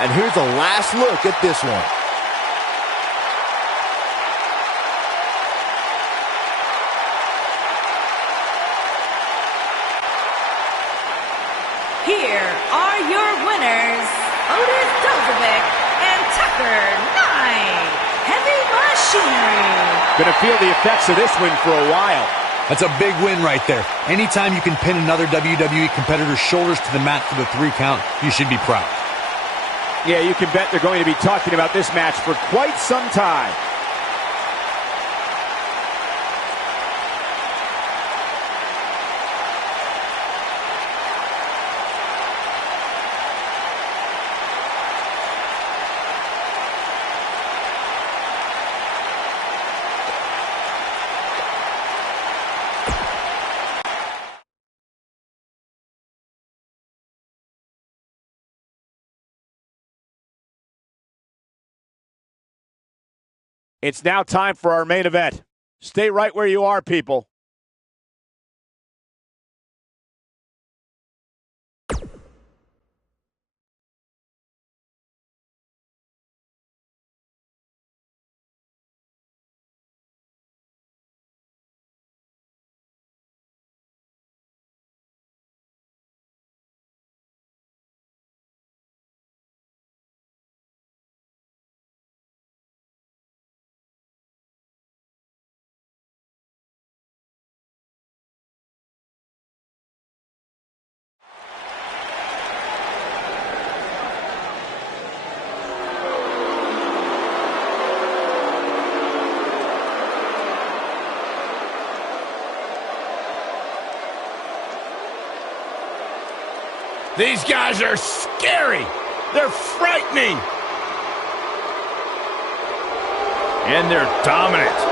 And here's a last look at this one. Here are your winners, Otis Dozovic and Tucker Knight. Heavy Machinery. Gonna feel the effects of this win for a while. That's a big win right there. Anytime you can pin another WWE competitor's shoulders to the mat for the 3 count, you should be proud. Yeah, you can bet they're going to be talking about this match for quite some time. It's now time for our main event. Stay right where you are, people. These guys are scary. They're frightening. And they're dominant.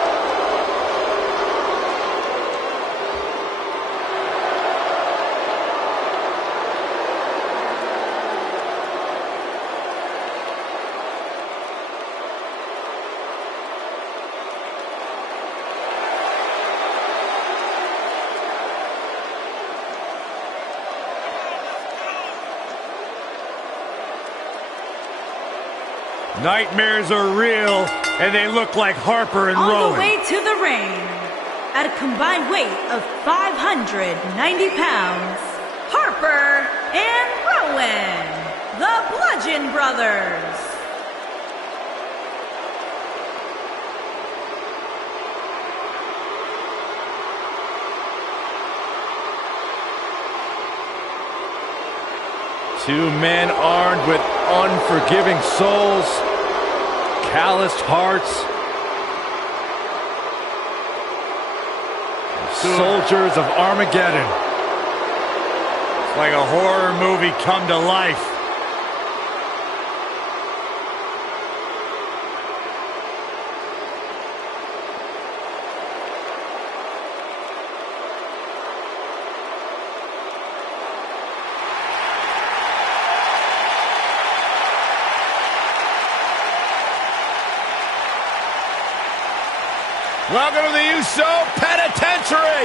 Nightmares are real, and they look like Harper and Rowan. On the way to the ring, at a combined weight of 590 pounds, Harper and Rowan, the Bludgeon Brothers. Two men armed with unforgiving souls, calloused hearts, soldiers of Armageddon. It's like a horror movie come to life. Welcome to the USO Penitentiary.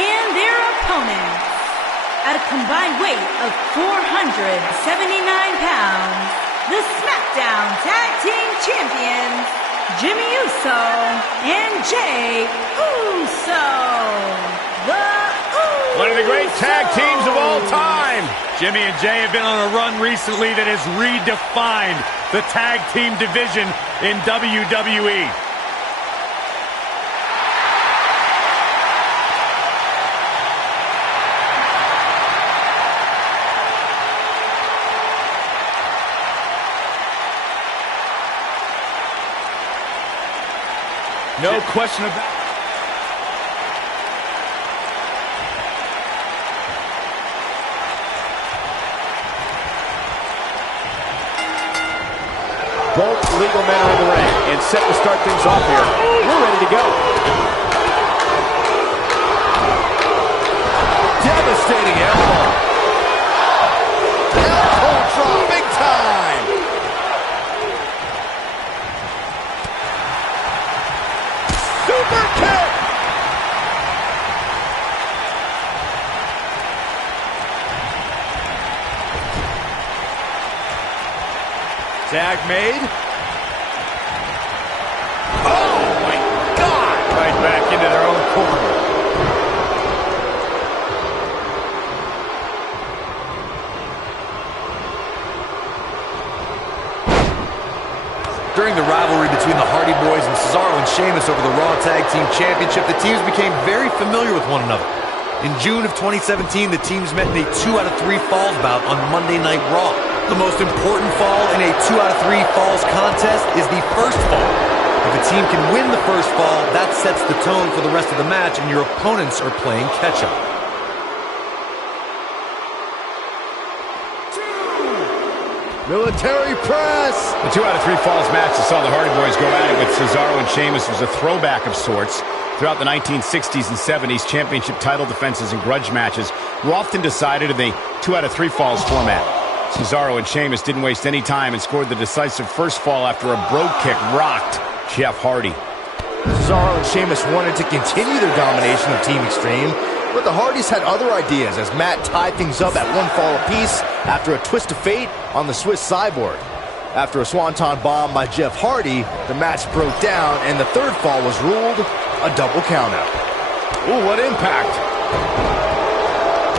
And their opponents, at a combined weight of 479 pounds, the SmackDown Tag Team Champions, Jimmy Uso and Jey Uso. One of the great tag teams of all time. Jimmy and Jey have been on a run recently that has redefined the tag team division in WWE. No question about it. Both legal men are in the ring and set to start things off here. We're ready to go. Devastating elbow. Elbow drop, big time. Super kick. Tag made. Oh my God! Right back into their own corner. During the rivalry between the Hardy Boys and Cesaro and Sheamus over the Raw Tag Team Championship, the teams became very familiar with one another. In June of 2017, the teams met in a 2 out of 3 falls bout on Monday Night Raw. The most important fall in a 2 out of 3 falls contest is the first fall. If a team can win the first fall, that sets the tone for the rest of the match, and your opponents are playing catch-up. Military press. The 2 out of 3 falls match that saw the Hardy Boys go at it with Cesaro and Sheamus was a throwback of sorts. Throughout the 1960s and 70s, championship title defenses and grudge matches were often decided in the 2 out of 3 falls format. Cesaro and Sheamus didn't waste any time and scored the decisive first fall after a brogue kick rocked Jeff Hardy. Cesaro and Sheamus wanted to continue their domination of Team Extreme, but the Hardys had other ideas as Matt tied things up at 1 fall apiece after a twist of fate on the Swiss Cyborg. After a swanton bomb by Jeff Hardy, the match broke down and the 3rd fall was ruled a double countout. Ooh, what impact!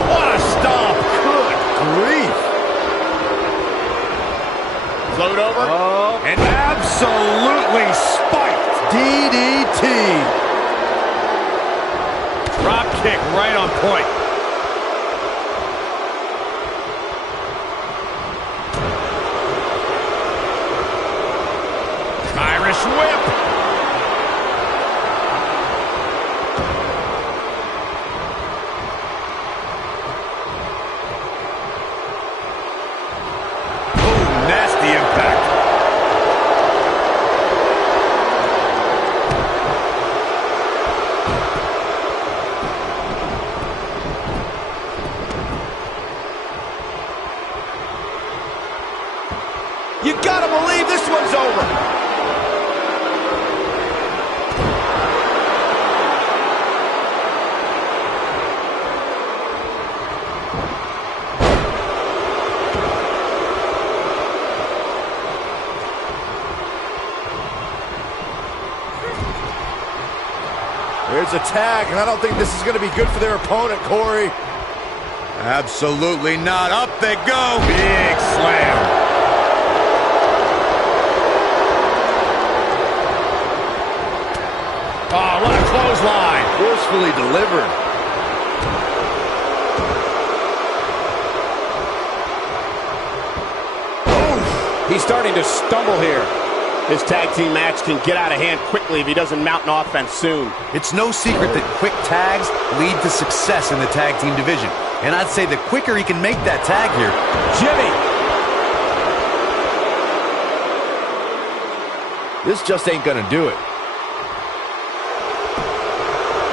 What a stomp! Good grief! Float over. And absolutely spiked. DDT. Drop kick right on point. Irish whip. You gotta believe this one's over. There's a tag, and I don't think this is going to be good for their opponent, Corey. Absolutely not. Up they go. Big slam. Oh, what a clothesline. Forcefully delivered. He's starting to stumble here. This tag team match can get out of hand quickly if he doesn't mount an offense soon. It's no secret that quick tags lead to success in the tag team division. And I'd say the quicker he can make that tag here. Jimmy! This just ain't gonna do it.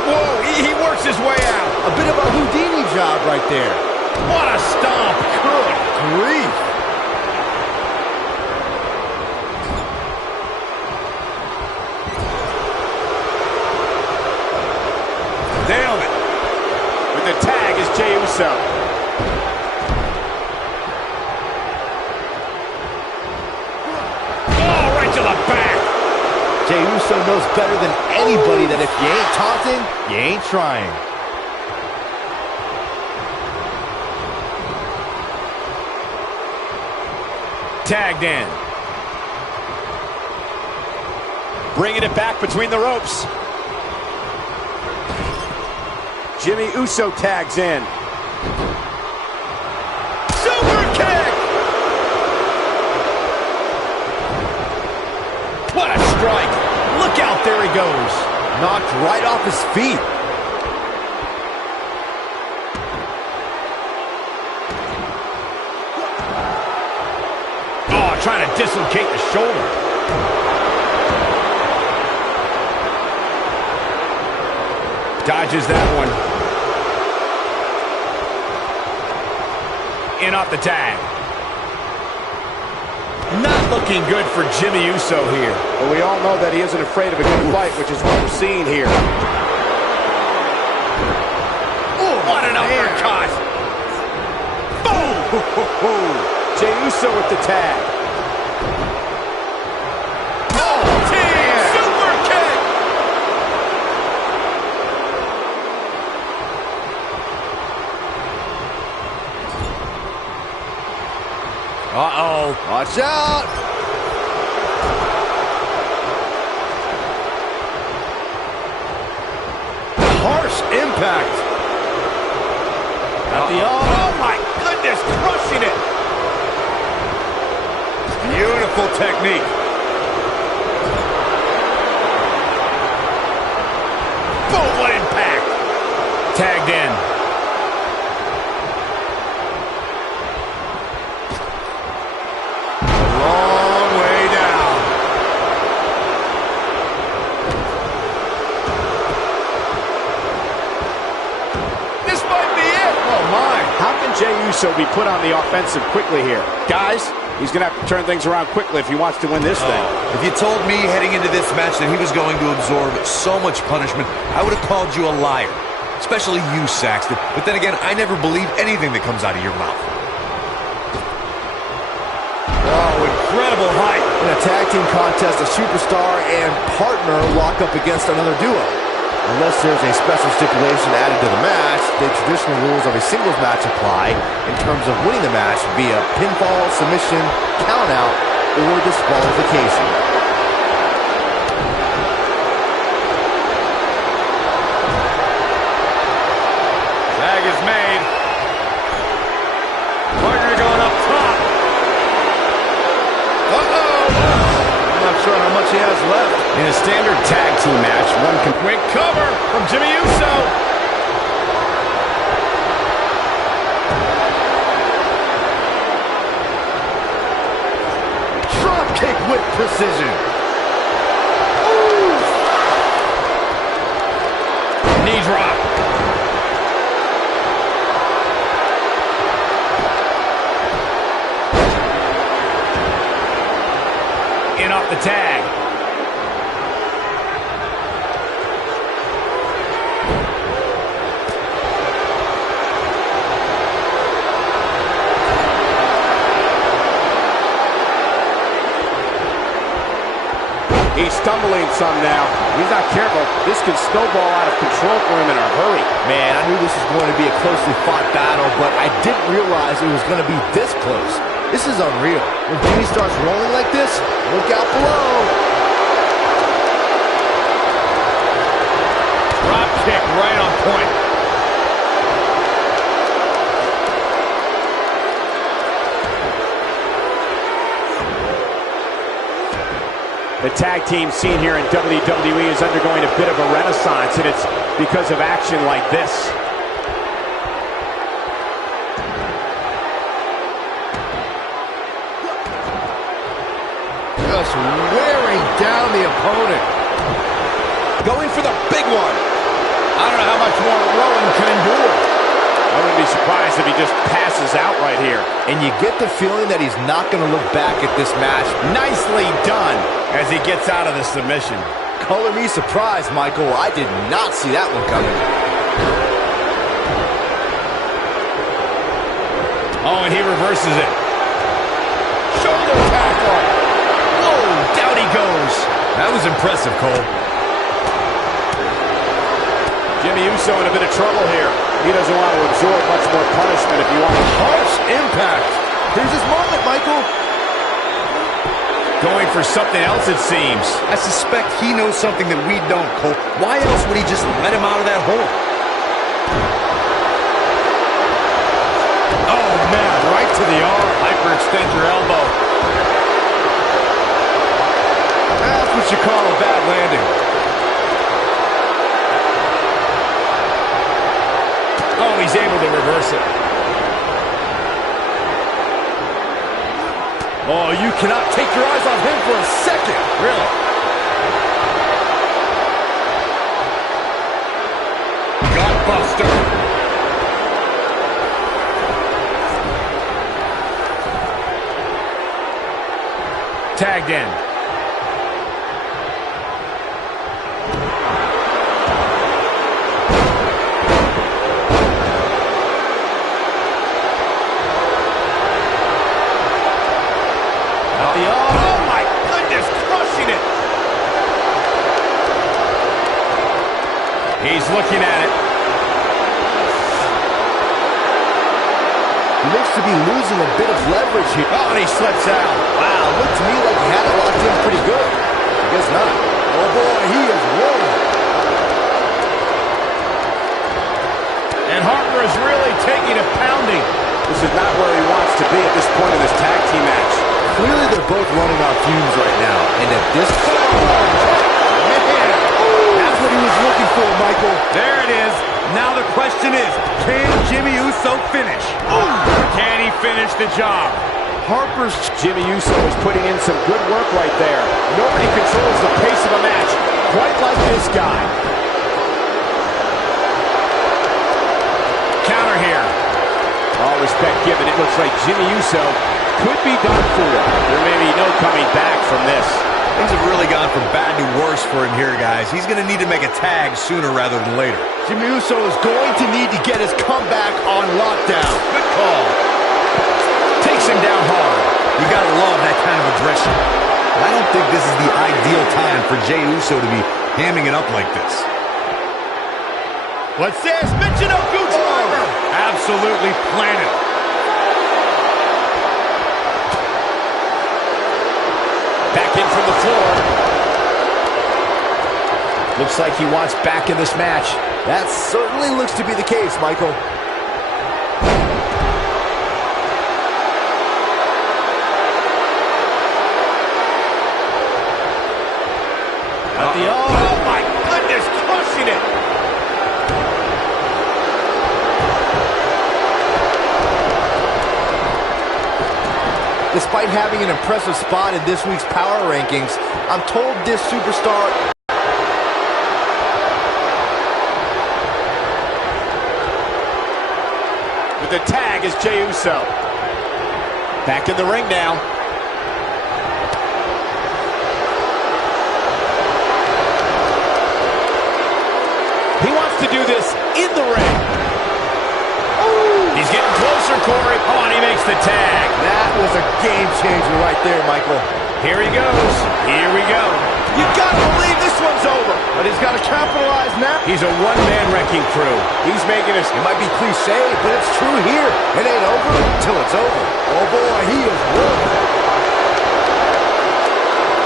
Whoa, he works his way out. A bit of a Houdini job right there. What a stomp. Good grief. Nailed it. With the tag is Jey Uso. Oh, right to the back. Jey Uso knows better than anybody that if you ain't taunting, you ain't trying. Tagged in. Bringing it back between the ropes. Jimmy Uso tags in. Super kick! What a strike! Look out, there he goes. Knocked right off his feet. Oh, trying to dislocate the shoulder. Dodges that one. In off the tag. Not looking good for Jimmy Uso here. But we all know that he isn't afraid of a good fight, which is what we're seeing here. Oh, what an uppercut! Boom! Jey Uso with the tag. Super kick! Uh-oh. Watch out! Harsh impact. Got the oh my goodness, crushing it. Beautiful technique. Boom, what impact. Tagged in. Long way down. This might be it. Oh, my. How can Jey Uso be put on the offensive quickly here? Guys, he's going to have to turn things around quickly if he wants to win this thing. If you told me heading into this match that he was going to absorb so much punishment, I would have called you a liar. Especially you, Saxton. But then again, I never believe anything that comes out of your mouth. Oh, incredible height. In a tag team contest, a superstar and partner lock up against another duo. Unless there's a special stipulation added to the match, the traditional rules of a singles match apply in terms of winning the match via pinfall, submission, countout, or disqualification. Tag is made. Partner going up top. I'm not sure how much he has left. In a standard tag team match, one can quick cover from Jimmy Uso. Drop kick with precision. Knee drop. In off the tag. He's stumbling some now. He's not careful. This can snowball out of control for him in a hurry. Man, I knew this was going to be a closely fought battle, but I didn't realize it was going to be this close. This is unreal. When Jimmy starts rolling like this, look out below. Drop kick right on point. The tag team scene here in WWE is undergoing a bit of a renaissance, and it's because of action like this. Just wearing down the opponent. Going for the big one. I don't know how much more Rowan can endure. I wouldn't be surprised if he just passes out right here. And you get the feeling that he's not going to look back at this match. Nicely done as he gets out of the submission. Color me surprised, Michael. I did not see that one coming. Oh, and he reverses it. Shoulder tackle. Whoa, down he goes. That was impressive, Cole. Jimmy Uso in a bit of trouble here. He doesn't want to absorb much more punishment if you want. Harsh impact. Here's his moment, Michael. Going for something else, it seems. I suspect he knows something that we don't, Cole. Why else would he just let him out of that hole? Oh, man, right to the arm. Hyperextend your elbow. That's what you call a bad landing. Oh, he's able to reverse it. Oh, you cannot take your eyes off him for a second. Really? Gutbuster. Tagged in. Oh my goodness, crushing it. He's looking at it. He looks to be losing a bit of leverage here. Oh, and he slips out. Wow, looked to me like he had it locked in pretty good. I guess not. Oh boy, he is rolling. And Harper is really taking a pounding. This is not where he wants to be at this point in this tag team match. Clearly they're both running on fumes right now. And at this point, that's what he was looking for, Michael. There it is. Now the question is, can Jimmy Uso finish? Can he finish the job? Harper's Jimmy Uso is putting in some good work right there. Nobody controls the pace of a match quite like this guy. Counter here. All respect given, it looks like Jimmy Uso could be done for. There may be no coming back from this. Things have really gone from bad to worse for him here, guys. He's going to need to make a tag sooner rather than later. Jimmy Uso is going to need to get his comeback on lockdown. Good call. Takes him down hard. You got to love that kind of aggression. But I don't think this is the ideal time for Jey Uso to be hamming it up like this. What's this? Michinoku driver. Absolutely planted. Back in from the floor. Looks like he wants back in this match. That certainly looks to be the case, Michael. Oh my goodness, crushing it. Despite having an impressive spot in this week's power rankings, I'm told this superstar... With the tag is Jey Uso. Back in the ring now. He wants to do this in the ring. He's getting closer, Corey. Oh, and he makes the tag. That was a game changer right there, Michael. Here he goes. Here we go. You gotta believe this one's over. But he's got to capitalize now. He's a one-man wrecking crew. He's making us... It might be cliche, but it's true here. It ain't over until it's over. Oh boy, he is rolling.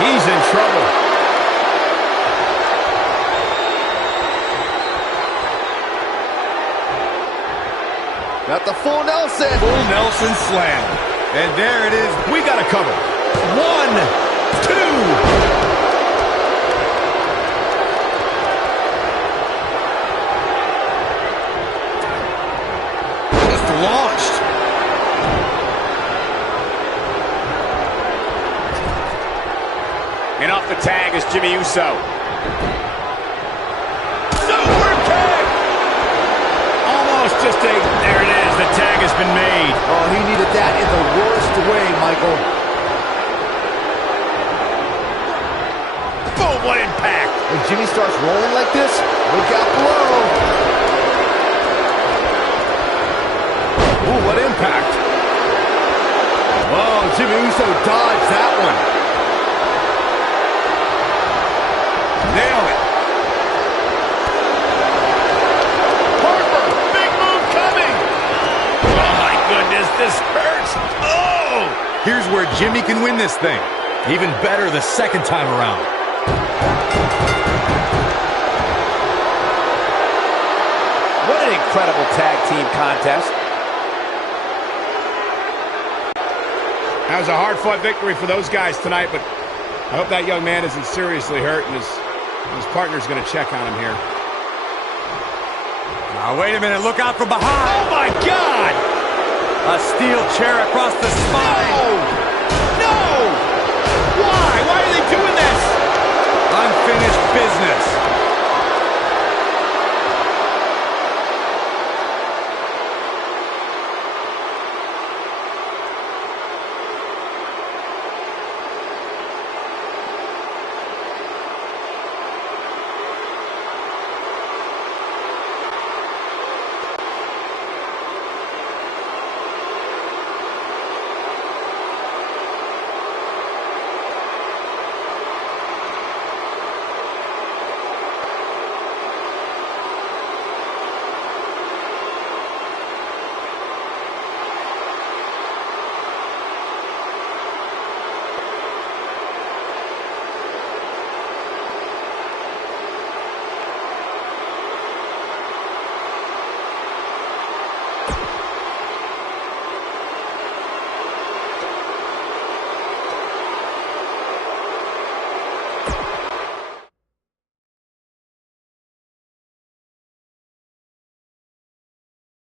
He's in trouble. Got the full Nelson. Full Nelson slam. And there it is. We got to cover. 1, 2. Launched. And off the tag is Jimmy Uso. Super kick! Almost just a... There it is. The tag has been made. Oh, he needed that in the worst way, Michael. Boom, what impact. When Jimmy starts rolling like this, look out below. Ooh, what impact. Whoa, Jimmy Uso dodged that one. Nailed it. Harper, big move coming. Oh, my goodness, this hurts. Oh! Here's where Jimmy can win this thing. Even better the second time around. What an incredible tag team contest. That was a hard-fought victory for those guys tonight, but I hope that young man isn't seriously hurt, and his partner's going to check on him here. Now, wait a minute. Look out from behind. Oh, my God! A steel chair across the spine. No! business.